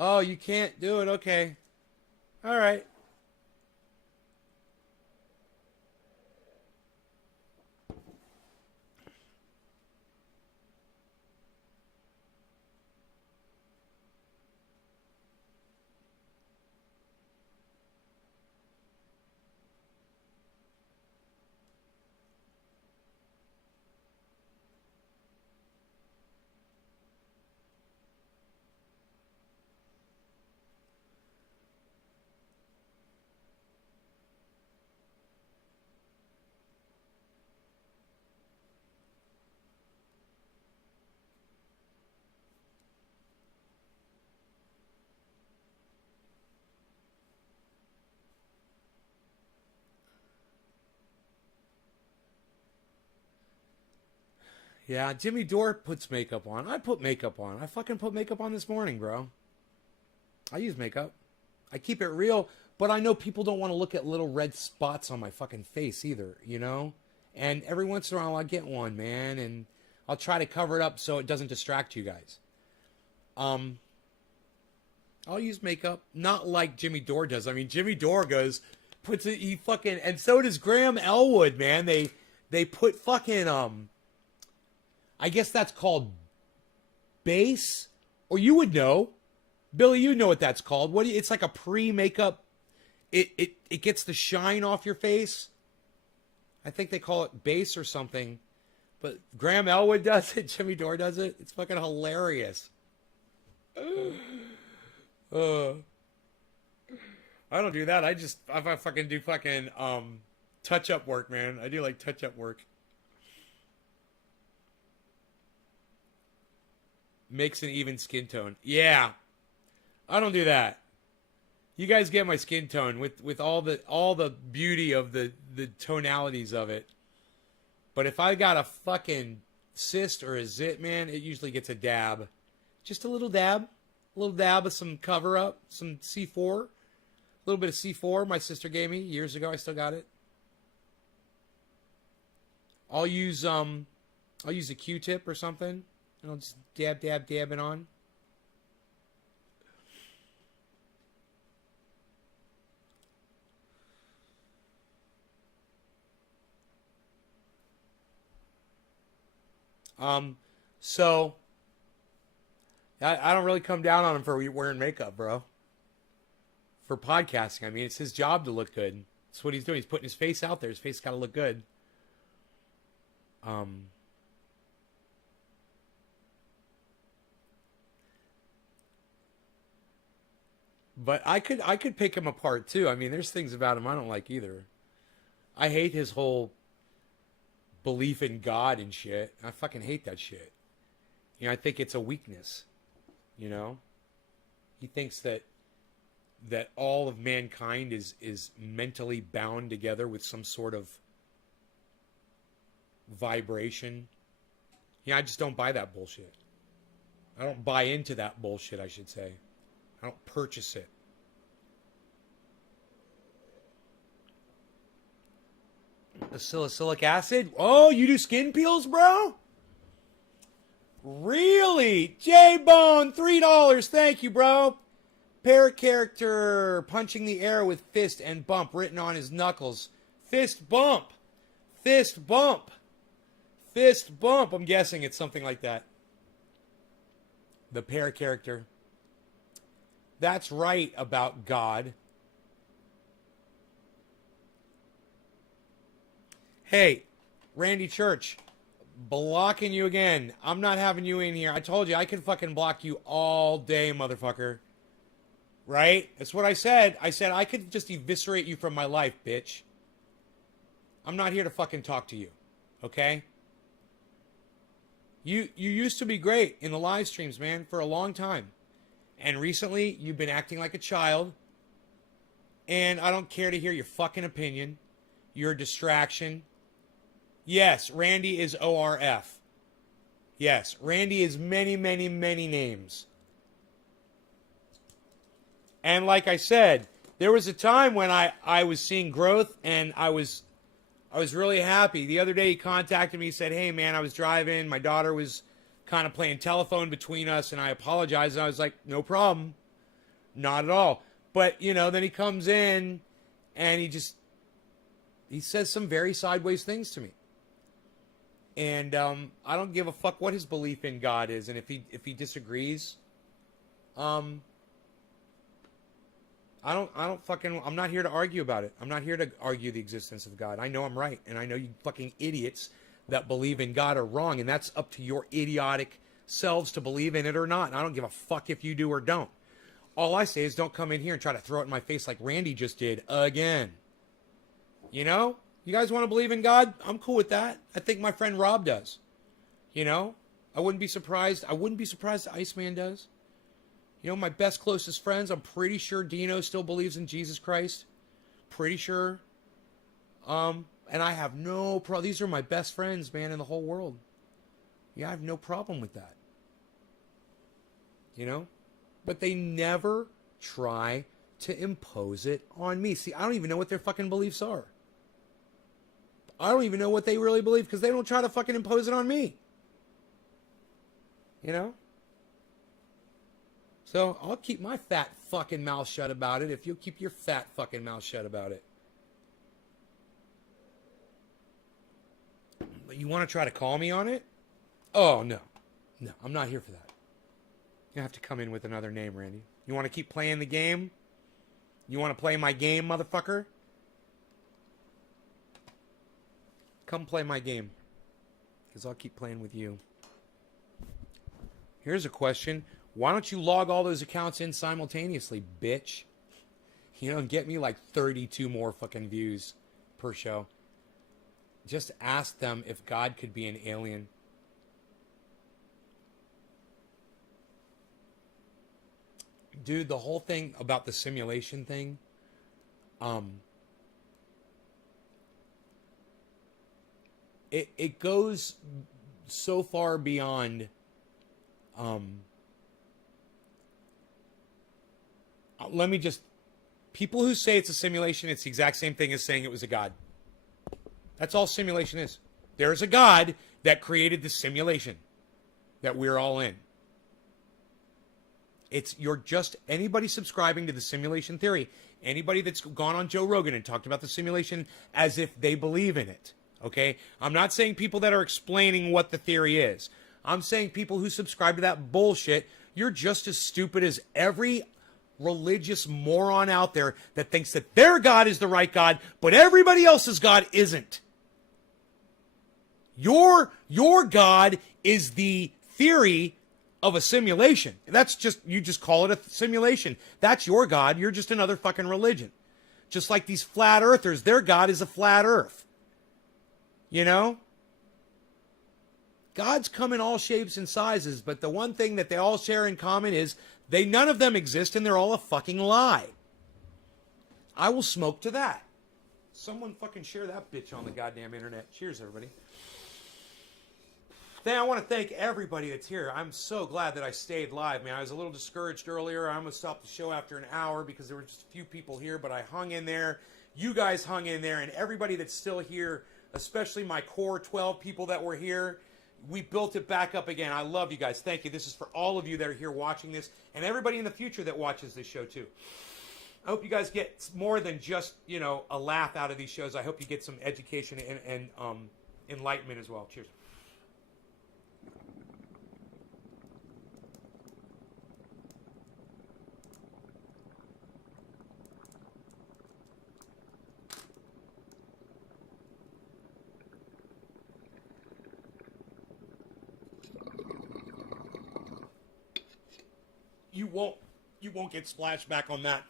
Oh, you can't do it? Okay. All right. Yeah, Jimmy Dore puts makeup on. I put makeup on. I fucking put makeup on this morning, bro. I use makeup. I keep it real, but I know people don't want to look at little red spots on my fucking face either, you know? And every once in a while I get one, man, and I'll try to cover it up so it doesn't distract you guys. I'll use makeup, not like Jimmy Dore does. I mean, Jimmy Dore puts it, he fucking, and so does Graham Elwood, man. They put fucking, I guess that's called base, or you would know. Billy, you know what that's called. It's like a pre-makeup. it gets the shine off your face. I think they call it base or something. But Graham Elwood does it. Jimmy Dore does it. It's fucking hilarious. I don't do that. I fucking do fucking touch-up work, man. I do like touch-up work. Makes an even skin tone. Yeah. I don't do that. You guys get my skin tone with all the beauty of the tonalities of it. But if I got a fucking cyst or a zit, man, it usually gets a dab. Just a little dab. A little dab of some cover-up, some C4. A little bit of C4 my sister gave me years ago. I still got it. I'll use a Q-tip or something. And I'll just dab it on. So I don't really come down on him for wearing makeup, bro. For podcasting, I mean, it's his job to look good. That's what he's doing. He's putting his face out there. His face got to look good. But I could pick him apart too. I mean, there's things about him I don't like either. I hate his whole belief in God and shit. I fucking hate that shit. You know, I think it's a weakness. You know? He thinks that all of mankind is mentally bound together with some sort of vibration. Yeah, I just don't buy that bullshit. I don't buy into that bullshit, I should say. I don't purchase it. The salicylic acid? Oh, you do skin peels, bro? Really? J-Bone, $3. Thank you, bro. Parrot character punching the air with fist and bump written on his knuckles. Fist bump. Fist bump. Fist bump. I'm guessing it's something like that. The parrot character. That's right about God. Hey, Randy Church, blocking you again. I'm not having you in here. I told you I can fucking block you all day, motherfucker. Right? That's what I said. I said I could just eviscerate you from my life, bitch. I'm not here to fucking talk to you. Okay? You used to be great in the live streams, man, for a long time. And recently, you've been acting like a child. And I don't care to hear your fucking opinion. You're a distraction. Yes, Randy is ORF. Yes, Randy is many, many, many names. And like I said, there was a time when I was seeing growth and I was really happy. The other day he contacted me, he said, hey man, I was driving, my daughter was kind of playing telephone between us, and I apologized. And I was like, no problem. Not at all. But, you know, then he comes in and he says some very sideways things to me. And I don't give a fuck what his belief in God is. And if he disagrees, I'm not here to argue about it. I'm not here to argue the existence of God. I know I'm right. And I know you fucking idiots that believe in God are wrong, and that's up to your idiotic selves to believe in it or not. And I don't give a fuck if you do or don't. All I say is don't come in here and try to throw it in my face like Randy just did again. You know? You guys want to believe in God? I'm cool with that. I think my friend Rob does. You know? I wouldn't be surprised. I wouldn't be surprised if Iceman does. You know, my best, closest friends, I'm pretty sure Dino still believes in Jesus Christ. Pretty sure. And I have no problem. These are my best friends, man, in the whole world. Yeah, I have no problem with that. You know? But they never try to impose it on me. See, I don't even know what their fucking beliefs are. I don't even know what they really believe because they don't try to fucking impose it on me. You know? So I'll keep my fat fucking mouth shut about it if you'll keep your fat fucking mouth shut about it. But you want to try to call me on it? Oh, no. No, I'm not here for that. You have to come in with another name, Randy. You want to keep playing the game? You want to play my game, motherfucker? Come play my game. Because I'll keep playing with you. Here's a question. Why don't you log all those accounts in simultaneously, bitch? You know, get me like 32 more fucking views per show. Just ask them if God could be an alien. Dude, the whole thing about the simulation thing, it goes so far beyond, let me just, people who say it's a simulation, it's the exact same thing as saying it was a god. That's all simulation is. There's a god that created the simulation that we're all in. You're just anybody subscribing to the simulation theory, anybody that's gone on Joe Rogan and talked about the simulation as if they believe in it. Okay? I'm not saying people that are explaining what the theory is. I'm saying people who subscribe to that bullshit, you're just as stupid as every religious moron out there that thinks that their God is the right God, but everybody else's God isn't. Your God is the theory of a simulation. That's just, you just call it a simulation. That's your God. You're just another fucking religion. Just like these flat earthers, their God is a flat earth. You know? Gods come in all shapes and sizes, but the one thing that they all share in common is none of them exist and they're all a fucking lie. I will smoke to that. Someone fucking share that bitch on the goddamn internet. Cheers, everybody. I want to thank everybody that's here. I'm so glad that I stayed live, man. I was a little discouraged earlier. I almost stopped the show after an hour because there were just a few people here, but I hung in there. You guys hung in there, and everybody that's still here, especially my core 12 people that were here, we built it back up again. I love you guys. Thank you. This is for all of you that are here watching this, and everybody in the future that watches this show, too. I hope you guys get more than just, you know, a laugh out of these shows. I hope you get some education and enlightenment as well. Cheers. You won't get splashed back on that.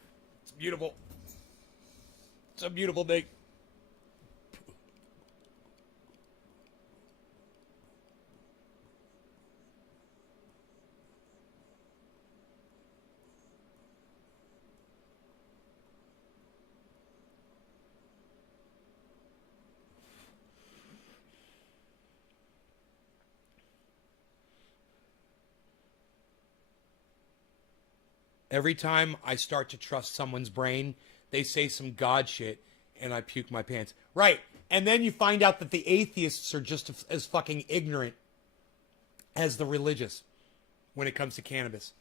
It's beautiful. It's a beautiful thing. Every time I start to trust someone's brain, they say some God shit, and I puke my pants. Right. And then you find out that the atheists are just as fucking ignorant as the religious when it comes to cannabis.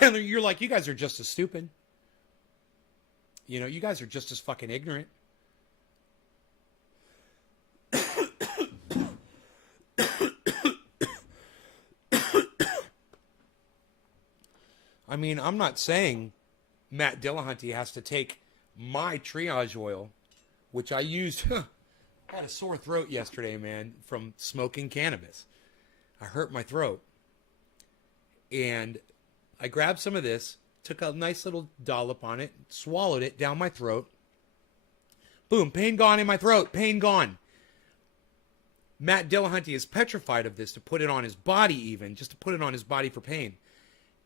And you're like, you guys are just as stupid. You know, you guys are just as fucking ignorant. I mean, I'm not saying Matt Dillahunty has to take my triage oil, which I used. I had a sore throat yesterday, man, from smoking cannabis. I hurt my throat. And I grabbed some of this, took a nice little dollop on it, swallowed it down my throat. Boom, pain gone in my throat, pain gone. Matt Dillahunty is petrified of this, to put it on his body even, just to put it on his body for pain.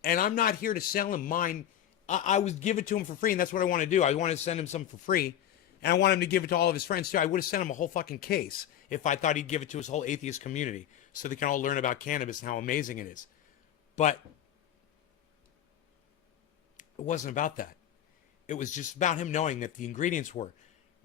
And I'm not here to sell him mine. I would give it to him for free, and that's what I want to do. I want to send him some for free, and I want him to give it to all of his friends, too. I would have sent him a whole fucking case if I thought he'd give it to his whole atheist community so they can all learn about cannabis and how amazing it is. But it wasn't about that. It was just about him knowing that the ingredients were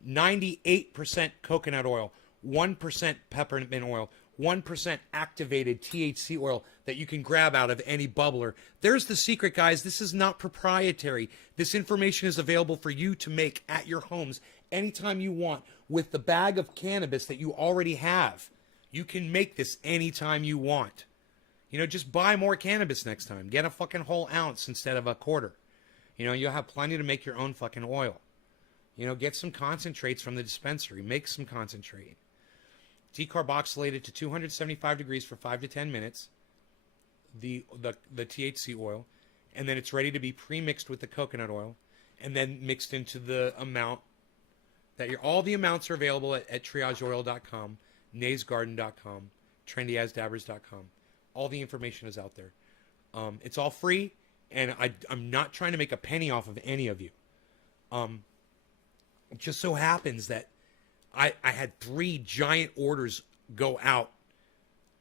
98% coconut oil, 1% peppermint oil, 1% activated THC oil that you can grab out of any bubbler. There's the secret, guys. This is not proprietary. This information is available for you to make at your homes anytime you want with the bag of cannabis that you already have. You can make this anytime you want. You know, just buy more cannabis next time. Get a fucking whole ounce instead of a quarter. You know, you'll have plenty to make your own fucking oil. You know, get some concentrates from the dispensary. Make some concentrate. Decarboxylate it to 275 degrees for 5 to 10 minutes. The THC oil, and then it's ready to be pre-mixed with the coconut oil, and then mixed into the amount that all the amounts are available at triageoil.com, naysgarden.com, trendyasdabbers.com. All the information is out there. It's all free, and I'm not trying to make a penny off of any of you. It just so happens that I had 3 giant orders go out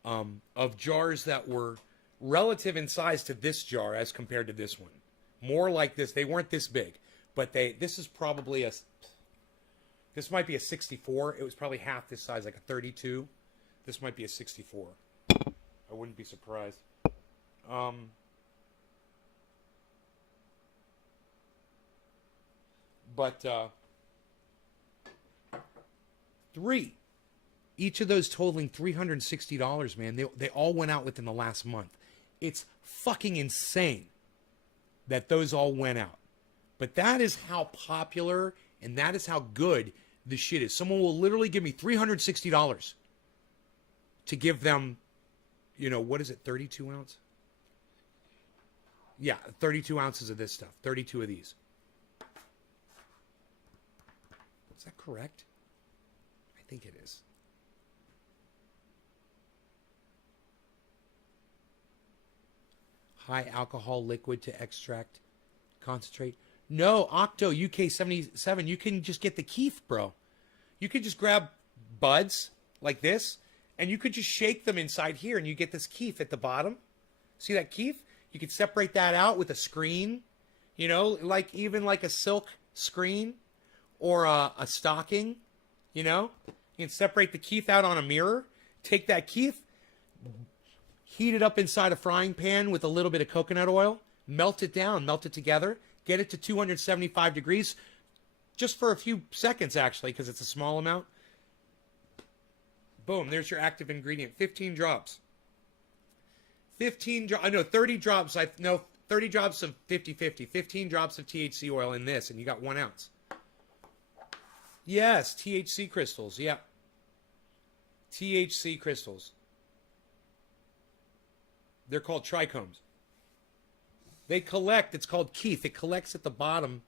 of jars that were relative in size to this jar as compared to this one. More like this. They weren't this big, but this is probably this might be a 64. It was probably half this size, like a 32. This might be a 64. I wouldn't be surprised. But 3. Each of those totaling $360, man. They all went out within the last month. It's fucking insane that those all went out. But that is how popular and that is how good the shit is. Someone will literally give me $360 to give them, you know, what is it, 32 ounce? Yeah, 32 ounces of this stuff. 32 of these. Is that correct? I think it is. High alcohol liquid to extract concentrate. No, Octo UK77, you can just get the keef, bro. You could just grab buds like this, and you could just shake them inside here, and you get this keef at the bottom. See that keef? You could separate that out with a screen, you know, like even like a silk screen or a stocking, you know. You can separate the keef out on a mirror, take that keef, heat it up inside a frying pan with a little bit of coconut oil, melt it down, melt it together, get it to 275 degrees just for a few seconds, actually, because it's a small amount. Boom, there's your active ingredient. 15 drops. 30 drops. 30 drops of 50-50. 15 drops of THC oil in this, and you got 1 ounce. Yes, THC crystals. Yeah. THC crystals. They're called trichomes. They collect. It's called keef. It collects at the bottom.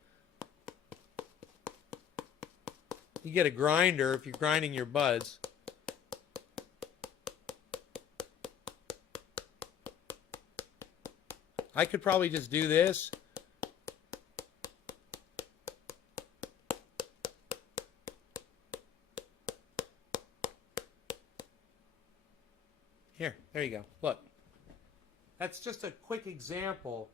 You get a grinder if you're grinding your buds. I could probably just do this. Here, there you go. Look. That's just a quick example.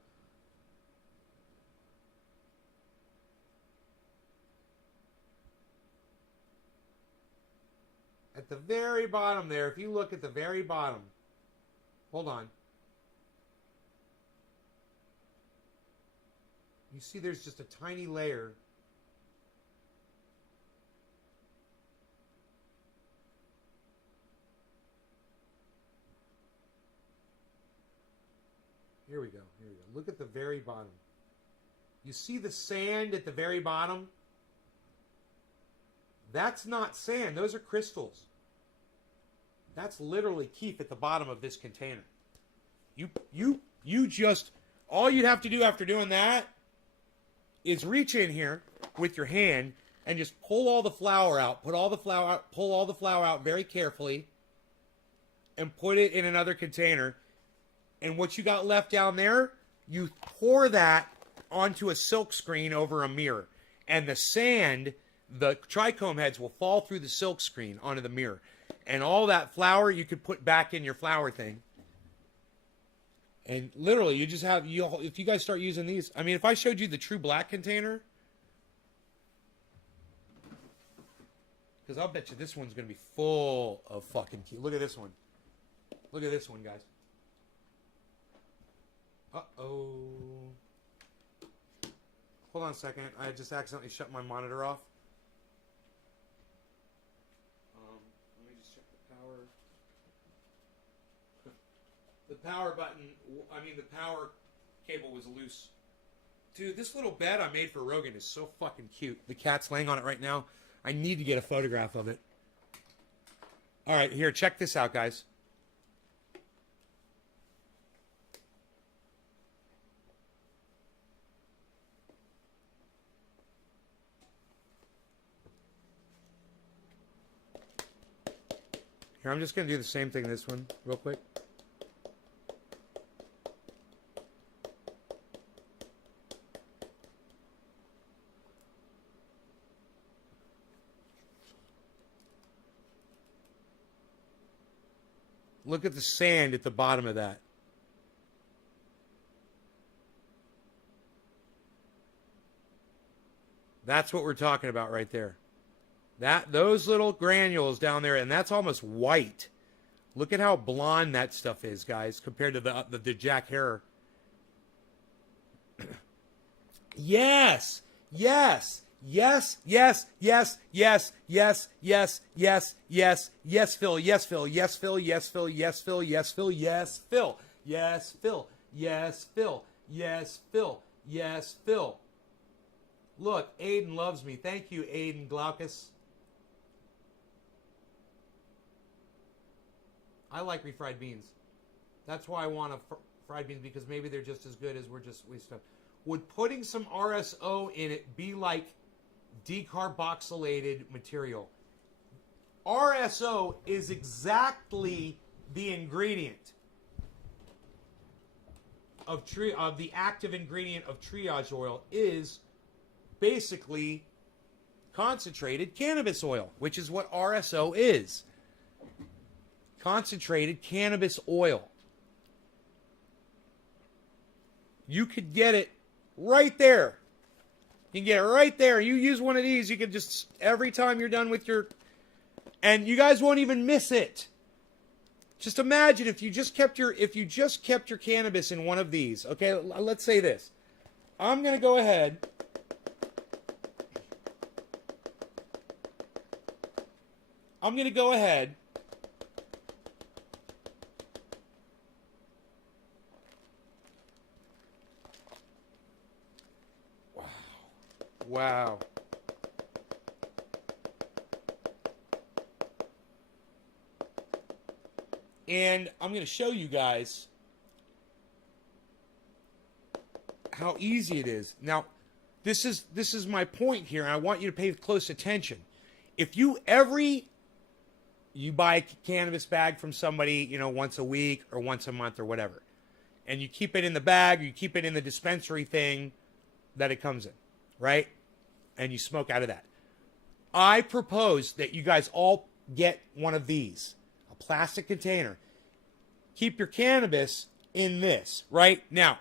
At the very bottom there, if you look at the very bottom, hold on. You see there's just a tiny layer. Here we go. Here we go. Look at the very bottom. You see the sand at the very bottom? That's not sand. Those are crystals. That's literally keef at the bottom of this container. You just, all you'd have to do after doing that is reach in here with your hand and just pull all the flour out. Pull all the flour out very carefully and put it in another container. And what you got left down there, you pour that onto a silk screen over a mirror. And the sand, the trichome heads will fall through the silk screen onto the mirror. And all that flour you could put back in your flour thing. And literally, you just have, if you guys start using these, I mean, if I showed you the True Black container, because I'll bet you this one's going to be full of fucking keef. Look at this one. Look at this one, guys. Uh-oh. Hold on a second. I just accidentally shut my monitor off. Let me just check the power. The power button, the power cable was loose Dude, this little bed I made for Rogan is so fucking cute. The cat's laying on it right now. I need to get a photograph of it. All right, here, check this out, guys. Here, I'm just going to do the same thing this one real quick. Look at the sand at the bottom of that. That's what we're talking about right there. Those little granules down there, and that's almost white. Look at how blonde that stuff is, guys, compared to the Jack Herer. Yes, yes, yes, yes, yes, yes, yes, yes, yes, yes, yes, Phil, yes, Phil, yes, Phil, yes, Phil, yes, Phil, yes, Phil, yes, Phil, yes, Phil, yes, Phil, yes, Phil, yes, Phil. Look, Aiden loves me. Thank you, Aiden Glaucus. I like refried beans. That's why I want fried beans, because maybe they're just as good as we stuff. Would putting some RSO in it be like decarboxylated material? RSO is exactly the ingredient of the active ingredient of triage oil is basically concentrated cannabis oil, which is what RSO is. Concentrated cannabis oil. You could get it right there. You can get it right there. You use one of these, you can just, every time you're done with your, and you guys won't even miss it. Just imagine if you just kept your cannabis in one of these. Okay, let's say this. I'm going to go ahead. Wow. And I'm going to show you guys how easy it is. Now, this is my point here, and I want you to pay close attention. If you buy a cannabis bag from somebody, once a week or once a month or whatever, and you keep it in the bag, or you keep it in the dispensary thing that it comes in, right? And you smoke out of that. I propose that you guys all get one of these, a plastic container. Keep your cannabis in this, right? Now,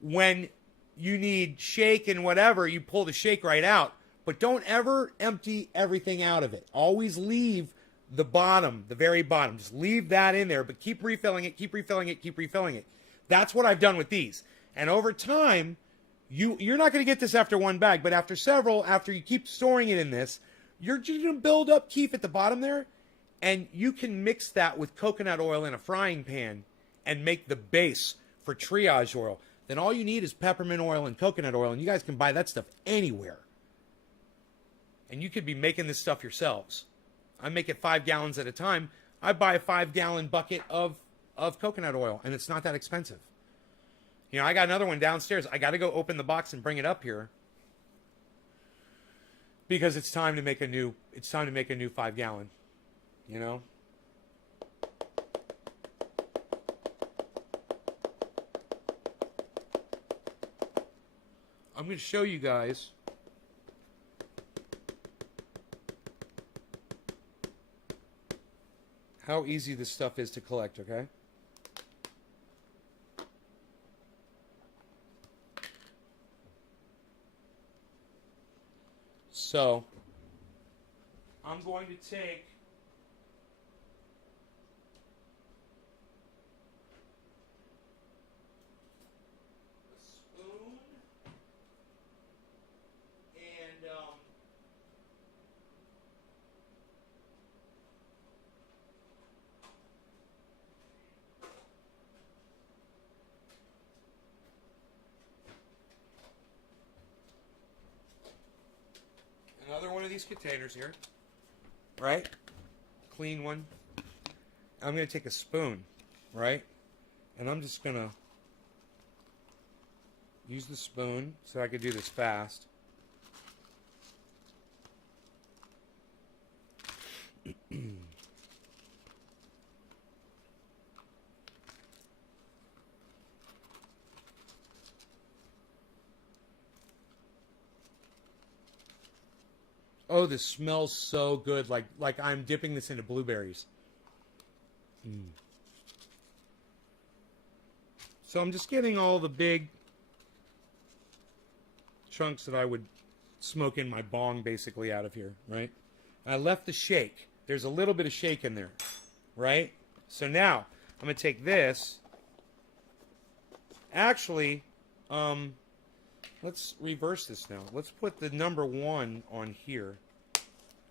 when you need shake and whatever, you pull the shake right out, but don't ever empty everything out of it. Always leave the bottom, the very bottom. Just leave that in there, but keep refilling it, keep refilling it, keep refilling it. That's what I've done with these. And over time, you're not going to get this after one bag, but after several, after you keep storing it in this, you're just going to build up keef at the bottom there, and you can mix that with coconut oil in a frying pan and make the base for triage oil. Then all you need is peppermint oil and coconut oil, and you guys can buy that stuff anywhere. And you could be making this stuff yourselves. I make it 5 gallons at a time. I buy a 5-gallon bucket of coconut oil, and it's not that expensive. I got another one downstairs. I got to go open the box and bring it up here because it's time to make a new 5-gallon, I'm going to show you guys how easy this stuff is to collect, okay? So, I'm going to take a spoon and these containers here, right? Clean one. I'm going to take a spoon, right? And I'm just going to use the spoon so I can do this fast. Oh, this smells so good, like I'm dipping this into blueberries. So I'm just getting all the big chunks that I would smoke in my bong basically out of here, right? I left the shake. There's a little bit of shake in there, right? So now I'm going to take this. Actually, let's reverse this now. Let's put the number 1 on here,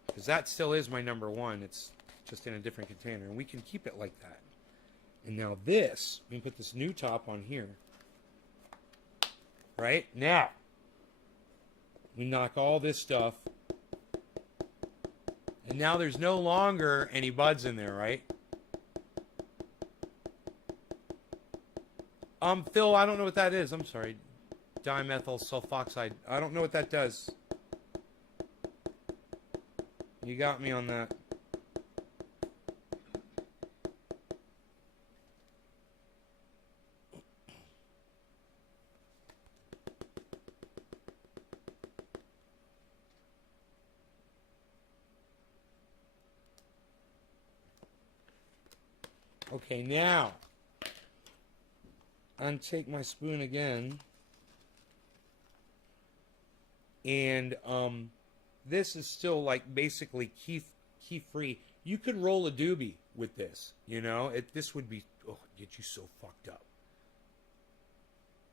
because that still is my number 1. It's just in a different container, and we can keep it like that. And now this, we can put this new top on here. Right? Now, we knock all this stuff. And now there's no longer any buds in there, right? Phil, I don't know what that is. I'm sorry. Dimethyl sulfoxide. I don't know what that does. You got me on that. Okay, now untake my spoon again, and this is still like basically key free. You could roll a doobie with this, you know. This would be get you so fucked up,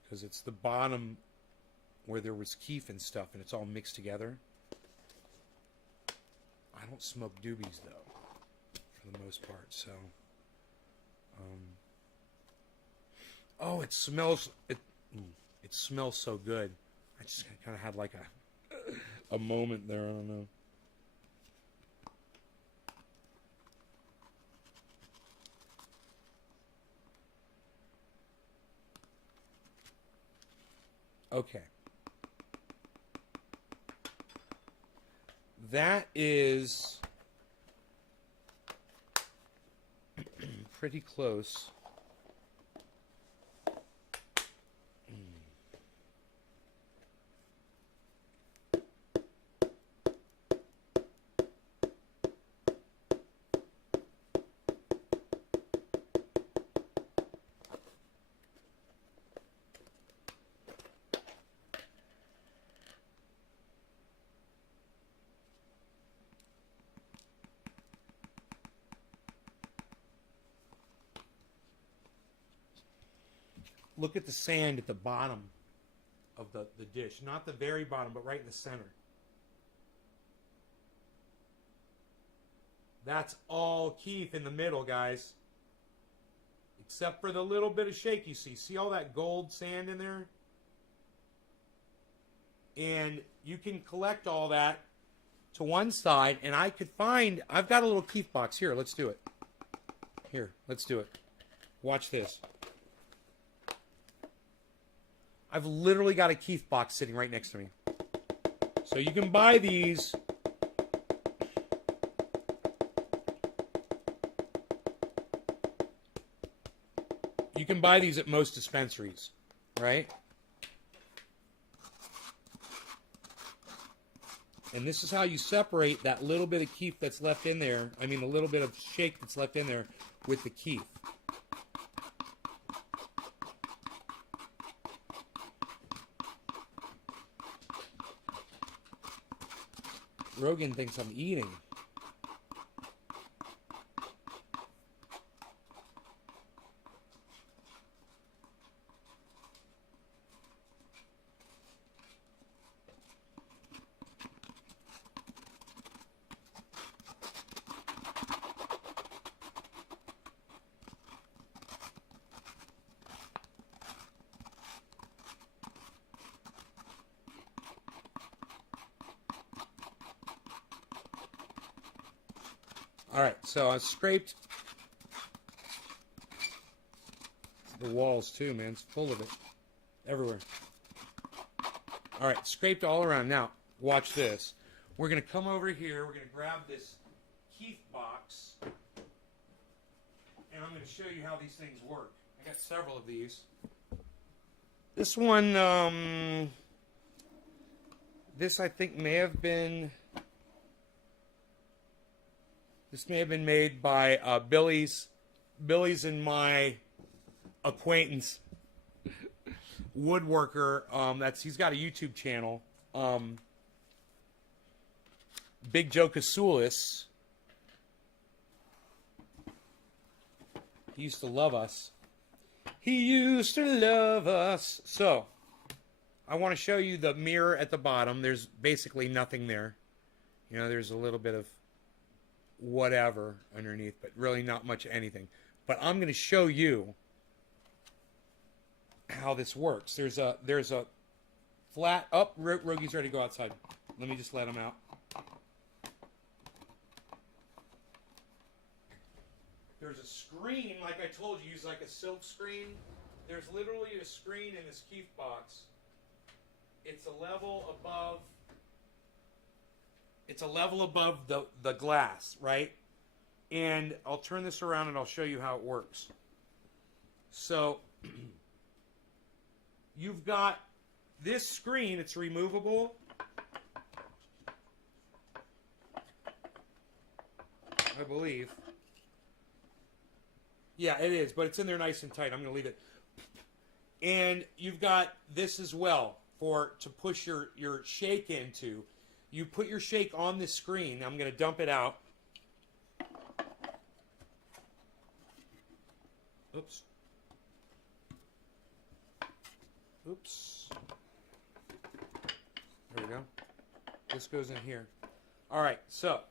because it's the bottom where there was keef and stuff, and it's all mixed together. I don't smoke doobies though, for the most part, so. Oh, it smells. It smells so good. I just kind of had like a moment there. I don't know. Okay. That is pretty close. Look at the sand at the bottom of the dish. Not the very bottom, but right in the center. That's all keef in the middle, guys. Except for the little bit of shake you see. See all that gold sand in there? And you can collect all that to one side, and I could find... I've got a little keef box. Here, let's do it. Here, let's do it. Watch this. I've literally got a keef box sitting right next to me. So you can buy these. You can buy these at most dispensaries, right? And this is how you separate that little bit of keef that's left in there. I mean, the little bit of shake that's left in there with the keef. Rogan thinks I'm eating. All right, so I scraped the walls too, man. It's full of it everywhere. All right, scraped all around. Now, watch this. We're going to come over here. We're going to grab this Keith box, and I'm going to show you how these things work. I got several of these. This one, this I think may have been made by Billy's and my acquaintance, woodworker. He's got a YouTube channel. Big Joe Kasoulis. He used to love us. He used to love us. So, I want to show you the mirror at the bottom. There's basically nothing there. You know, there's a little bit of whatever underneath, but really not much anything. But I'm going to show you how this works. There's a flat up. Rogi's ready to go outside. Let me just let him out. There's a screen, like I told you, use like a silk screen. There's literally a screen in this Keith box. It's a level above. It's a level above the glass, right? And I'll turn this around and I'll show you how it works. So you've got this screen. It's removable. I believe. Yeah, it is, but it's in there nice and tight. I'm going to leave it. And you've got this as well to push your shake into. You put your shake on the screen. I'm going to dump it out. Oops. Oops. There we go. This goes in here. All right, so.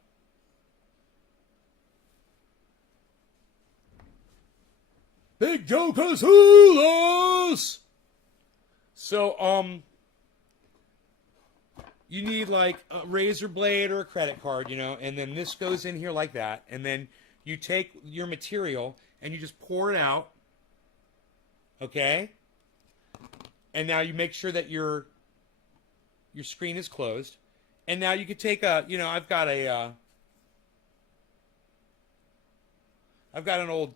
Big Joe Kasoulis! So, you need like a razor blade or a credit card, you know, and then this goes in here like that, and then you take your material and you just pour it out, okay? And now you make sure that your screen is closed, and now you could take a, you know, I've got an old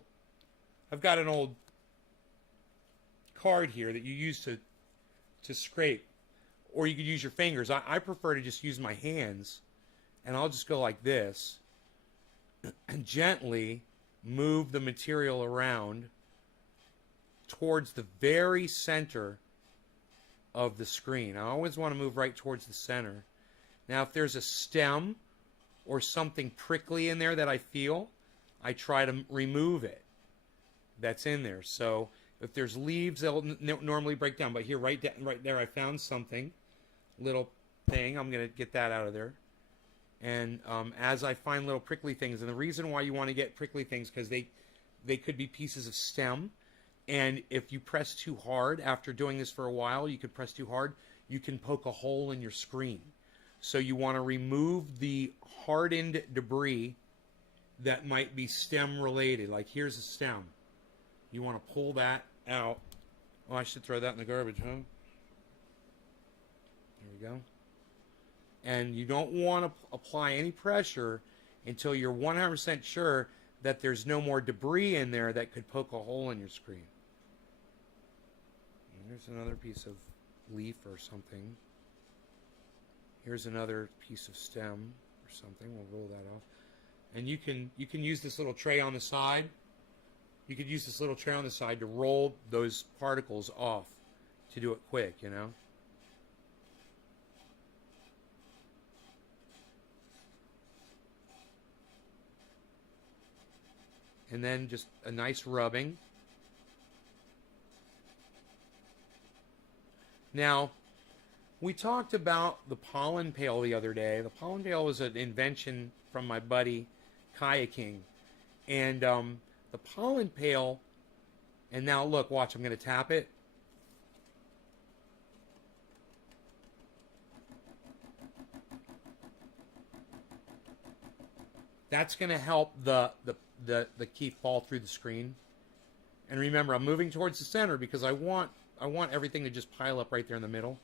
card here that you use to scrape, or you could use your fingers. I prefer to just use my hands, and I'll just go like this and gently move the material around towards the very center of the screen. I always want to move right towards the center. Now, if there's a stem or something prickly in there that I feel, I try to remove it. That's in there. So if there's leaves, they'll normally break down. But here, right there, I found something, little thing. I'm going to get that out of there. And as I find little prickly things, and the reason why you want to get prickly things, because they could be pieces of stem. And if you press too hard, after doing this for a while, you could press too hard, you can poke a hole in your screen. So you want to remove the hardened debris that might be stem related. Like here's a stem. You want to pull that out. Oh, I should throw that in the garbage, huh? There we go. And you don't want to apply any pressure until you're 100% sure that there's no more debris in there that could poke a hole in your screen. And there's another piece of leaf or something. Here's another piece of stem or something. We'll roll that off. And you can use this little tray on the side. You could use this little tray on the side to roll those particles off to do it quick, you know. And then just a nice rubbing. Now, we talked about the pollen pail the other day. The pollen pail was an invention from my buddy, Kayaking. And the pollen pail, and now look, watch, I'm going to tap it. That's going to help the keef fall through the screen. And remember, I'm moving towards the center because I want everything to just pile up right there in the middle.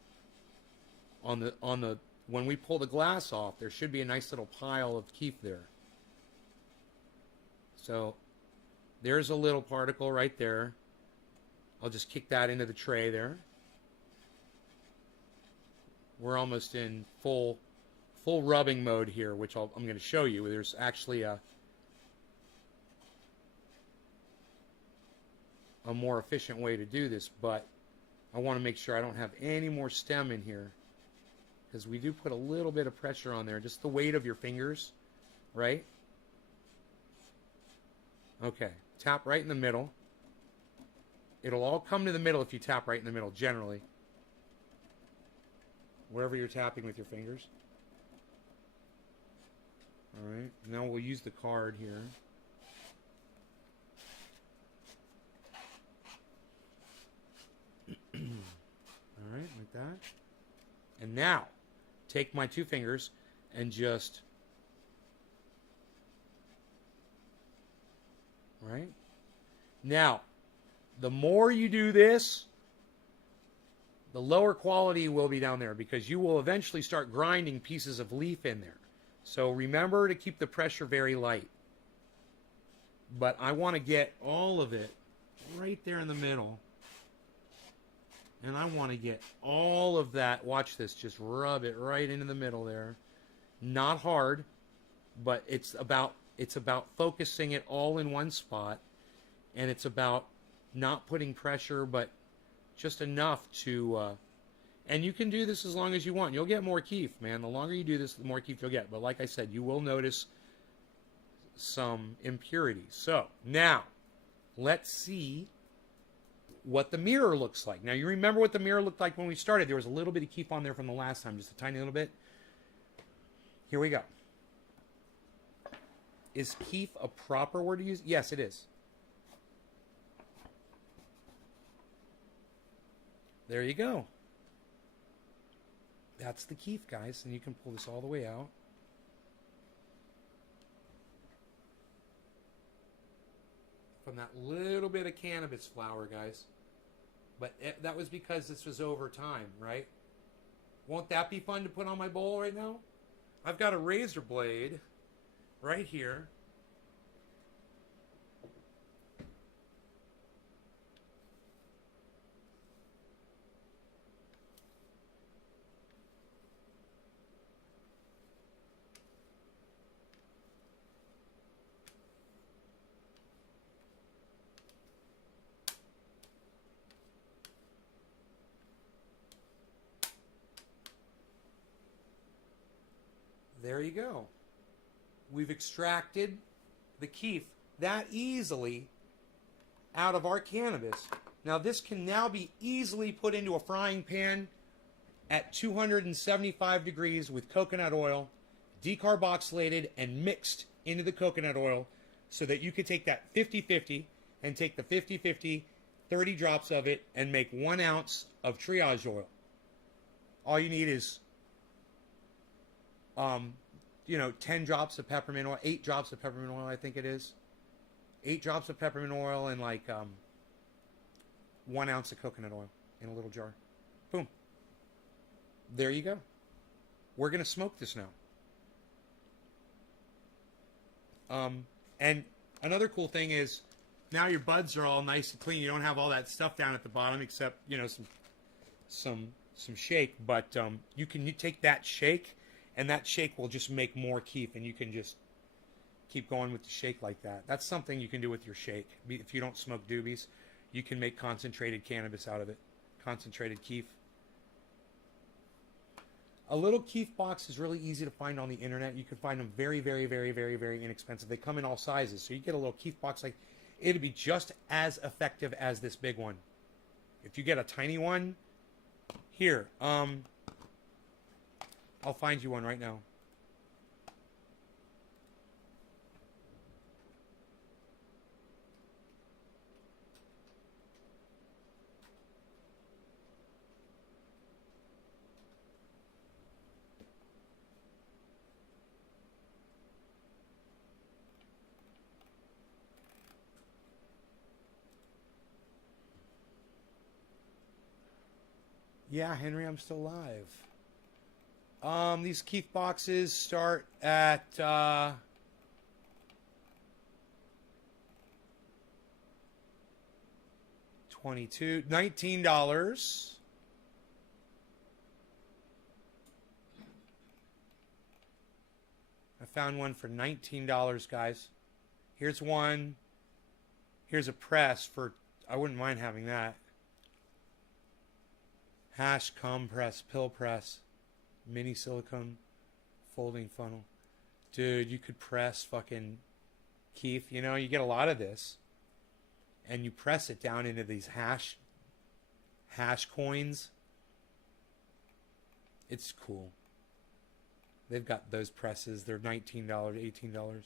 On the when we pull the glass off, there should be a nice little pile of keef there. So there's a little particle right there. I'll just kick that into the tray there. We're almost in full rubbing mode here, which I'm going to show you. There's actually a more efficient way to do this, but I want to make sure I don't have any more stem in here, because we do put a little bit of pressure on there, just the weight of your fingers, right? Okay, tap right in the middle. It'll all come to the middle if you tap right in the middle, generally. Wherever you're tapping with your fingers. Alright, now we'll use the card here. Alright, like that. And now, take my two fingers and just... Right? Now, the more you do this, the lower quality will be down there, because you will eventually start grinding pieces of leaf in there. So remember to keep the pressure very light. But I want to get all of it right there in the middle. And I want to get all of that. Watch this. Just rub it right into the middle there. Not hard, but it's about focusing it all in one spot. And it's about not putting pressure, but just enough to... and you can do this as long as you want. You'll get more keef, man. The longer you do this, the more keef you'll get. But like I said, you will notice some impurities. So, now, let's see what the mirror looks like. Now, you remember what the mirror looked like when we started. There was a little bit of keef on there from the last time, just a tiny little bit. Here we go. Is keef a proper word to use? Yes, it is. There you go. That's the keef, guys, and you can pull this all the way out. From that little bit of cannabis flower, guys. But that was because this was over time, right? Won't that be fun to put on my bowl right now? I've got a razor blade right here. There you go. We've extracted the keef that easily out of our cannabis. Now this can now be easily put into a frying pan at 275 degrees with coconut oil, decarboxylated and mixed into the coconut oil, so that you could take that 50-50 and take the 50-50, 30 drops of it, and make 1 ounce of triage oil. All you need is 10 drops of peppermint oil, 8 drops of peppermint oil, I think it is. 8 drops of peppermint oil and like 1 ounce of coconut oil in a little jar. Boom. There you go. We're going to smoke this now. And another cool thing is, now your buds are all nice and clean. You don't have all that stuff down at the bottom, except, some shake. But you take that shake, and that shake will just make more keef, and you can just keep going with the shake like that. That's something you can do with your shake. If you don't smoke doobies, you can make concentrated cannabis out of it. Concentrated keef. A little keef box is really easy to find on the internet. You can find them very, very, very, very, very inexpensive. They come in all sizes. So you get a little keef box, like, it'll be just as effective as this big one. If you get a tiny one, here, I'll find you one right now. Yeah, Henry, I'm still live. These Keith boxes start at $19. I found one for $19, guys. Here's one. Here's a press for, I wouldn't mind having that. Hash compress, pill press, mini silicone, folding funnel. Dude, you could press fucking Keith. You know, you get a lot of this. And you press it down into these hash coins. It's cool. They've got those presses. They're $19, $18.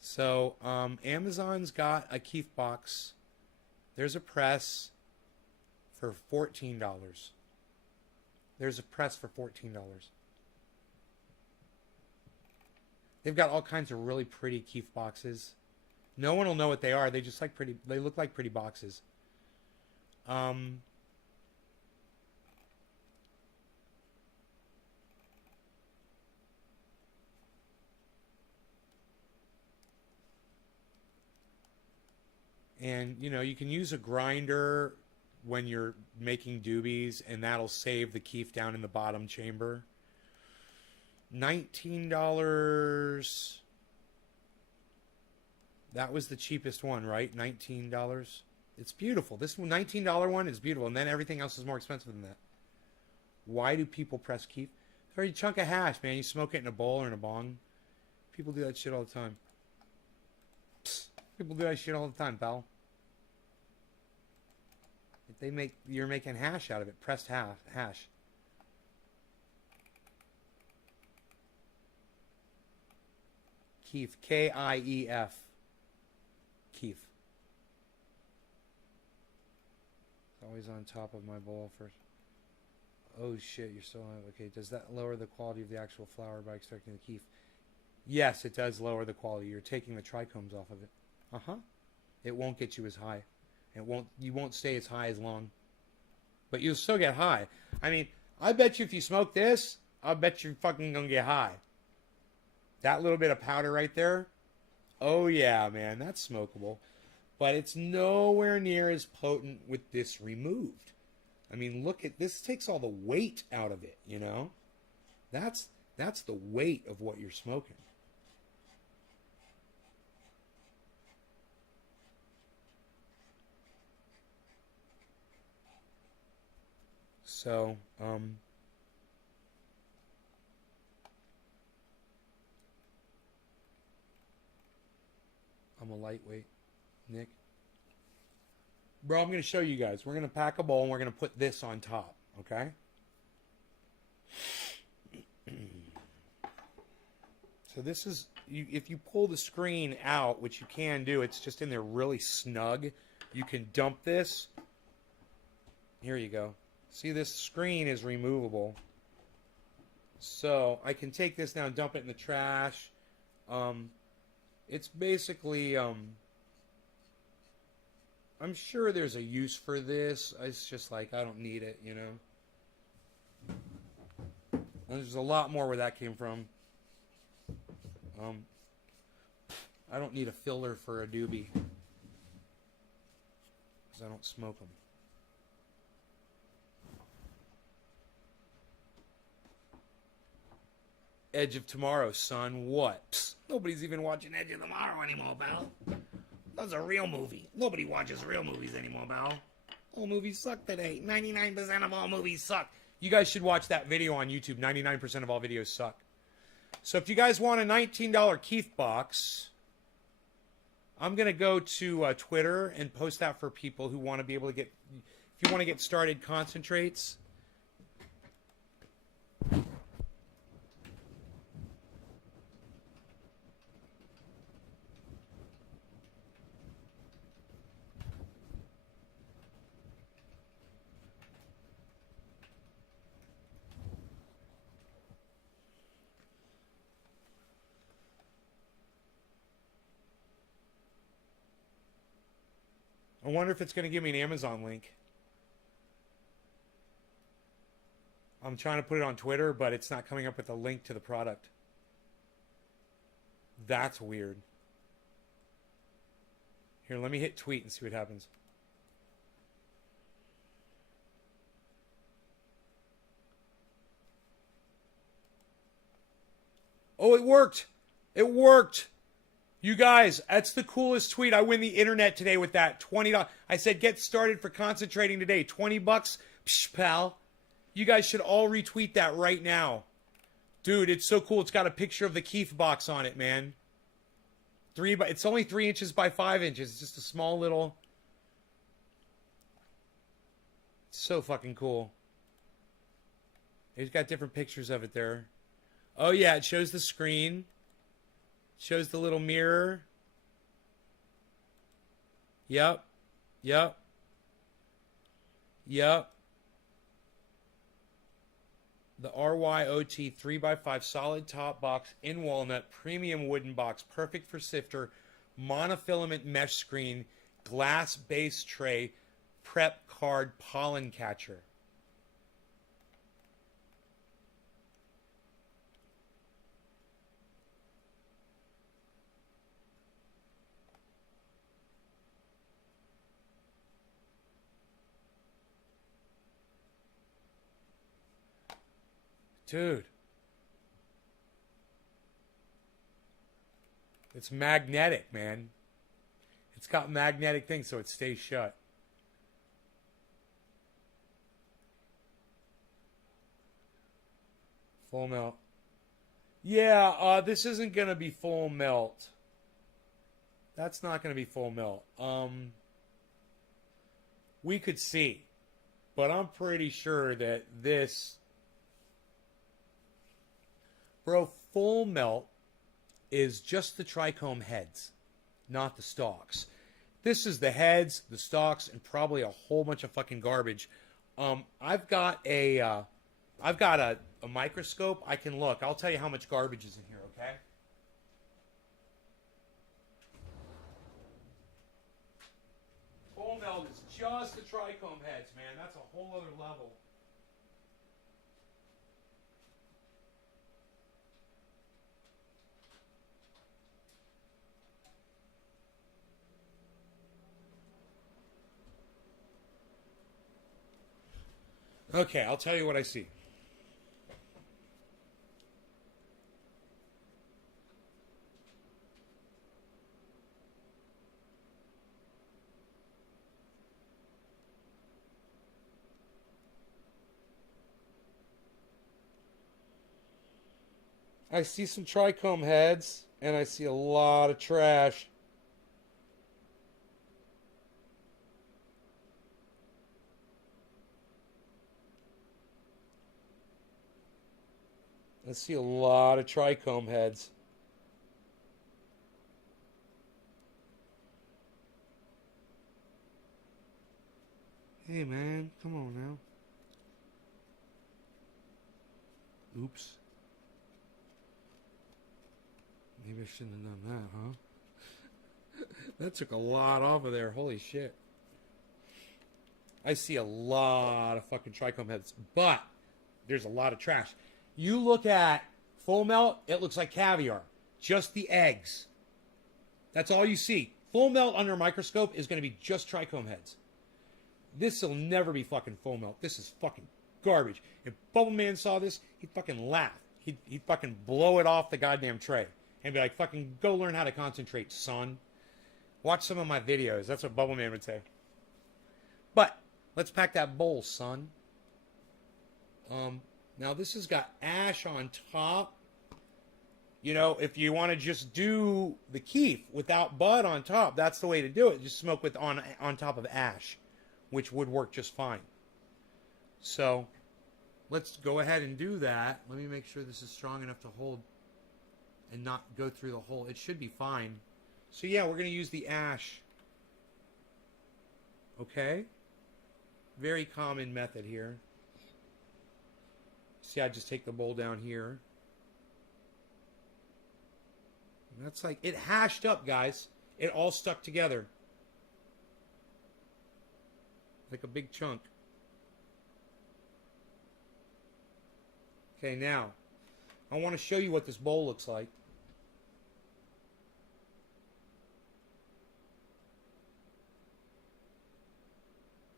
So, Amazon's got a Keith box. There's a press for $14. There's a press for $14. They've got all kinds of really pretty Keith boxes. No one will know what they are. They just like pretty. They look like pretty boxes. And you know, you can use a grinder when you're making doobies, and that'll save the keef down in the bottom chamber. $19. That was the cheapest one, right? $19. It's beautiful. This $19 one is beautiful, and then everything else is more expensive than that. Why do people press keef? For a chunk of hash, man. You smoke it in a bowl or in a bong. People do that shit all the time. Psst. People do that shit all the time, pal. If they make, you're making hash out of it. Pressed hash. Keef. K-I-E-F. Keef. Always on top of my bowl first. Oh shit, you're still on. Okay, does that lower the quality of the actual flower by extracting the keef? Yes, it does lower the quality. You're taking the trichomes off of it. It won't get you as high. You won't stay as high as long. But you'll still get high. I mean, I bet you if you smoke this, I bet you're fucking gonna get high. That little bit of powder right there. Oh yeah, man, that's smokable. But it's nowhere near as potent with this removed. I mean, look at this. Takes all the weight out of it, you know? That's the weight of what you're smoking. So, I'm a lightweight, Nick. Bro, I'm going to show you guys. We're going to pack a bowl and we're going to put this on top, okay? So this is, if you pull the screen out, which you can do, it's just in there really snug. You can dump this. Here you go. See, this screen is removable. So I can take this now and dump it in the trash. It's basically, I'm sure there's a use for this. It's just like, I don't need it, you know. And there's a lot more where that came from. I don't need a filler for a doobie. Because I don't smoke them. Edge of Tomorrow, son. What? Psst, nobody's even watching Edge of Tomorrow anymore, pal. That's a real movie. Nobody watches real movies anymore, pal. All movies suck today. 99% of all movies suck. You guys should watch that video on YouTube. 99% of all videos suck. So if you guys want a $19 Keith box, I'm going to go to Twitter and post that for people who want to be able to get, if you want to get started concentrates. I wonder if it's going to give me an Amazon link. I'm trying to put it on Twitter, but it's not coming up with a link to the product. That's weird. Here, let me hit tweet and see what happens. Oh, it worked. It worked. You guys, that's the coolest tweet. I win the internet today with that. $20. I said, get started for concentrating today. $20. Psh, pal. You guys should all retweet that right now. Dude, it's so cool. It's got a picture of the Keef box on it, man. It's only 3 inches by 5 inches. It's just a small little... It's so fucking cool. It's got different pictures of it there. Oh, yeah, it shows the screen. Shows the little mirror. Yep. Yep. Yep. The RYOT 3x5 solid top box in walnut, premium wooden box, perfect for sifter, monofilament mesh screen, glass base tray, prep card pollen catcher. Dude. It's magnetic, man. It's got magnetic things so it stays shut. Full melt. Yeah, this isn't going to be full melt. That's not going to be full melt. We could see. But I'm pretty sure that this... Bro, full melt is just the trichome heads, not the stalks. This is the heads, the stalks, and probably a whole bunch of fucking garbage. I've got a microscope. I can look. I'll tell you how much garbage is in here, okay? Full melt is just the trichome heads, man. That's a whole other level. Okay, I'll tell you what I see. I see some trichome heads, and I see a lot of trash. I see a lot of trichome heads. Hey, man, come on now. Oops. Maybe I shouldn't have done that, huh? That took a lot off of there. Holy shit. I see a lot of fucking trichome heads, but there's a lot of trash. You look at full melt, it looks like caviar. Just the eggs. That's all you see. Full melt under a microscope is going to be just trichome heads. This will never be fucking full melt. This is fucking garbage. If Bubble Man saw this, he'd fucking laugh. He'd fucking blow it off the goddamn tray. And be like, fucking go learn how to concentrate, son. Watch some of my videos. That's what Bubble Man would say. But, let's pack that bowl, son. Now, this has got ash on top. You know, if you want to just do the keef without bud on top, that's the way to do it. Just smoke with on top of ash, which would work just fine. So, let's go ahead and do that. Let me make sure this is strong enough to hold and not go through the hole. It should be fine. So, yeah, we're going to use the ash. Okay? Very common method here. See, I just take the bowl down here. And that's like, it hashed up, guys. It all stuck together. Like a big chunk. Okay, now, I want to show you what this bowl looks like.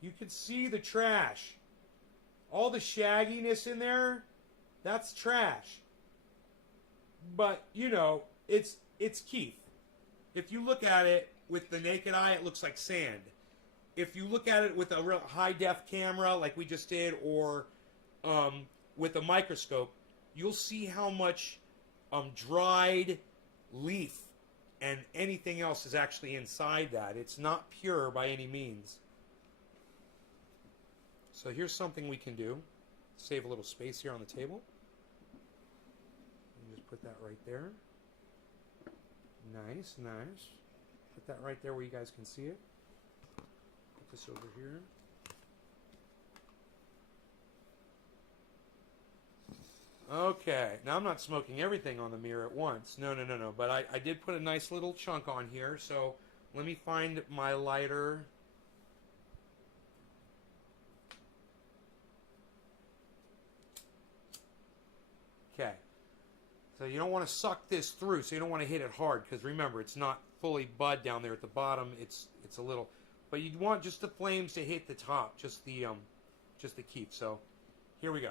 You can see the trash. All the shagginess in there, that's trash. But, you know, it's Keith. If you look at it with the naked eye, it looks like sand. If you look at it with a real high-def camera like we just did, or with a microscope, you'll see how much dried leaf and anything else is actually inside that. It's not pure by any means. So here's something we can do. Save a little space here on the table. Just put that right there. Nice, nice. Put that right there where you guys can see it. Put this over here. Okay, now I'm not smoking everything on the mirror at once. No. But I did put a nice little chunk on here, so let me find my lighter. Okay. So you don't want to suck this through, so you don't want to hit it hard, because remember, it's not fully bud down there at the bottom. It's a little, but you want just the flames to hit the top, just the keep. So here we go.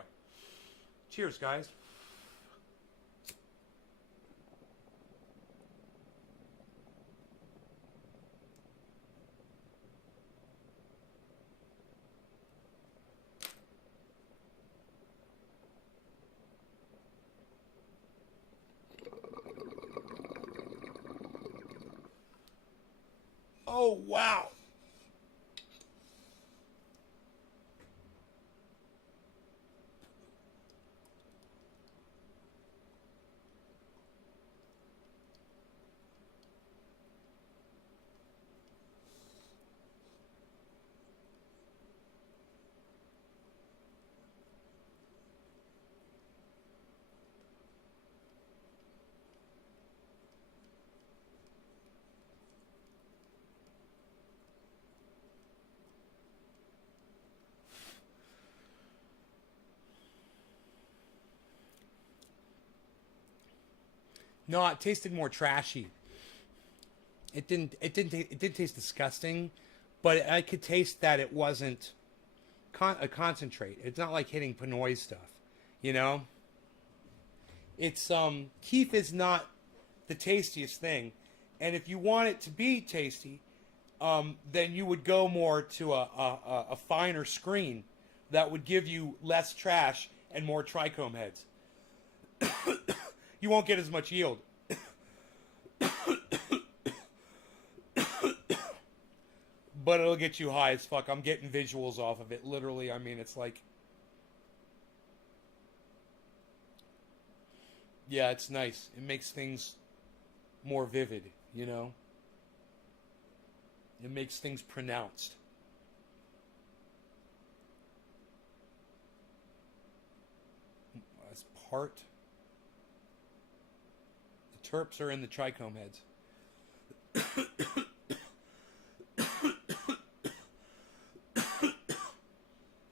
Cheers, guys. Oh, wow. No, it tasted more trashy. It didn't taste disgusting, but I could taste that it wasn't a concentrate. It's not like hitting Pinoy stuff, you know? It's Keith is not the tastiest thing, and if you want it to be tasty, then you would go more to a finer screen that would give you less trash and more trichome heads. You won't get as much yield. But it'll get you high as fuck. I'm getting visuals off of it. Literally, I mean, it's like... Yeah, it's nice. It makes things more vivid, you know? It makes things pronounced. As part... The terps are in the trichome heads.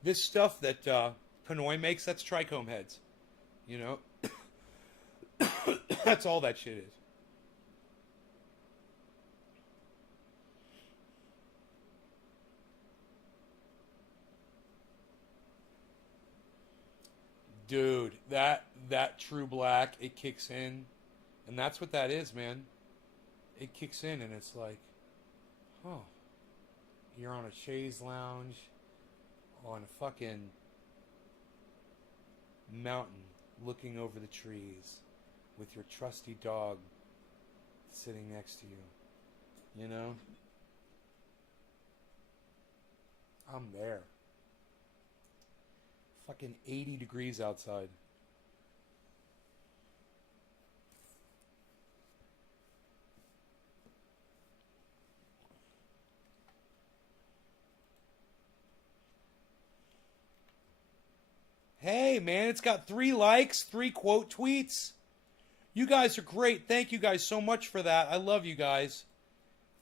This stuff that Pinoy makes, that's trichome heads. You know? That's all that shit is. Dude, that true black, it kicks in. And that's what that is, man. It kicks in and it's like, oh, you're on a chaise lounge on a fucking mountain looking over the trees with your trusty dog sitting next to you. You know? I'm there. Fucking 80 degrees outside. Hey, man, it's got 3 likes, 3 quote tweets. You guys are great. Thank you guys so much for that. I love you guys.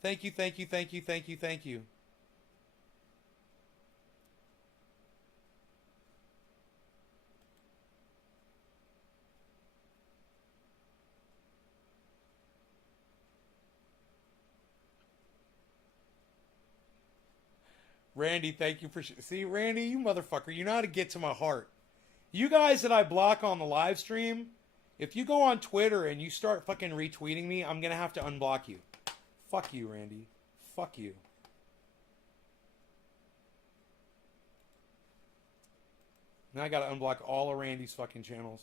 Thank you, thank you, thank you, thank you, thank you. Randy, thank you for... See, Randy, you motherfucker, you know how to get to my heart. You guys that I block on the live stream, if you go on Twitter and you start fucking retweeting me, I'm going to have to unblock you. Fuck you, Randy. Fuck you. Now I got to unblock all of Randy's fucking channels.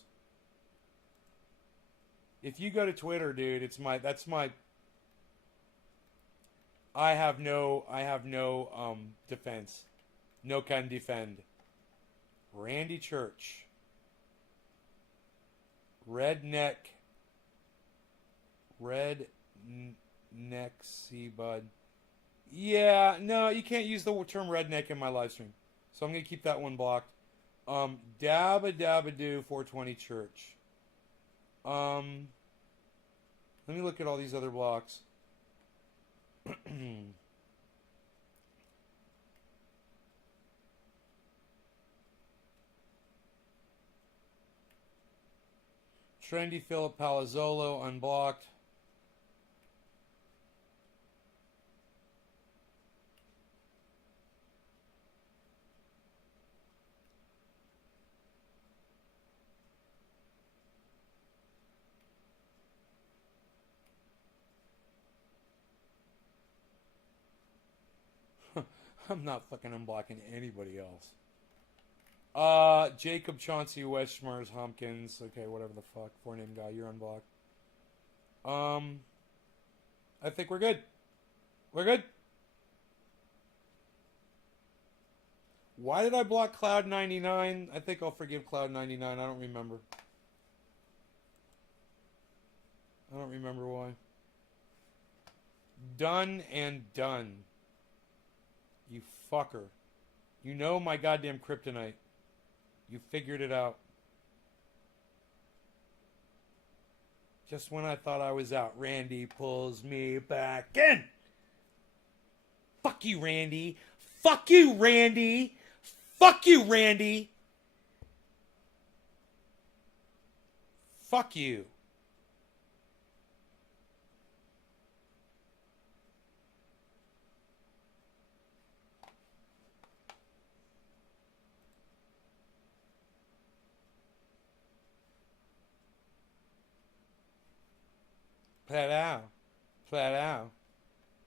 If you go to Twitter, dude, that's my... I have no defense. No can defend. Randy Church. Redneck. Redneck Seabud. Yeah, no, you can't use the term redneck in my live stream. So I'm going to keep that one blocked. Dabba Dabba Doo 420 Church. Let me look at all these other blocks. Trendy Philip Palazzolo unblocked. I'm not fucking unblocking anybody else. Jacob Chauncey Westschmers Humpkins. Okay, whatever the fuck. Four-name guy, you're unblocked. I think we're good. We're good. Why did I block Cloud99? I think I'll forgive Cloud99. I don't remember. I don't remember why. Done and done. You fucker. You know my goddamn kryptonite. You figured it out. Just when I thought I was out, Randy pulls me back in. Fuck you, Randy. Fuck you, Randy. Fuck you, Randy. Fuck you. Flat out. Flat out.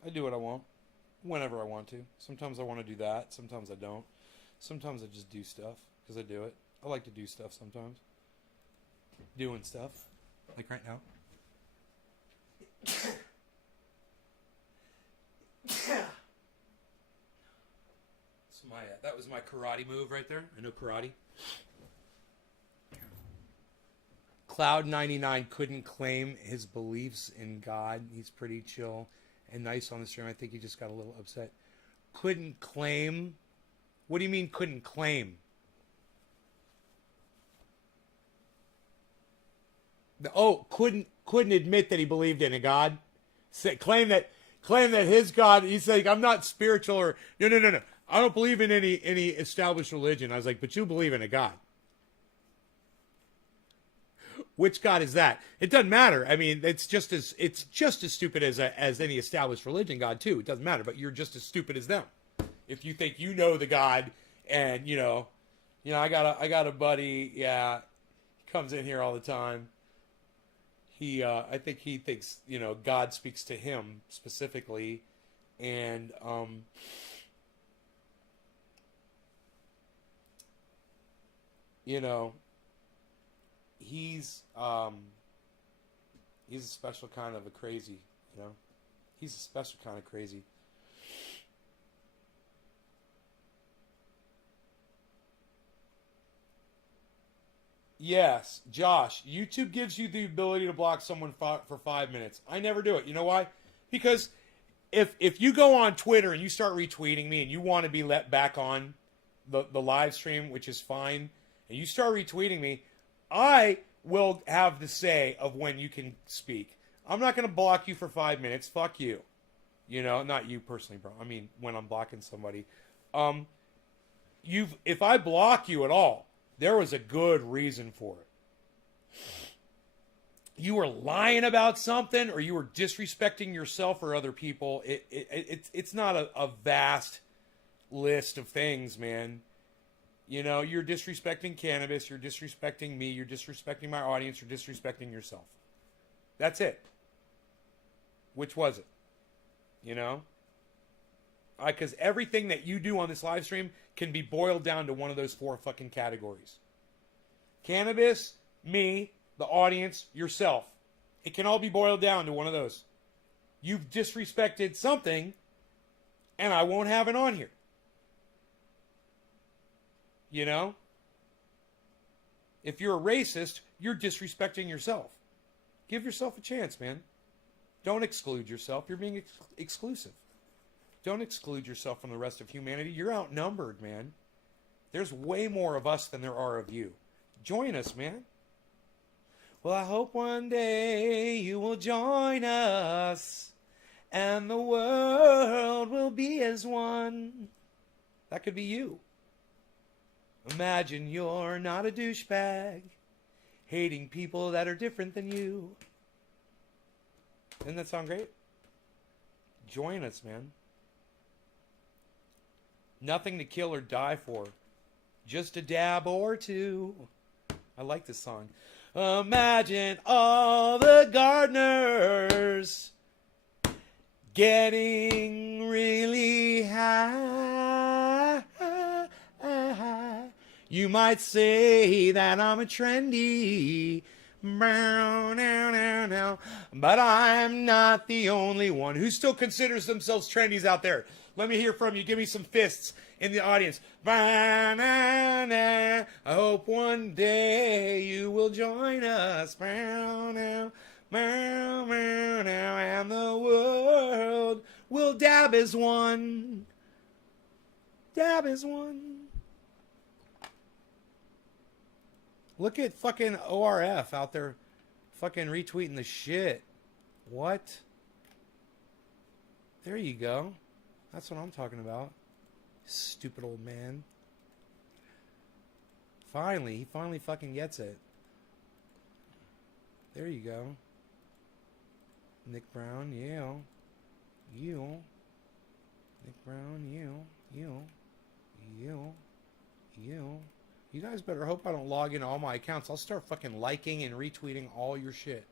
I do what I want. Whenever I want to. Sometimes I want to do that. Sometimes I don't. Sometimes I just do stuff because I do it. I like to do stuff sometimes. Doing stuff. Like right now. That was my karate move right there. I know karate. Cloud99 couldn't claim his beliefs in God. He's pretty chill and nice on the stream. I think he just got a little upset. Couldn't claim? What do you mean couldn't claim? Couldn't admit that he believed in a God? Claim that his God, he's like, I'm not spiritual or no. I don't believe in any established religion. I was like, but you believe in a God. Which God is that? It doesn't matter. I mean, it's just as stupid as any established religion God too. It doesn't matter, but you're just as stupid as them. If you think you know the God, and I got a buddy, yeah, comes in here all the time. I think he thinks God speaks to him specifically, and he's a special kind of a crazy, He's a special kind of crazy. Yes, Josh, YouTube gives you the ability to block someone for 5 minutes. I never do it. You know why? Because if you go on Twitter and you start retweeting me and you want to be let back on the live stream, which is fine, and you start retweeting me, I will have the say of when you can speak. I'm not going to block you for 5 minutes. Fuck you. Not you personally, bro. I mean, when I'm blocking somebody. If I block you at all, there was a good reason for it. You were lying about something, or you were disrespecting yourself or other people. It's not a vast, list of things, man. You know, you're disrespecting cannabis, you're disrespecting me, you're disrespecting my audience, you're disrespecting yourself. That's it. Which was it? You know? Because everything that you do on this live stream can be boiled down to one of those 4 fucking categories. Cannabis, me, the audience, yourself. It can all be boiled down to one of those. You've disrespected something, and I won't have it on here. You know? If you're a racist, you're disrespecting yourself. Give yourself a chance, man. Don't exclude yourself. You're being exclusive. Don't exclude yourself from the rest of humanity. You're outnumbered, man. There's way more of us than there are of you. Join us, man. Well, I hope one day you will join us and the world will be as one. That could be you. Imagine you're not a douchebag, hating people that are different than you. Doesn't that sound great? Join us, man. Nothing to kill or die for. Just a dab or two. I like this song. Imagine all the gardeners getting really high. You might say that I'm a trendy, but I'm not the only one who still considers themselves trendies out there. Let me hear from you. Give me some fists in the audience. I hope one day you will join us. And the world will dab as one. Dab as one. Look at fucking ORF out there fucking retweeting the shit. What? There you go. That's what I'm talking about. Stupid old man. He finally fucking gets it. There you go. Nick Brown, yeah. You. Nick Brown, you. You guys better hope I don't log into all my accounts. I'll start fucking liking and retweeting all your shit.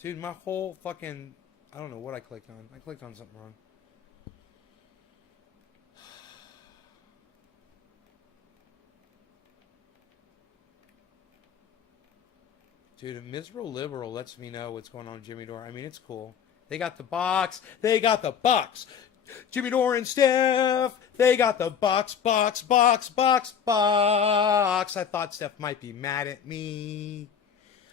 Dude, my whole fucking... I don't know what I clicked on. I clicked on something wrong. Dude, a miserable liberal lets me know what's going on with Jimmy Dore. I mean, it's cool. They got the box. They got the box. Jimmy Dore and Steph. They got the box. I thought Steph might be mad at me.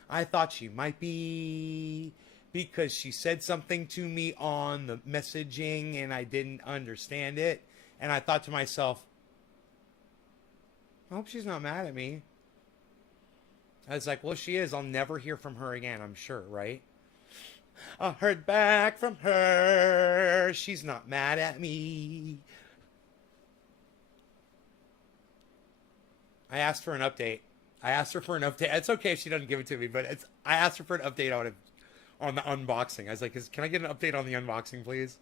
I thought she might be, because she said something to me on the messaging and I didn't understand it. And I thought to myself, I hope she's not mad at me. I was like, well, she is. I'll never hear from her again, I'm sure, right? I heard back from her. She's not mad at me. I asked for an update. It's okay if she doesn't give it to me, but I asked her for an update on the unboxing. I was like, can I get an update on the unboxing, please?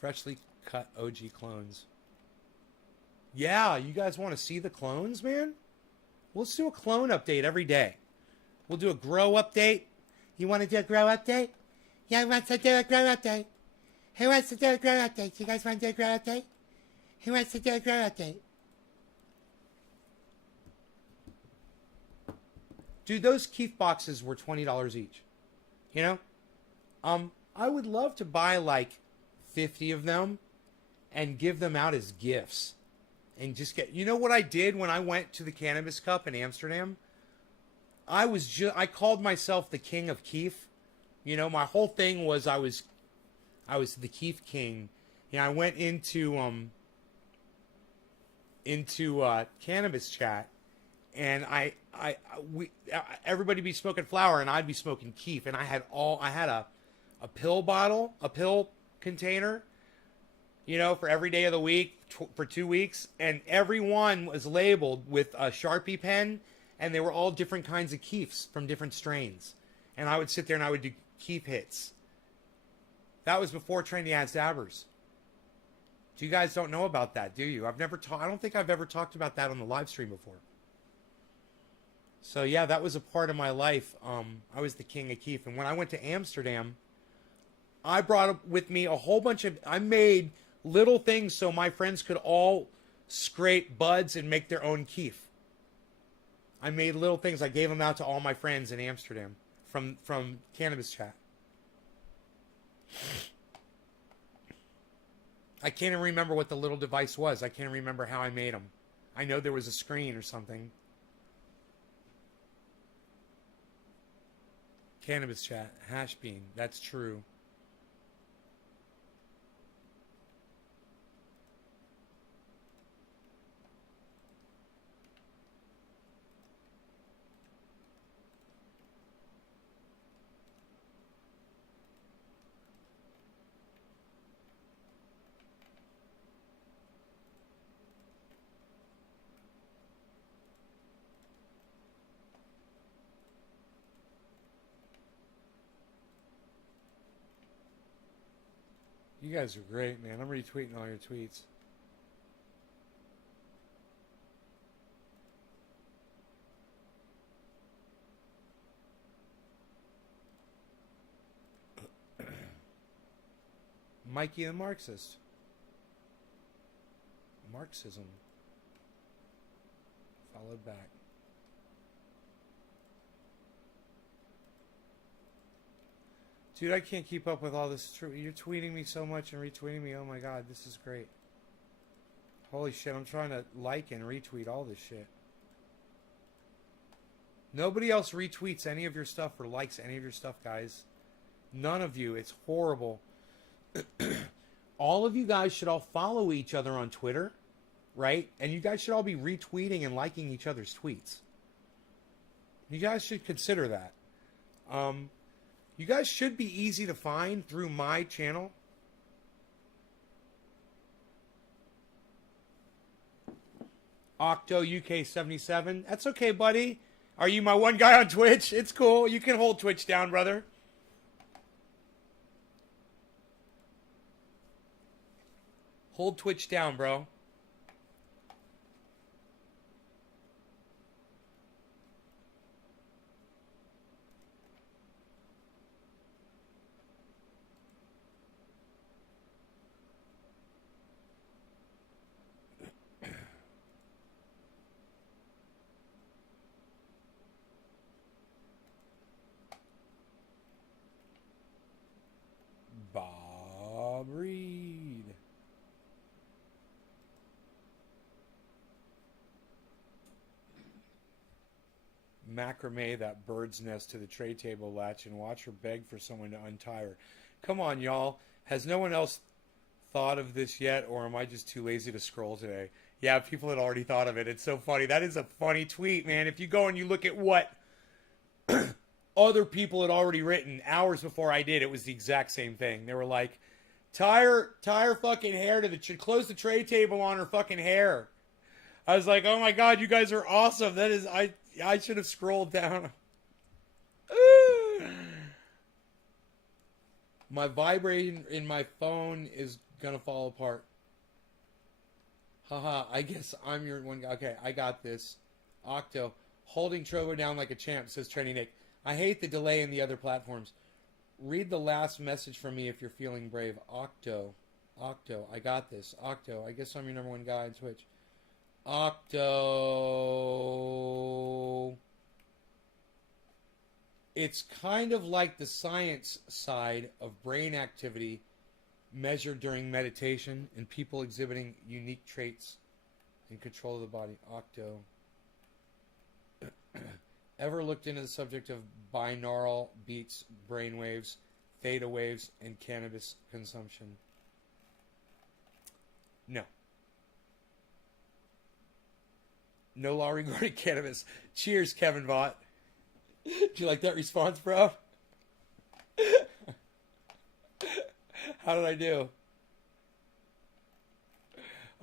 Freshly cut OG clones. Yeah, you guys want to see the clones, man? Let's do a clone update every day. We'll do a grow update. You want to do a grow update? Yeah, I want to do a grow update. Who wants to do a grow update? You guys want to do a grow update? Who wants to do a grow update? Dude, those Keith boxes were $20 each. You know? I would love to buy like 50 of them and give them out as gifts. And just get... You know what I did when I went to the Cannabis Cup in Amsterdam? I called myself the King of Keith. You know, my whole thing was I was the Keith King. You know, I went into Cannabis Chat, and everybody be smoking flower, and I'd be smoking Keith, and I had a pill bottle, a pill container, you know, for every day of the week for 2 weeks, and every one was labeled with a Sharpie pen, and they were all different kinds of keefs from different strains. And I would sit there and I would do keef hits. That was before Trendy Dabbers. You guys don't know about that, do you? I don't think I've ever talked about that on the live stream before. So yeah, that was a part of my life. I was the king of keef. And when I went to Amsterdam, I brought with me a whole bunch of, I made little things so my friends could all scrape buds and make their own keef. I made little things. I gave them out to all my friends in Amsterdam from Cannabis Chat. I can't even remember what the little device was. I can't remember how I made them. I know there was a screen or something. Cannabis Chat, hash bean. That's true. You guys are great, man. I'm retweeting all your tweets. Mikey the Marxist. Marxism. Followed back. Dude, I can't keep up with all this. You're tweeting me so much and retweeting me. Oh my god, this is great. Holy shit, I'm trying to like and retweet all this shit. Nobody else retweets any of your stuff or likes any of your stuff, guys. None of you. It's horrible. All of you guys should all follow each other on Twitter, right? And you guys should all be retweeting and liking each other's tweets. You guys should consider that. You guys should be easy to find through my channel. Octo UK 77. That's okay, buddy. Are you my one guy on Twitch? It's cool. You can hold Twitch down, brother. Hold Twitch down, bro. Bob Reed. Macrame that bird's nest to the tray table latch and watch her beg for someone to untie her. Come on, y'all. Has no one else thought of this yet, or am I just too lazy to scroll today? Yeah, people had already thought of it. It's so funny. That is a funny tweet, man. If you go and you look at what other people had already written hours before I did, it was the exact same thing. They were like, tie her fucking hair to close the tray table on her fucking hair. I was like, oh my god, you guys are awesome. That is, I should have scrolled down. My vibrating in my phone is gonna fall apart. Haha, I guess I'm your one guy. Okay, I got this. Octo, holding Trovo down like a champ, says Trendy Nick. I hate the delay in the other platforms. Read the last message from me if you're feeling brave. Octo, I got this. Octo, I guess I'm your number one guy on Twitch. Octo. It's kind of like the science side of brain activity measured during meditation and people exhibiting unique traits in control of the body. Octo. Ever looked into the subject of binaural beats, brainwaves, theta waves, and cannabis consumption? No. No law regarding cannabis. Cheers, Kevin Vaught. Do you like that response, bro? How did I do?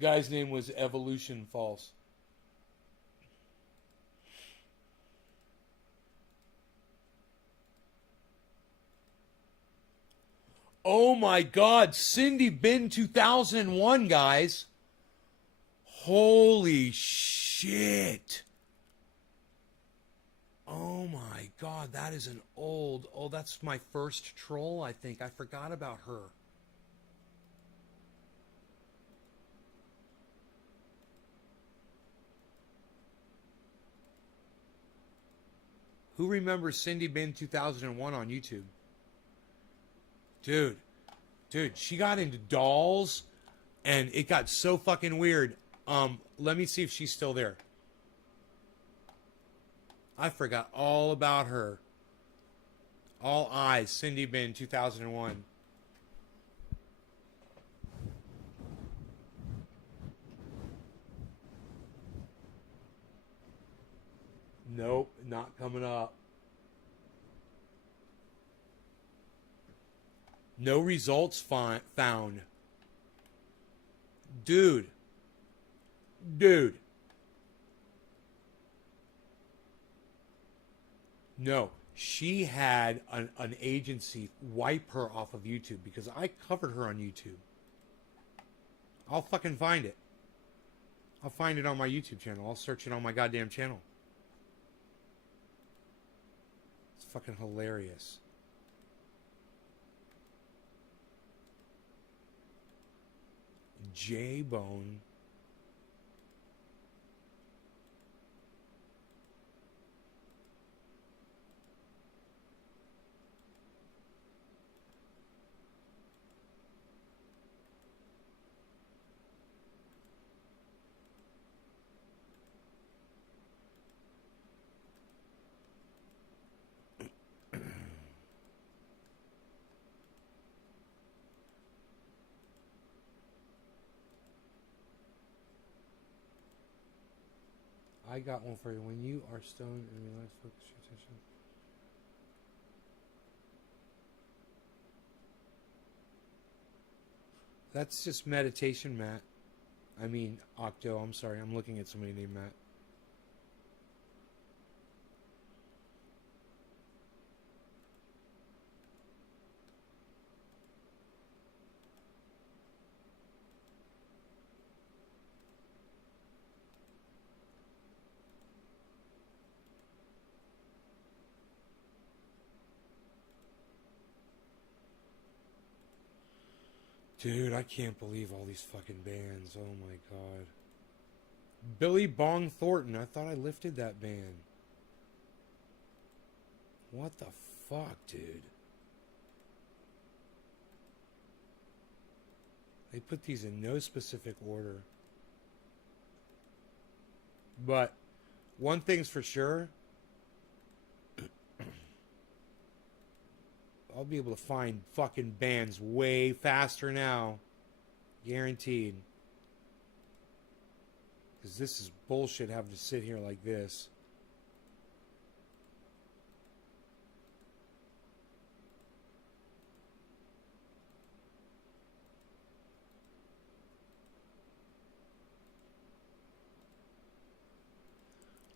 Guy's name was Evolution False. Oh my God, Cindy Bin 2001, guys. Holy shit. Oh my God, that is an old. Oh, that's my first troll, I think. I forgot about her. Who remembers Cindy Bin 2001 on YouTube? Dude, she got into dolls, and it got so fucking weird. Let me see if she's still there. I forgot all about her. All eyes, Cindy Bin 2001. Nope, not coming up. No results found. Dude. No, she had an agency wipe her off of YouTube because I covered her on YouTube. I'll fucking find it. I'll find it on my YouTube channel. I'll search it on my goddamn channel. It's fucking hilarious. J-Bone. I got one for you. When you are stoned and relaxed, focus your attention. That's just meditation, Matt. I mean, Octo, I'm sorry. I'm looking at somebody named Matt. Dude, I can't believe all these fucking bands. Oh my God. Billy Bong Thornton. I thought I lifted that band. What the fuck, dude? They put these in no specific order. But one thing's for sure. I'll be able to find fucking bands way faster now. Guaranteed. Because this is bullshit having to sit here like this.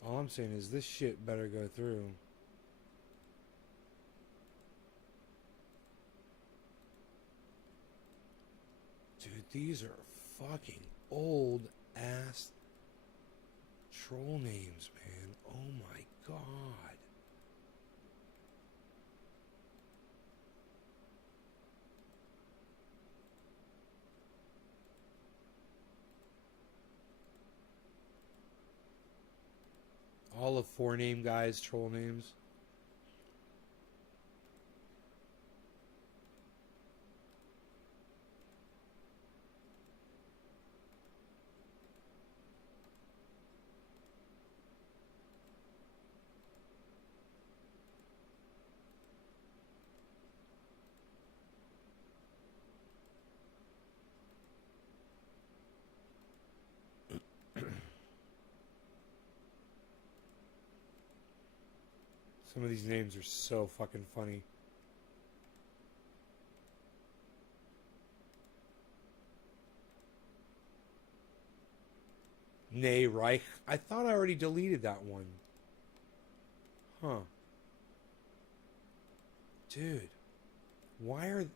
All I'm saying is this shit better go through. Dude, these are fucking old ass troll names, man. Oh my God. All of 4-name guys, troll names. Some of these names are so fucking funny. Nay, Reich. I thought I already deleted that one. Huh. Dude. Why are...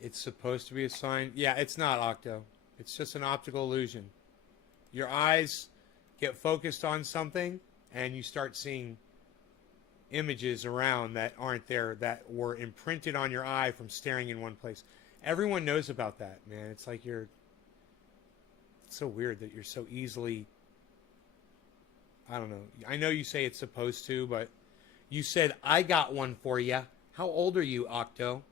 It's supposed to be a sign. Yeah, it's not, Octo. It's just an optical illusion. Your eyes get focused on something, and you start seeing images around that aren't there, that were imprinted on your eye from staring in one place. Everyone knows about that, man. It's like you're... It's so weird that you're so easily... I don't know. I know you say it's supposed to, but you said, I got one for you. How old are you, Octo?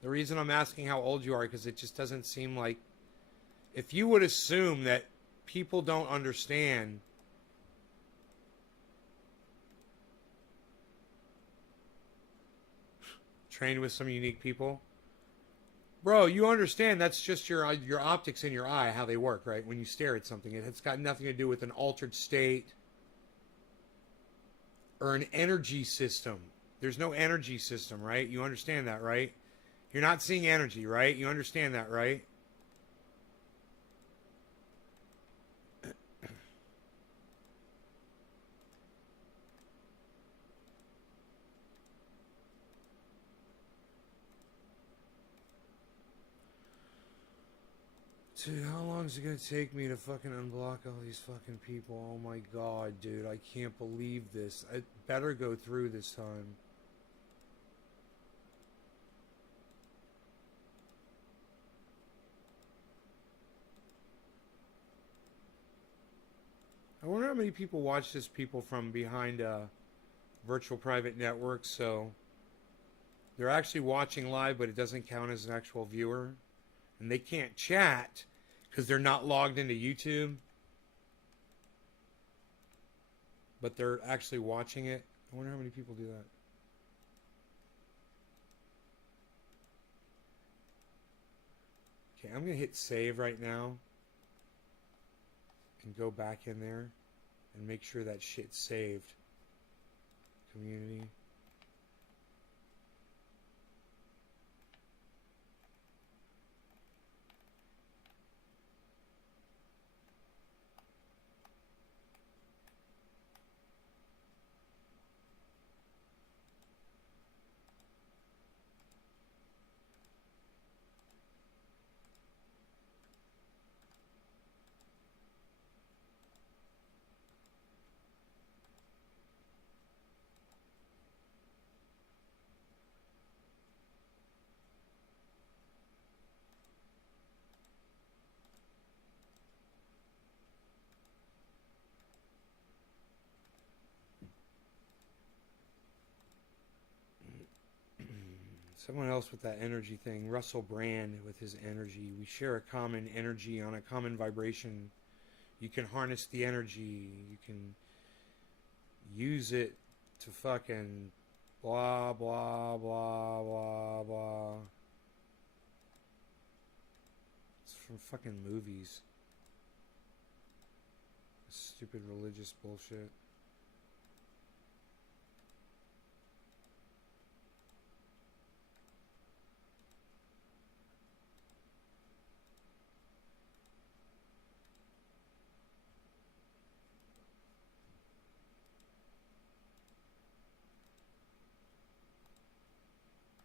The reason I'm asking how old you are, because it just doesn't seem like... If you would assume that people don't understand... Trained with some unique people. Bro, you understand that's just your optics in your eye, how they work, right? When you stare at something. It's got nothing to do with an altered state or an energy system. There's no energy system, right? You understand that, right? You're not seeing energy, right? You understand that, right? Dude, how long is it gonna take me to fucking unblock all these fucking people? Oh my god, dude, I can't believe this. I better go through this time. I wonder how many people watch this, people from behind virtual private networks, so they're actually watching live, but it doesn't count as an actual viewer. And they can't chat because they're not logged into YouTube. But they're actually watching it. I wonder how many people do that. Okay, I'm going to hit save right now. And go back in there. And make sure that shit's saved. Community. Someone else with that energy thing. Russell Brand with his energy. We share a common energy on a common vibration. You can harness the energy. You can use it to fucking blah, blah, blah, blah, blah. It's from fucking movies. Stupid religious bullshit.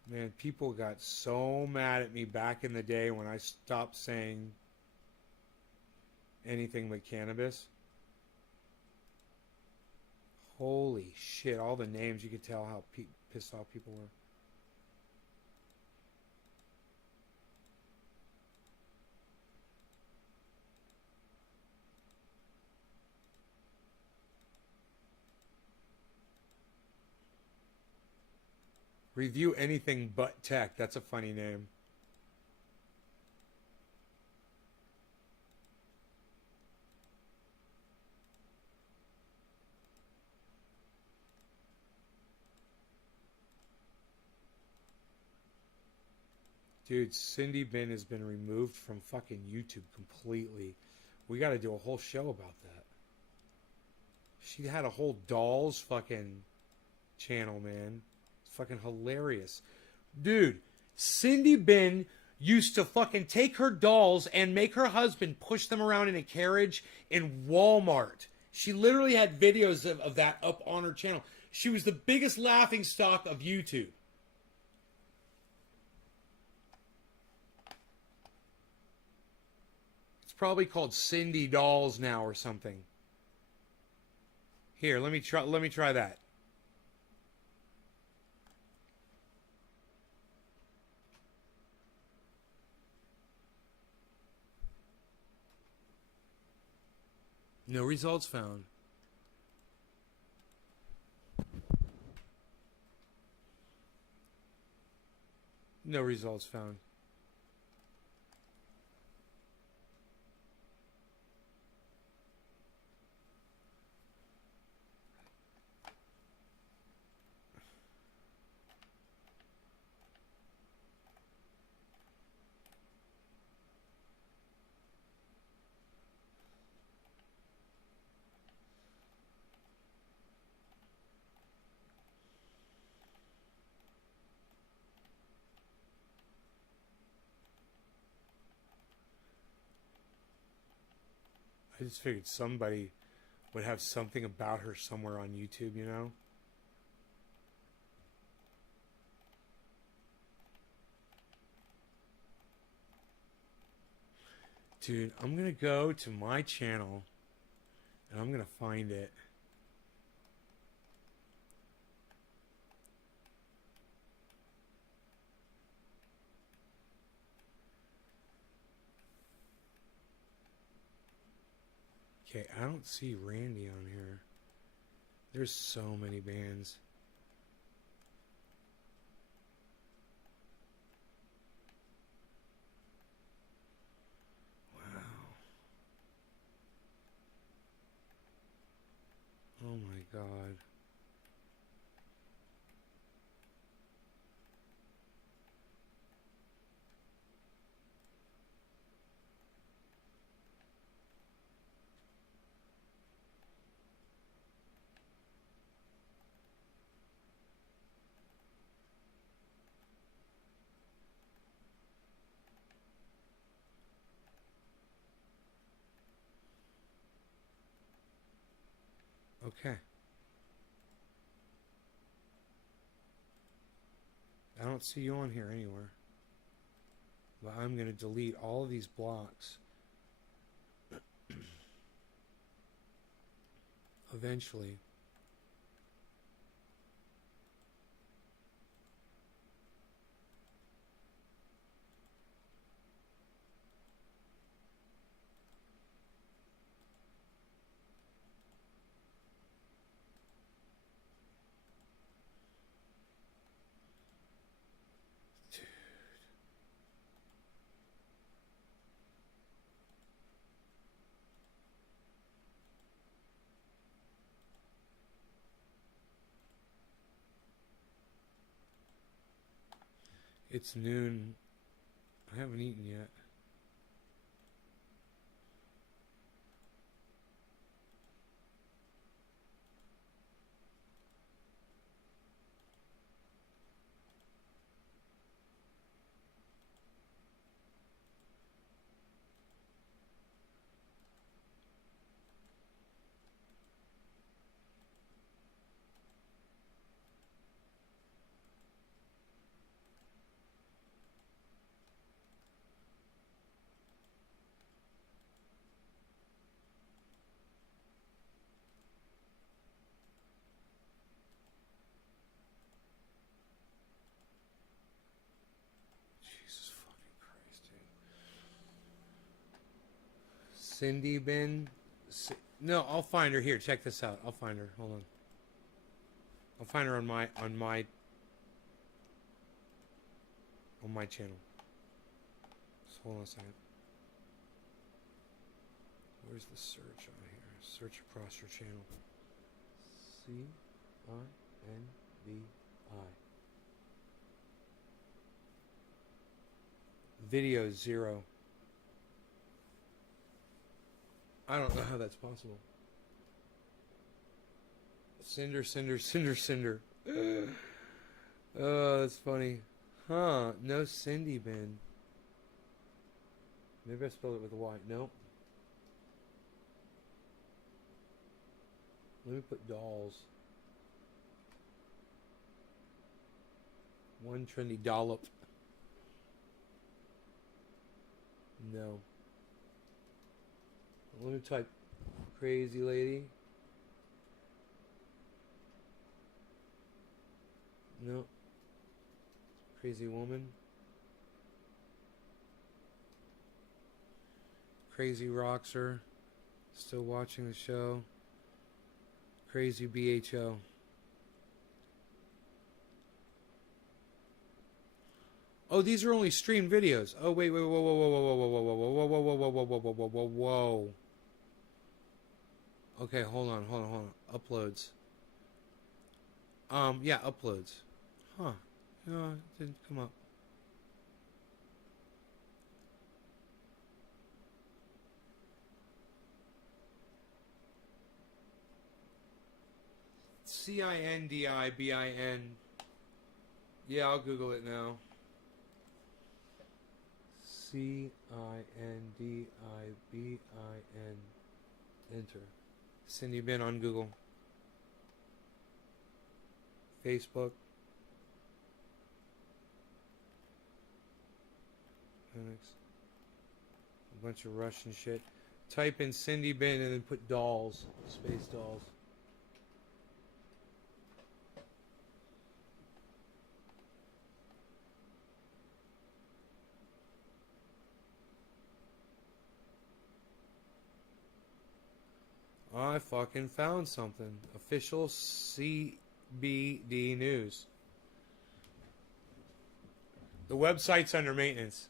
Man, people got so mad at me back in the day when I stopped saying anything but cannabis. Holy shit, all the names, you could tell how pissed off people were. Review anything but tech. That's a funny name. Dude, Cindy Bin has been removed from fucking YouTube completely. We got to do a whole show about that. She had a whole dolls fucking channel, man. It's fucking hilarious. Dude, Cindy Bin used to fucking take her dolls and make her husband push them around in a carriage in Walmart. She literally had videos of that up on her channel. She was the biggest laughing stock of YouTube. It's probably called Cindy Dolls now or something. Here, let me try that. No results found. No results found. I just figured somebody would have something about her somewhere on YouTube, you know? Dude, I'm going to go to my channel and I'm going to find it. Okay, I don't see Randy on here. There's so many bands. Wow. Oh my God. Okay. I don't see you on here anywhere. But I'm going to delete all of these blocks. Eventually. It's noon. I haven't eaten yet. Jesus fucking Christ, dude. Cindy Bin. No, I'll find her here. Check this out. I'll find her. Hold on. I'll find her on my channel. Just hold on a second. Where's the search on here? Search across your channel. CINDI. Video 0. I don't know how that's possible. Cinder, cinder, cinder, cinder. Oh, that's funny. Huh, no Cindy bin. Maybe I spelled it with a Y. Nope. Let me put dolls. One trendy dollop. No. Let me type crazy lady. No. Crazy woman. Crazy Roxer. Still watching the show. Crazy BHO. Oh, these are only streamed videos. Oh, wait, whoa, whoa, whoa, whoa, whoa, whoa, whoa, whoa, whoa, whoa, whoa, whoa, whoa, whoa, whoa, whoa, whoa. Okay, hold on. Uploads. Yeah, uploads. Huh. No, it didn't come up. CINDIBIN. Yeah, I'll Google it now. CINDIBIN. Enter. Cindy Bin on Google. Facebook. A bunch of Russian shit. Type in Cindy Bin and then put dolls. Space dolls. I fucking found something. Official CBD News. The website's under maintenance.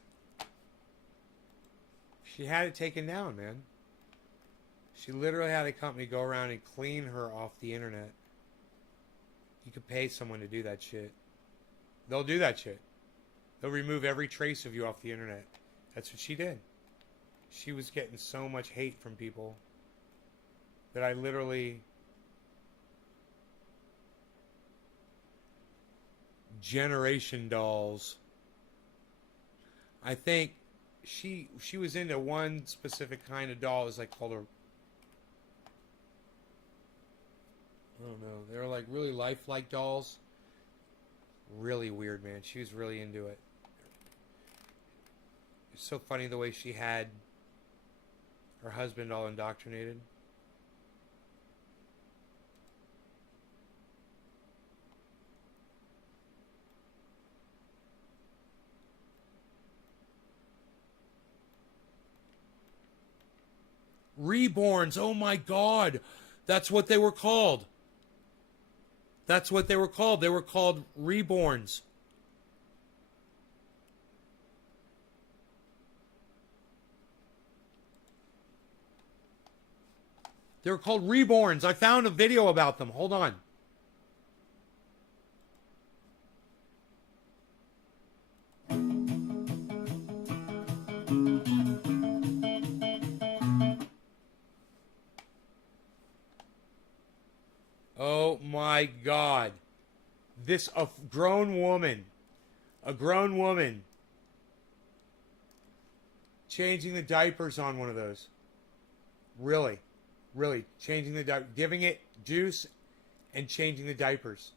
She had it taken down, man. She literally had a company go around and clean her off the internet. You could pay someone to do that shit. They'll do that shit. They'll remove every trace of you off the internet. That's what she did. She was getting so much hate from people that I literally Generation Dolls. I think she was into one specific kind of doll. It was like called a, I don't know. They were like really lifelike dolls. Really weird, man. She was really into it. It's so funny the way she had her husband all indoctrinated. Reborns, oh my god. That's what they were called. That's what they were called. They were called Reborns. They were called Reborns. I found a video about them. Hold on. Oh my god. This, a grown woman changing the diapers on one of those. Really changing the diaper, giving it juice and changing the diapers.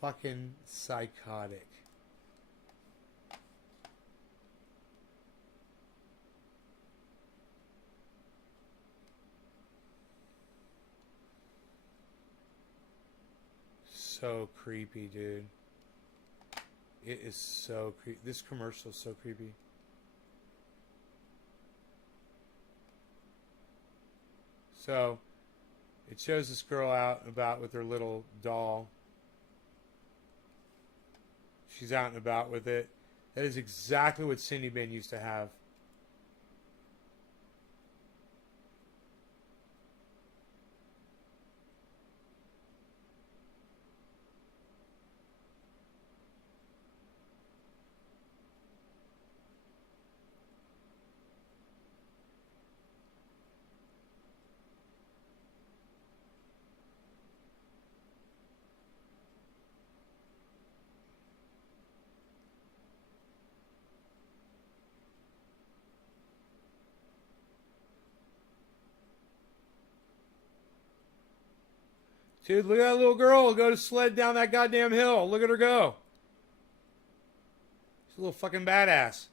Fucking psychotic. So creepy, dude. It is so creepy. This commercial is so creepy. So, it shows this girl out and about with her little doll. She's out and about with it. That is exactly what Cindy Bin used to have. Dude, look at that little girl go to sled down that goddamn hill. Look at her go. She's a little fucking badass.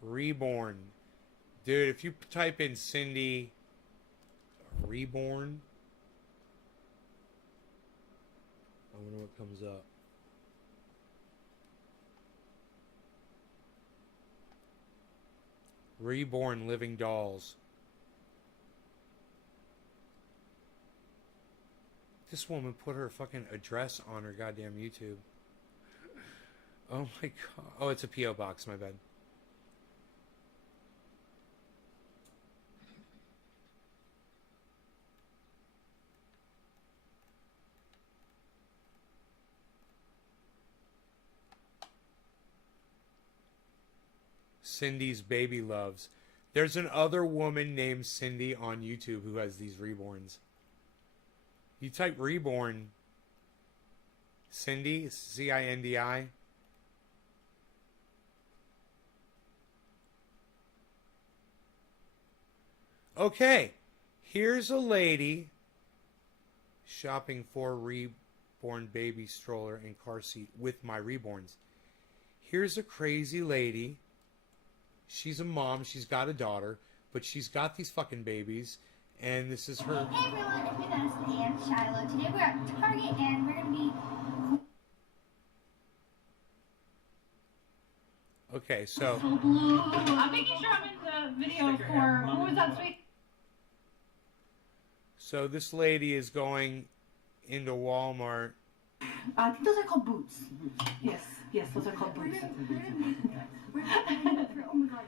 Reborn. Dude, if you type in Cindy Reborn, I wonder what comes up. Reborn Living Dolls. This woman put her fucking address on her goddamn YouTube. Oh my god. Oh, it's a P.O. box, my bad. Cindy's Baby Loves. There's another woman named Cindy on YouTube who has these reborns. You type reborn, Cindy, Cindi. Okay, here's a lady shopping for reborn baby stroller and car seat with my reborns. Here's a crazy lady. She's a mom. She's got a daughter, but she's got these fucking babies, and this is her. Hey everyone, it's me, Dennis and Shiloh. Today we're at Target and we're gonna be. Okay, so. I'm making sure I'm in the video for who was that sweet? So this lady is going into Walmart. I think those are called boots. Yes, those are called boots. We're gonna for, oh my god.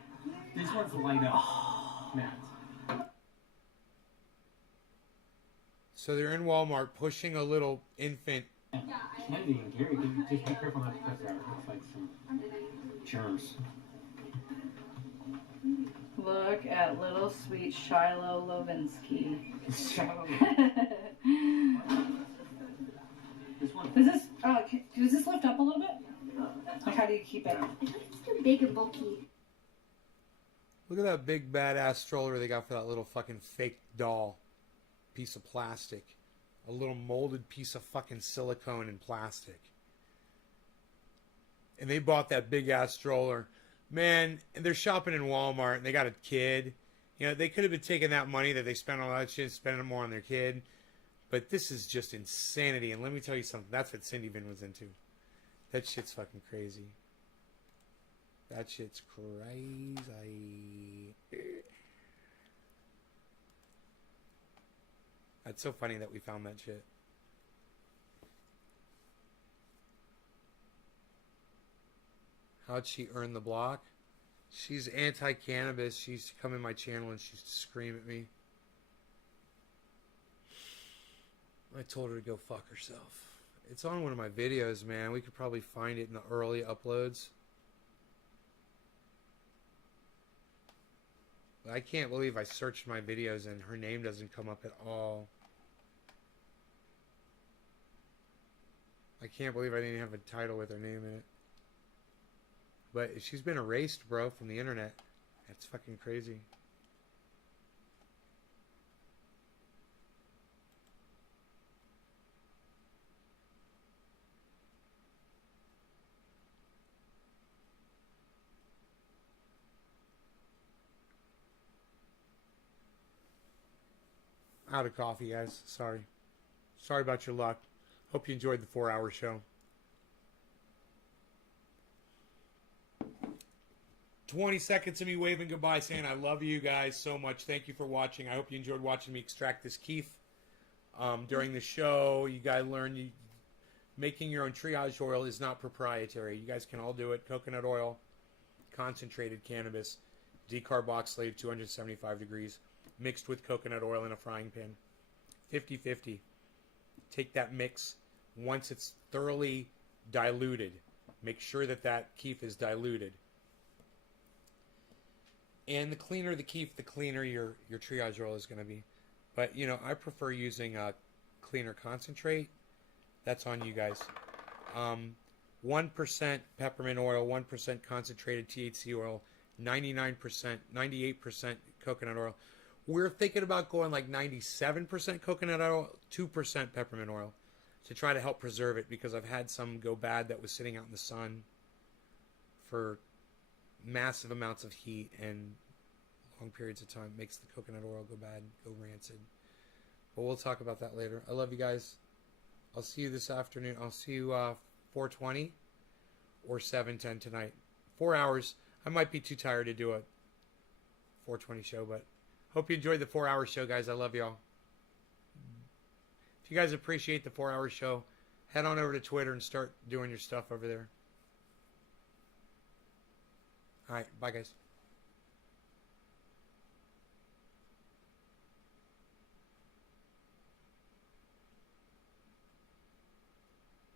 These ones light up. Matt. So they're in Walmart pushing a little infant. Kennedy and Gary, just be careful not to touch that. It looks like some germs. Look at little sweet Shiloh Lovinsky. This one. Does this lift up a little bit? Like, how do you keep it? I think it's too big and bulky. Look at that big badass stroller they got for that little fucking fake doll. Piece of plastic. A little molded piece of fucking silicone and plastic. And they bought that big ass stroller. Man, and they're shopping in Walmart and they got a kid. You know, they could have been taking that money that they spent on that shit and spending it more on their kid. But this is just insanity. And let me tell you something. That's what Cindy Vin was into. That shit's fucking crazy. That shit's crazy. That's so funny that we found that shit. How'd she earn the block? She's anti-cannabis. She used to come in my channel and she used to scream at me. I told her to go fuck herself. It's on one of my videos, man. We could probably find it in the early uploads. But I can't believe I searched my videos and her name doesn't come up at all. I can't believe I didn't have a title with her name in it. But she's been erased, bro, from the internet. That's fucking crazy. Out of coffee, guys. Sorry. Sorry about your luck. Hope you enjoyed the 4-hour show. 20 seconds of me waving goodbye, saying I love you guys so much. Thank you for watching. I hope you enjoyed watching me extract this keef. During the show, you guys learned making your own triage oil is not proprietary. You guys can all do it. Coconut oil, concentrated cannabis, decarboxylated 275 degrees, mixed with coconut oil in a frying pan. 50-50. Take that mix. Once it's thoroughly diluted, make sure that that keef is diluted. And the cleaner the keef, the cleaner your triage oil is going to be. But, you know, I prefer using a cleaner concentrate. That's on you guys. 1% peppermint oil, 1% concentrated THC oil, 99%, 98% coconut oil. We're thinking about going like 97% coconut oil, 2% peppermint oil to try to help preserve it, because I've had some go bad that was sitting out in the sun for massive amounts of heat and long periods of time. It makes the coconut oil go bad, go rancid. But we'll talk about that later. I love you guys. I'll see you this afternoon. I'll see you 4:20 or 7:10 tonight. 4 hours. I might be too tired to do a 4:20 show, but hope you enjoyed the 4-hour show, guys. I love y'all. If you guys appreciate the 4-hour show, head on over to Twitter and start doing your stuff over there. All right. Bye, guys.